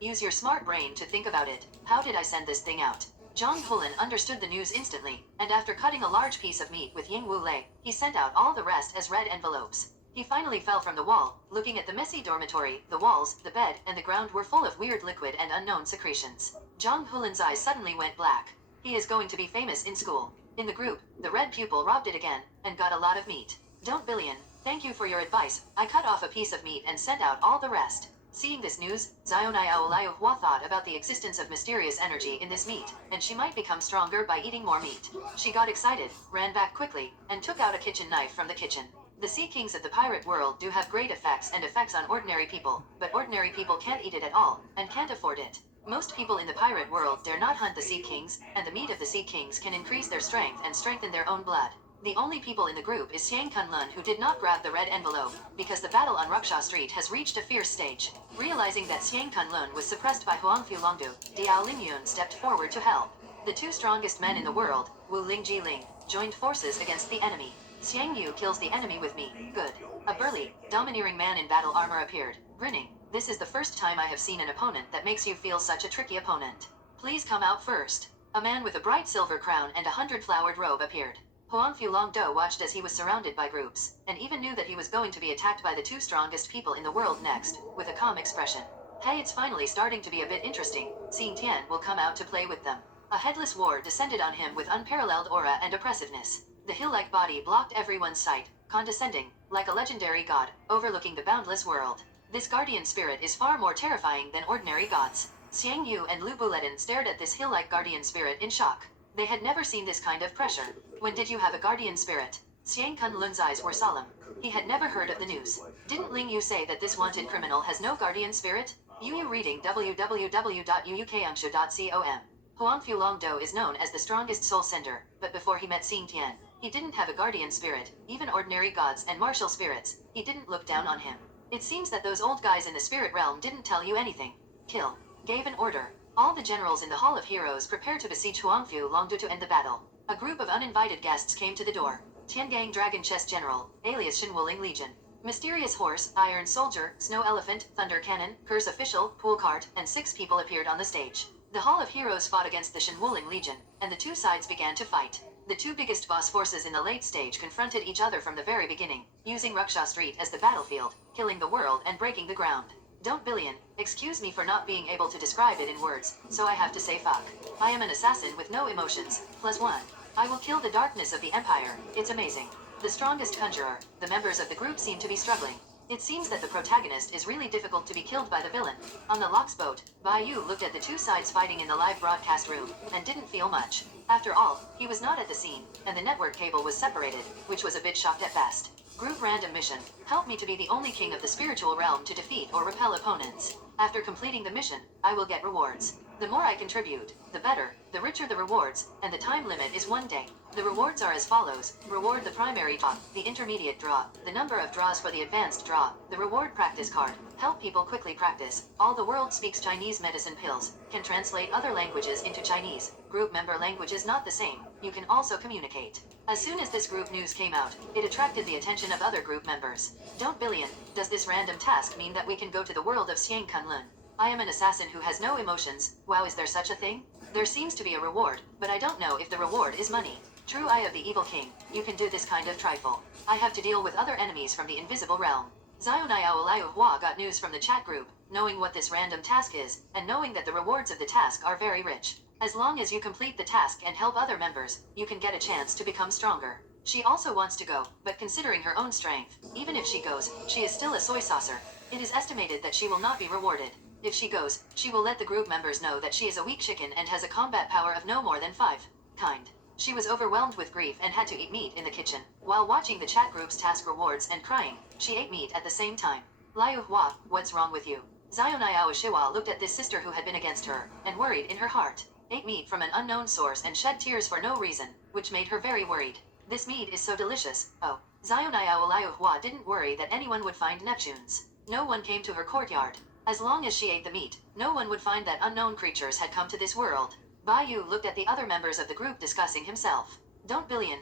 use your smart brain to think about it. How did I send this thing out? Zhang Hulin understood the news instantly, and after cutting a large piece of meat with Ying Wulei, he sent out all the rest as red envelopes. He finally fell from the wall, looking at the messy dormitory. The walls, the bed, and the ground were full of weird liquid and unknown secretions. Zhang Hulin's eyes suddenly went black. He is going to be famous in school. In the group, the red pupil robbed it again, and got a lot of meat. Don't billion, thank you for your advice. I cut off a piece of meat and sent out all the rest. Seeing this news, Zionai Aolayuhua thought about the existence of mysterious energy in this meat, and she might become stronger by eating more meat. She got excited, ran back quickly, and took out a kitchen knife from the kitchen. The sea kings of the pirate world do have great effects and effects on ordinary people, but ordinary people can't eat it at all, and can't afford it. Most people in the pirate world dare not hunt the sea kings, and the meat of the sea kings can increase their strength and strengthen their own blood. The only people in the group is Xiang Kunlun, who did not grab the red envelope, because the battle on Ruksha Street has reached a fierce stage. Realizing that Xiang Kunlun was suppressed by Huangfu Longdu, Diao Lingyun stepped forward to help. The two strongest men in the world, Wu Ling Jiling, joined forces against the enemy. Xiang Yu kills the enemy with me. Good. A burly, domineering man in battle armor appeared, grinning. This is the first time I have seen an opponent that makes you feel such a tricky opponent. Please come out first. A man with a bright silver crown and a 100-flowered robe appeared. Huangfu Longdo watched as he was surrounded by groups, and even knew that he was going to be attacked by the two strongest people in the world next, with a calm expression. Hey, it's finally starting to be a bit interesting. Xing Tian will come out to play with them. A headless war descended on him with unparalleled aura and oppressiveness. The hill-like body blocked everyone's sight, condescending, like a legendary god, overlooking the boundless world. This guardian spirit is far more terrifying than ordinary gods. Xiang Yu and Lu Buledin stared at this hill-like guardian spirit in shock. They had never seen this kind of pressure. When did you have a guardian spirit? Xiang Kunlun's eyes were solemn. He had never heard of the news. Didn't Ling Yu say that this wanted criminal has no guardian spirit? Yu reading www.uukamsha.com. Huangfu Longdo is known as the strongest soul sender, but before he met Xing Tian, he didn't have a guardian spirit. Even ordinary gods and martial spirits, he didn't look down on him. It seems that those old guys in the spirit realm didn't tell you anything. Kill. Gave an order. All the generals in the Hall of Heroes prepared to besiege Huangfu Longdu to end the battle. A group of uninvited guests came to the door. Tiangang Dragon Chess General, alias Shenwuling Legion. Mysterious Horse, Iron Soldier, Snow Elephant, Thunder Cannon, Curse Official, Pool Cart, and 6 people appeared on the stage. The Hall of Heroes fought against the Shenwuling Legion, and the two sides began to fight. The two biggest boss forces in the late stage confronted each other from the very beginning, using Ruksha Street as the battlefield, killing the world and breaking the ground. Don't billion, excuse me for not being able to describe it in words, so I have to say fuck. I am an assassin with no emotions, +1. I will kill the darkness of the Empire, it's amazing. The strongest conjurer, the members of the group seem to be struggling. It seems that the protagonist is really difficult to be killed by the villain. On the Lox boat, Bai Yu looked at the two sides fighting in the live broadcast room, and didn't feel much. After all, he was not at the scene, and the network cable was separated, which was a bit shocked at best. Group random mission. Help me to be the only king of the spiritual realm to defeat or repel opponents. After completing the mission, I will get rewards. The more I contribute, the better, the richer the rewards, and the time limit is 1 day. The rewards are as follows. Reward the primary draw, the intermediate draw, the number of draws for the advanced draw, the reward practice card. Help people quickly practice. All the world speaks Chinese medicine pills. Can translate other languages into Chinese. Group member language is not the same. You can also communicate. As soon as this group news came out, it attracted the attention of other group members. Don't billion, does this random task mean that we can go to the world of Xiang Kunlun? I am an assassin who has no emotions. Wow, is there such a thing? There seems to be a reward, but I don't know if the reward is money. True Eye of the Evil King, you can do this kind of trifle. I have to deal with other enemies from the invisible realm. Zionayao Hua got news from the chat group, knowing what this random task is, and knowing that the rewards of the task are very rich. As long as you complete the task and help other members, you can get a chance to become stronger. She also wants to go, but considering her own strength, even if she goes, she is still a soy saucer. It is estimated that she will not be rewarded. If she goes, she will let the group members know that she is a weak chicken and has a combat power of no more than 5. Kind. She was overwhelmed with grief and had to eat meat in the kitchen. While watching the chat group's task rewards and crying, she ate meat at the same time. Liu Hua, what's wrong with you? Zionayao Shiwa looked at this sister who had been against her, and worried in her heart. Ate meat from an unknown source and shed tears for no reason, which made her very worried. This meat is so delicious. Oh, Zionayao Liu Hua didn't worry that anyone would find Neptunes. No one came to her courtyard. As long as she ate the meat, no one would find that unknown creatures had come to this world. Bai Yu looked at the other members of the group discussing himself. Don't billion,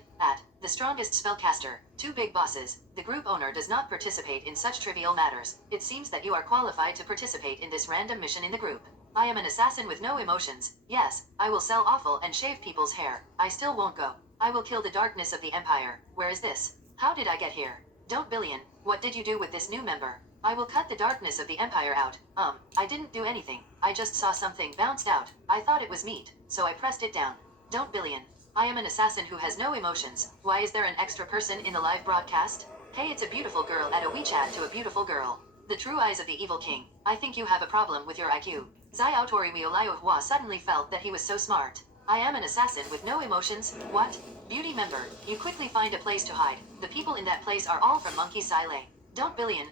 the strongest spellcaster, 2 big bosses, the group owner does not participate in such trivial matters. It seems that you are qualified to participate in this random mission in the group. I am an assassin with no emotions. Yes, I will sell offal and shave people's hair. I still won't go. I will kill the darkness of the Empire. Where is this? How did I get here? Don't billion, what did you do with this new member? I will cut the darkness of the Empire out. I didn't do anything. I just saw something bounced out. I thought it was meat, so I pressed it down. Don't billion. I am an assassin who has no emotions. Why is there an extra person in the live broadcast? Hey, it's a beautiful girl at a WeChat to a beautiful girl. The true eyes of the evil king. I think you have a problem with your IQ. Zai Tori Liu Hua suddenly felt that he was so smart. I am an assassin with no emotions. What? Beauty member, you quickly find a place to hide. The people in that place are all from Monkey Sile. Don't billion,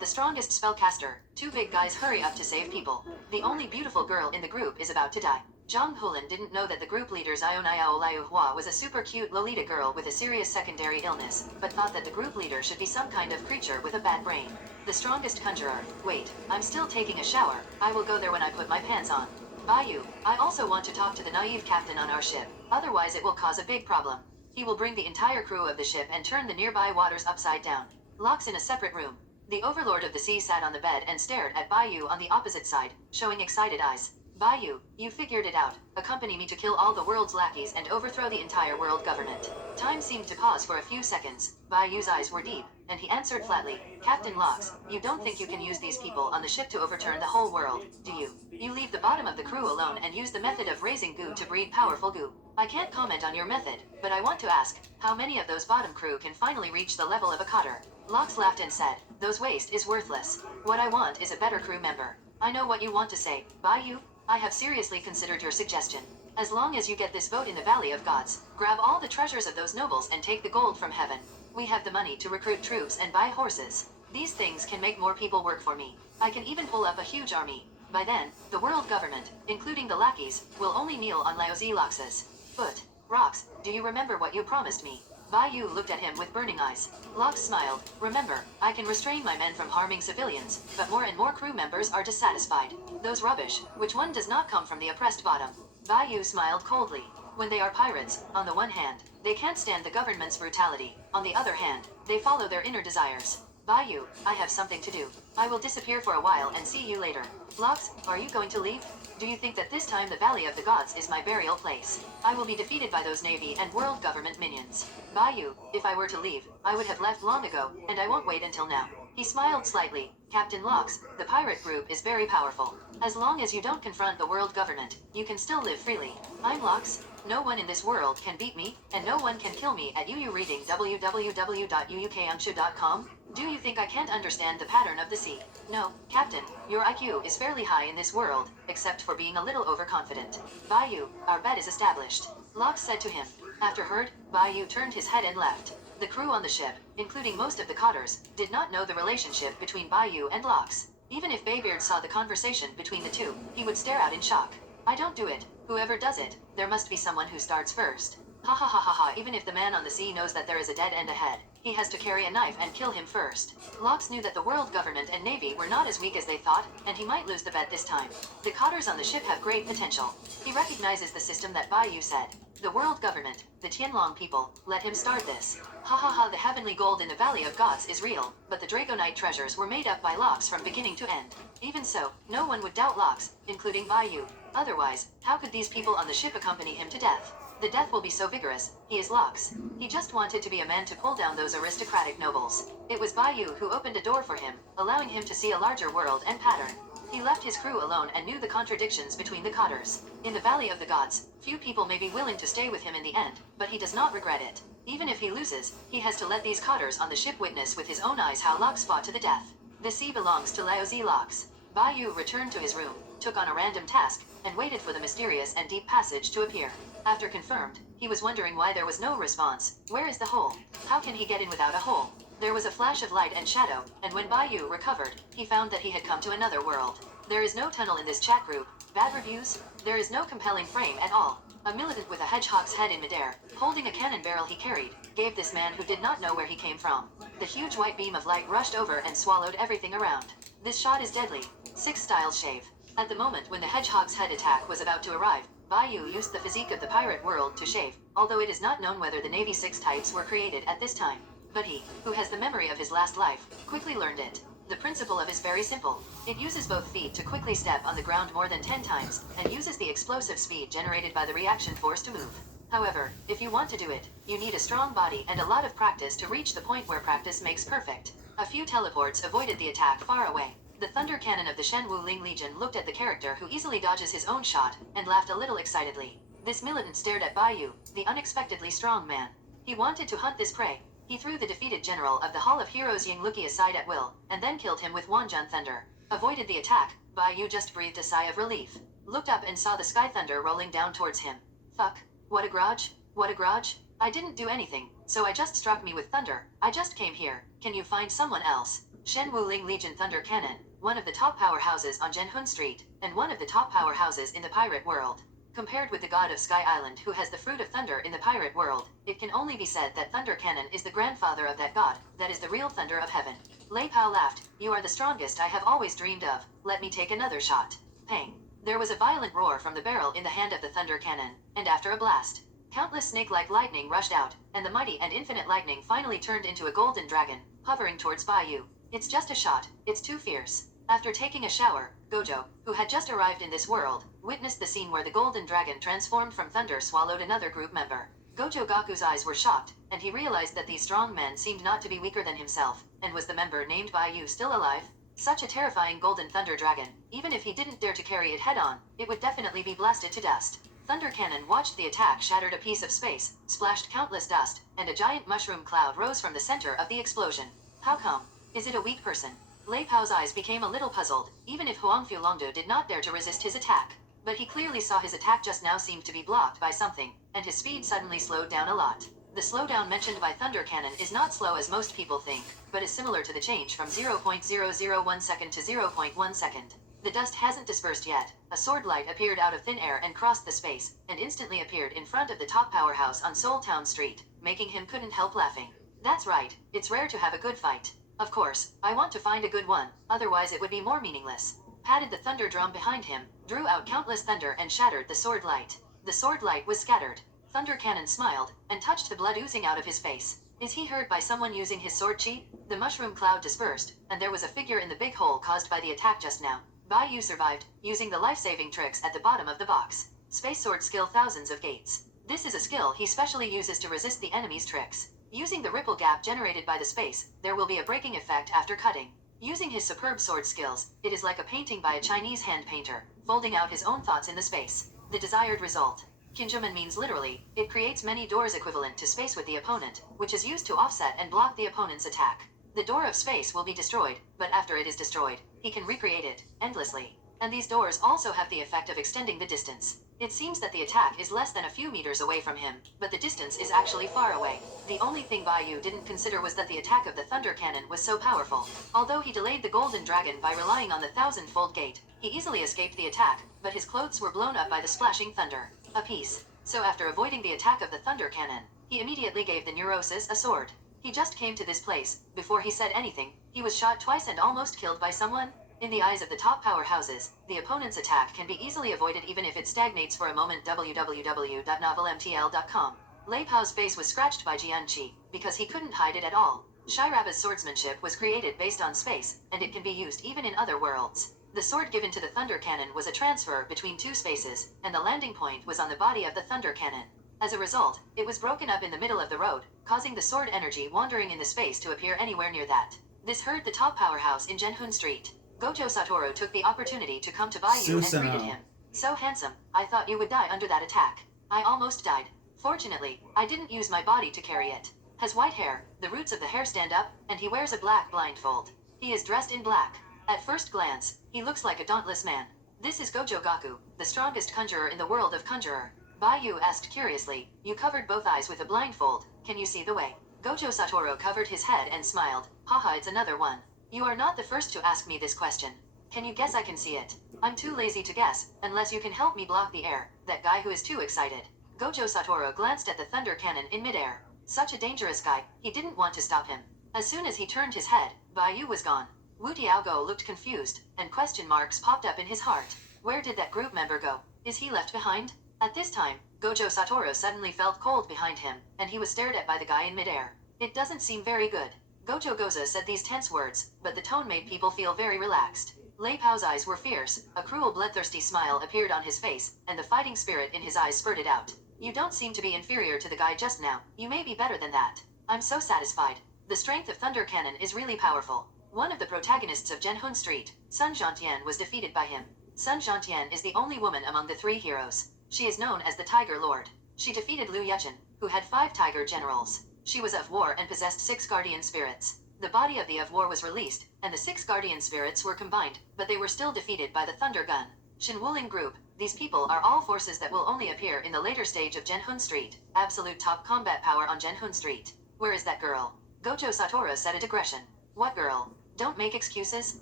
the strongest spellcaster. 2 big guys hurry up to save people. The only beautiful girl in the group is about to die. Zhang Hulin didn't know that the group leader Xiao Liu Hua was a super cute Lolita girl with a serious secondary illness, but thought that the group leader should be some kind of creature with a bad brain. The strongest conjurer. Wait, I'm still taking a shower. I will go there when I put my pants on. Bayou, I also want to talk to the naive captain on our ship, otherwise it will cause a big problem. He will bring the entire crew of the ship and turn the nearby waters upside down. Locks in a separate room. The overlord of the sea sat on the bed and stared at Bayou on the opposite side, showing excited eyes. Bayou, you figured it out. Accompany me to kill all the world's lackeys and overthrow the entire world government. Time seemed to pause for a few seconds. Bayou's eyes were deep, and he answered flatly, Captain Locks, you don't think you can use these people on the ship to overturn the whole world, do you? You leave the bottom of the crew alone and use the method of raising goo to breed powerful goo. I can't comment on your method, but I want to ask, how many of those bottom crew can finally reach the level of a cotter? Locks laughed and said, those waste is worthless. What I want is a better crew member. I know what you want to say, Bayou. I have seriously considered your suggestion. As long as you get this vote in the Valley of Gods, grab all the treasures of those nobles and take the gold from heaven. We have the money to recruit troops and buy horses. These things can make more people work for me. I can even pull up a huge army. By then, the world government, including the lackeys, will only kneel on Liu Zilox's foot. Rocks, do you remember what you promised me? Bayou looked at him with burning eyes. Locks smiled. Remember, I can restrain my men from harming civilians, but more and more crew members are dissatisfied. Those rubbish, which one does not come from the oppressed bottom? Bayou smiled coldly. When they are pirates, on the one hand, they can't stand the government's brutality. On the other hand, they follow their inner desires. Bayou, I have something to do. I will disappear for a while and see you later. Locks, are you going to leave? Do you think that this time the Valley of the Gods is my burial place? I will be defeated by those Navy and world government minions. Bayou, if I were to leave, I would have left long ago, and I won't wait until now. He smiled slightly. Captain Locks, the pirate group is very powerful. As long as you don't confront the world government, you can still live freely. I'm Locks. No one in this world can beat me, and no one can kill me at UU reading www.uukanshu.com. Do you think I can't understand the pattern of the sea? No, Captain, your IQ is fairly high in this world, except for being a little overconfident. Bayou, our bet is established. Locks said to him. After heard, Bayou turned his head and left. The crew on the ship, including most of the cotters, did not know the relationship between Bayou and Locks. Even if Baybeard saw the conversation between the two, he would stare out in shock. I don't do it. Whoever does it, there must be someone who starts first. Ha ha ha ha ha, even if the man on the sea knows that there is a dead end ahead, he has to carry a knife and kill him first. Locks knew that the world government and navy were not as weak as they thought, and he might lose the bet this time. The cotters on the ship have great potential. He recognizes the system that Bayou said. The world government, the Tianlong people, let him start this. Ha ha ha, the heavenly gold in the Valley of Gods is real, but the Dragonite treasures were made up by Locks from beginning to end. Even so, no one would doubt Locks, including Bayou. Otherwise, how could these people on the ship accompany him to death? The death will be so vigorous. He is Locks. He just wanted to be a man to pull down those aristocratic nobles. It was Bayou who opened a door for him, allowing him to see a larger world and pattern. He left his crew alone and knew the contradictions between the cotters. In the Valley of the Gods, few people may be willing to stay with him in the end, but he does not regret it. Even if he loses, he has to let these cotters on the ship witness with his own eyes how Locks fought to the death. The sea belongs to Liu Zilox. Bayou returned to his room, took on a random task, and waited for the mysterious and deep passage to appear. After confirmed, he was wondering why there was no response. Where is the hole? How can he get in without a hole? There was a flash of light and shadow, and when Bayou recovered, he found that he had come to another world. There is no tunnel in this chat group. Bad reviews? There is no compelling frame at all. A militant with a hedgehog's head in midair, holding a cannon barrel he carried, gave this man who did not know where he came from. The huge white beam of light rushed over and swallowed everything around. This shot is deadly. 6 styles shave. At the moment when the hedgehog's head attack was about to arrive, Bayou used the physique of the pirate world to shave, although it is not known whether the Navy 6 types were created at this time. But he, who has the memory of his last life, quickly learned it. The principle of is very simple. It uses both feet to quickly step on the ground more than 10 times, and uses the explosive speed generated by the reaction force to move. However, if you want to do it, you need a strong body and a lot of practice to reach the point where practice makes perfect. A few teleports avoided the attack far away. The thunder cannon of the Shen Wuling Legion looked at the character who easily dodges his own shot, and laughed a little excitedly. This militant stared at Bayou, the unexpectedly strong man. He wanted to hunt this prey. He threw the defeated general of the Hall of Heroes Ying Luki aside at will, and then killed him with Wanjun Thunder. Avoided the attack, Bayou just breathed a sigh of relief. Looked up and saw the Sky Thunder rolling down towards him. Fuck. What a grudge? What a grudge? I didn't do anything, so I just struck me with thunder. I just came here. Can you find someone else? Shen Wuling Legion Thunder Cannon, one of the top powerhouses on Zhenhun Street, and one of the top powerhouses in the pirate world. Compared with the god of Sky Island who has the fruit of thunder in the pirate world, it can only be said that Thunder Cannon is the grandfather of that god, that is the real thunder of heaven. Lei Pao laughed. You are the strongest I have always dreamed of. Let me take another shot. Pang. There was a violent roar from the barrel in the hand of the Thunder Cannon, and after a blast, countless snake-like lightning rushed out, and the mighty and infinite lightning finally turned into a golden dragon, hovering towards Bayou. It's just a shot, it's too fierce. After taking a shower, Gojo, who had just arrived in this world, witnessed the scene where the golden dragon transformed from thunder swallowed another group member. Gojo Gaku's eyes were shocked, and he realized that these strong men seemed not to be weaker than himself, and was the member named Bayou still alive? Such a terrifying golden thunder dragon, even if he didn't dare to carry it head-on, it would definitely be blasted to dust. Thunder Cannon watched the attack shattered a piece of space, splashed countless dust, and a giant mushroom cloud rose from the center of the explosion. How come? Is it a weak person? Lei Pao's eyes became a little puzzled, even if Huangfu Longdo did not dare to resist his attack. But he clearly saw his attack just now seemed to be blocked by something, and his speed suddenly slowed down a lot. The slowdown mentioned by Thunder Cannon is not slow as most people think, but is similar to the change from 0.001 second to 0.1 second. The dust hasn't dispersed yet. A sword light appeared out of thin air and crossed the space, and instantly appeared in front of the top powerhouse on Seoul Town Street, making him couldn't help laughing. That's right, it's rare to have a good fight. Of course, I want to find a good one, otherwise it would be more meaningless. Patted the thunder drum behind him, drew out countless thunder and shattered the sword light. The sword light was scattered. Thunder Cannon smiled, and touched the blood oozing out of his face. Is he hurt by someone using his sword chi? The mushroom cloud dispersed, and there was a figure in the big hole caused by the attack just now. Bayou survived, using the life-saving tricks at the bottom of the box. Space sword skill thousands of gates. This is a skill he specially uses to resist the enemy's tricks. Using the ripple gap generated by the space, there will be a breaking effect after cutting. Using his superb sword skills, it is like a painting by a Chinese hand painter, folding out his own thoughts in the space. The desired result. Kinjaman means literally, it creates many doors equivalent to space with the opponent, which is used to offset and block the opponent's attack. The door of space will be destroyed, but after it is destroyed, he can recreate it, endlessly. And these doors also have the effect of extending the distance. It seems that the attack is less than a few meters away from him, but the distance is actually far away. The only thing Bayou didn't consider was that the attack of the Thunder Cannon was so powerful. Although he delayed the Golden Dragon by relying on the thousand-fold gate, he easily escaped the attack, but his clothes were blown up by the splashing thunder. A piece. So after avoiding the attack of the Thunder Cannon, he immediately gave the Neurosis a sword. He just came to this place. Before he said anything, he was shot twice and almost killed by someone. In the eyes of the top powerhouses, the opponent's attack can be easily avoided even if it stagnates for a moment. www.novelmtl.com. Lei Pao's face was scratched by Jianqi, because he couldn't hide it at all. Shiraba's swordsmanship was created based on space, and it can be used even in other worlds. The sword given to the Thunder Cannon was a transfer between two spaces, and the landing point was on the body of the Thunder Cannon. As a result, it was broken up in the middle of the road, causing the sword energy wandering in the space to appear anywhere near that. This hurt the top powerhouse in Genhun Street. Gojo Satoru took the opportunity to come to Bayou and greeted him. So handsome, I thought you would die under that attack. I almost died. Fortunately, I didn't use my body to carry it. Has white hair, the roots of the hair stand up, and he wears a black blindfold. He is dressed in black. At first glance, he looks like a dauntless man. This is Gojo Gaku, the strongest conjurer in the world of conjurer. Bayou asked curiously, you covered both eyes with a blindfold, can you see the way? Gojo Satoru covered his head and smiled, haha, it's another one. You are not the first to ask me this question. Can you guess I can see it? I'm too lazy to guess, unless you can help me block the air, that guy who is too excited. Gojo Satoru glanced at the Thunder Cannon in midair. Such a dangerous guy, he didn't want to stop him. As soon as he turned his head, Bayou was gone. Wu Tiaogo looked confused, and question marks popped up in his heart. Where did that group member go? Is he left behind? At this time, Gojo Satoru suddenly felt cold behind him, and he was stared at by the guy in midair. It doesn't seem very good. Gojo Goza said these tense words, but the tone made people feel very relaxed. Lei Pao's eyes were fierce, a cruel bloodthirsty smile appeared on his face, and the fighting spirit in his eyes spurted out. You don't seem to be inferior to the guy just now, you may be better than that. I'm so satisfied. The strength of Thunder Cannon is really powerful. One of the protagonists of Genhun Street, Sun Zhantian, was defeated by him. Sun Zhantian is the only woman among the three heroes. She is known as the Tiger Lord. She defeated Liu Yechen, who had 5 tiger generals. She was of war and possessed 6 guardian spirits. The body of the of war was released, and the 6 guardian spirits were combined, but they were still defeated by the Thunder Gun. Shin Wuling Group, these people are all forces that will only appear in the later stage of Genhun Street. Absolute top combat power on Genhun Street. Where is that girl? Gojo Satoru said at aggression. What girl? Don't make excuses.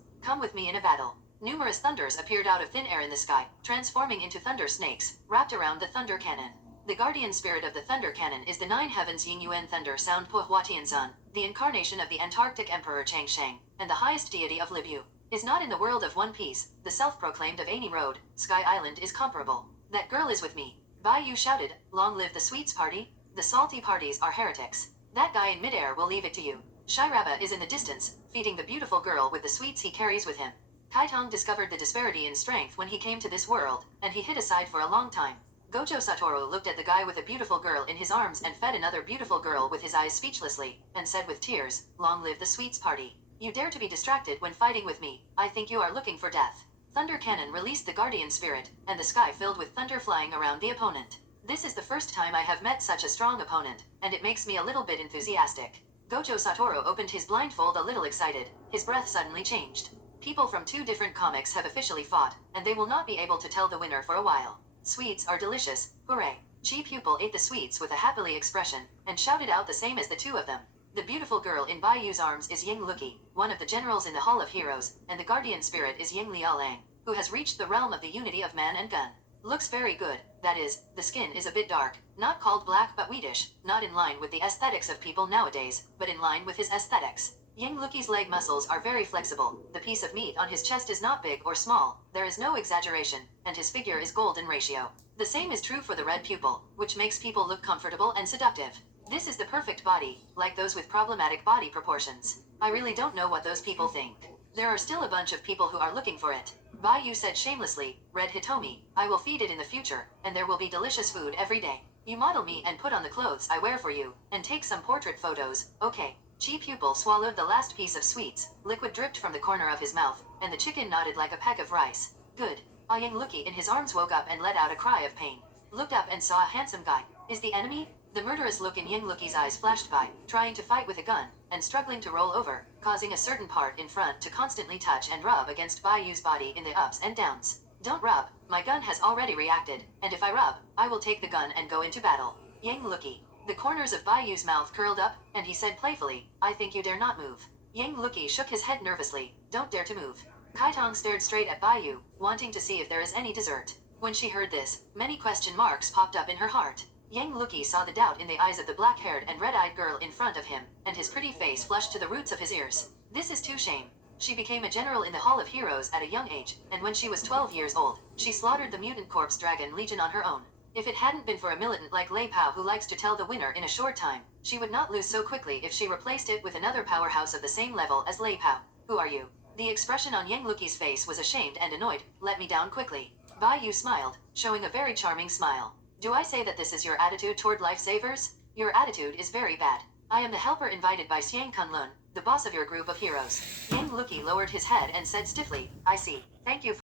Come with me in a battle. Numerous thunders appeared out of thin air in the sky, transforming into thunder snakes, wrapped around the thunder cannon. The guardian spirit of the thunder cannon is the nine heavens Ying Yuan Thunder Sound Po Hua Tianzan, the incarnation of the Antarctic Emperor Chang Shang, and the highest deity of Libu. Is not in the world of One Piece, the self-proclaimed of Any Road, Sky Island is comparable. That girl is with me. Bai Yu shouted, long live the sweets party. The salty parties are heretics. That guy in midair will leave it to you. Shiraba is in the distance, feeding the beautiful girl with the sweets he carries with him. Kaitong discovered the disparity in strength when he came to this world, and he hid aside for a long time. Gojo Satoru looked at the guy with a beautiful girl in his arms and fed another beautiful girl with his eyes speechlessly, and said with tears, long live the sweets party. You dare to be distracted when fighting with me. I think you are looking for death. Thunder Cannon released the guardian spirit, and the sky filled with thunder flying around the opponent. This is the first time I have met such a strong opponent, and it makes me a little bit enthusiastic. Gojo Satoru opened his blindfold a little excited. His breath suddenly changed. People from two different comics have officially fought, and they will not be able to tell the winner for a while. Sweets are delicious, hooray. Chi Pupil ate the sweets with a happily expression, and shouted out the same as the two of them. The beautiful girl in Bai Yu's arms is Ying Luki, one of the generals in the Hall of Heroes, and the guardian spirit is Ying Liaolang, who has reached the realm of the unity of man and gun. Looks very good, that is, the skin is a bit dark, not called black but wheatish, not in line with the aesthetics of people nowadays, but in line with his aesthetics. Ying Luki's leg muscles are very flexible, the piece of meat on his chest is not big or small, there is no exaggeration, and his figure is golden ratio. The same is true for the red pupil, which makes people look comfortable and seductive. This is the perfect body, like those with problematic body proportions. I really don't know what those people think. There are still a bunch of people who are looking for it. Bai Yu said shamelessly, Red Hitomi, I will feed it in the future, and there will be delicious food every day. You model me and put on the clothes I wear for you, and take some portrait photos, okay. Chi Pupil swallowed the last piece of sweets, liquid dripped from the corner of his mouth, and the chicken nodded like a peck of rice. Good. Ying Luki in his arms woke up and let out a cry of pain. Looked up and saw a handsome guy. Is the enemy? The murderous look in Ying Luki's eyes flashed by, trying to fight with a gun, and struggling to roll over, causing a certain part in front to constantly touch and rub against Bai Yu's body in the ups and downs. Don't rub, my gun has already reacted, and if I rub, I will take the gun and go into battle. Ying Luki. The corners of Bai Yu's mouth curled up, and he said playfully, I think you dare not move. Ying Luki shook his head nervously, don't dare to move. Kaitong stared straight at Bai Yu, wanting to see if there is any dessert. When she heard this, many question marks popped up in her heart. Ying Luki saw the doubt in the eyes of the black-haired and red-eyed girl in front of him, and his pretty face flushed to the roots of his ears. This is too shame. She became a general in the Hall of Heroes at a young age, and when she was 12 years old, she slaughtered the Mutant Corpse Dragon Legion on her own. If it hadn't been for a militant like Lei Pao who likes to tell the winner in a short time, she would not lose so quickly if she replaced it with another powerhouse of the same level as Lei Pao. Who are you? The expression on Ying Luki's face was ashamed and annoyed. Let me down quickly. Bai Yu smiled, showing a very charming smile. Do I say that this is your attitude toward lifesavers? Your attitude is very bad. I am the helper invited by Xiang Kunlun, the boss of your group of heroes. Ying Luki lowered his head and said stiffly, I see. Thank you for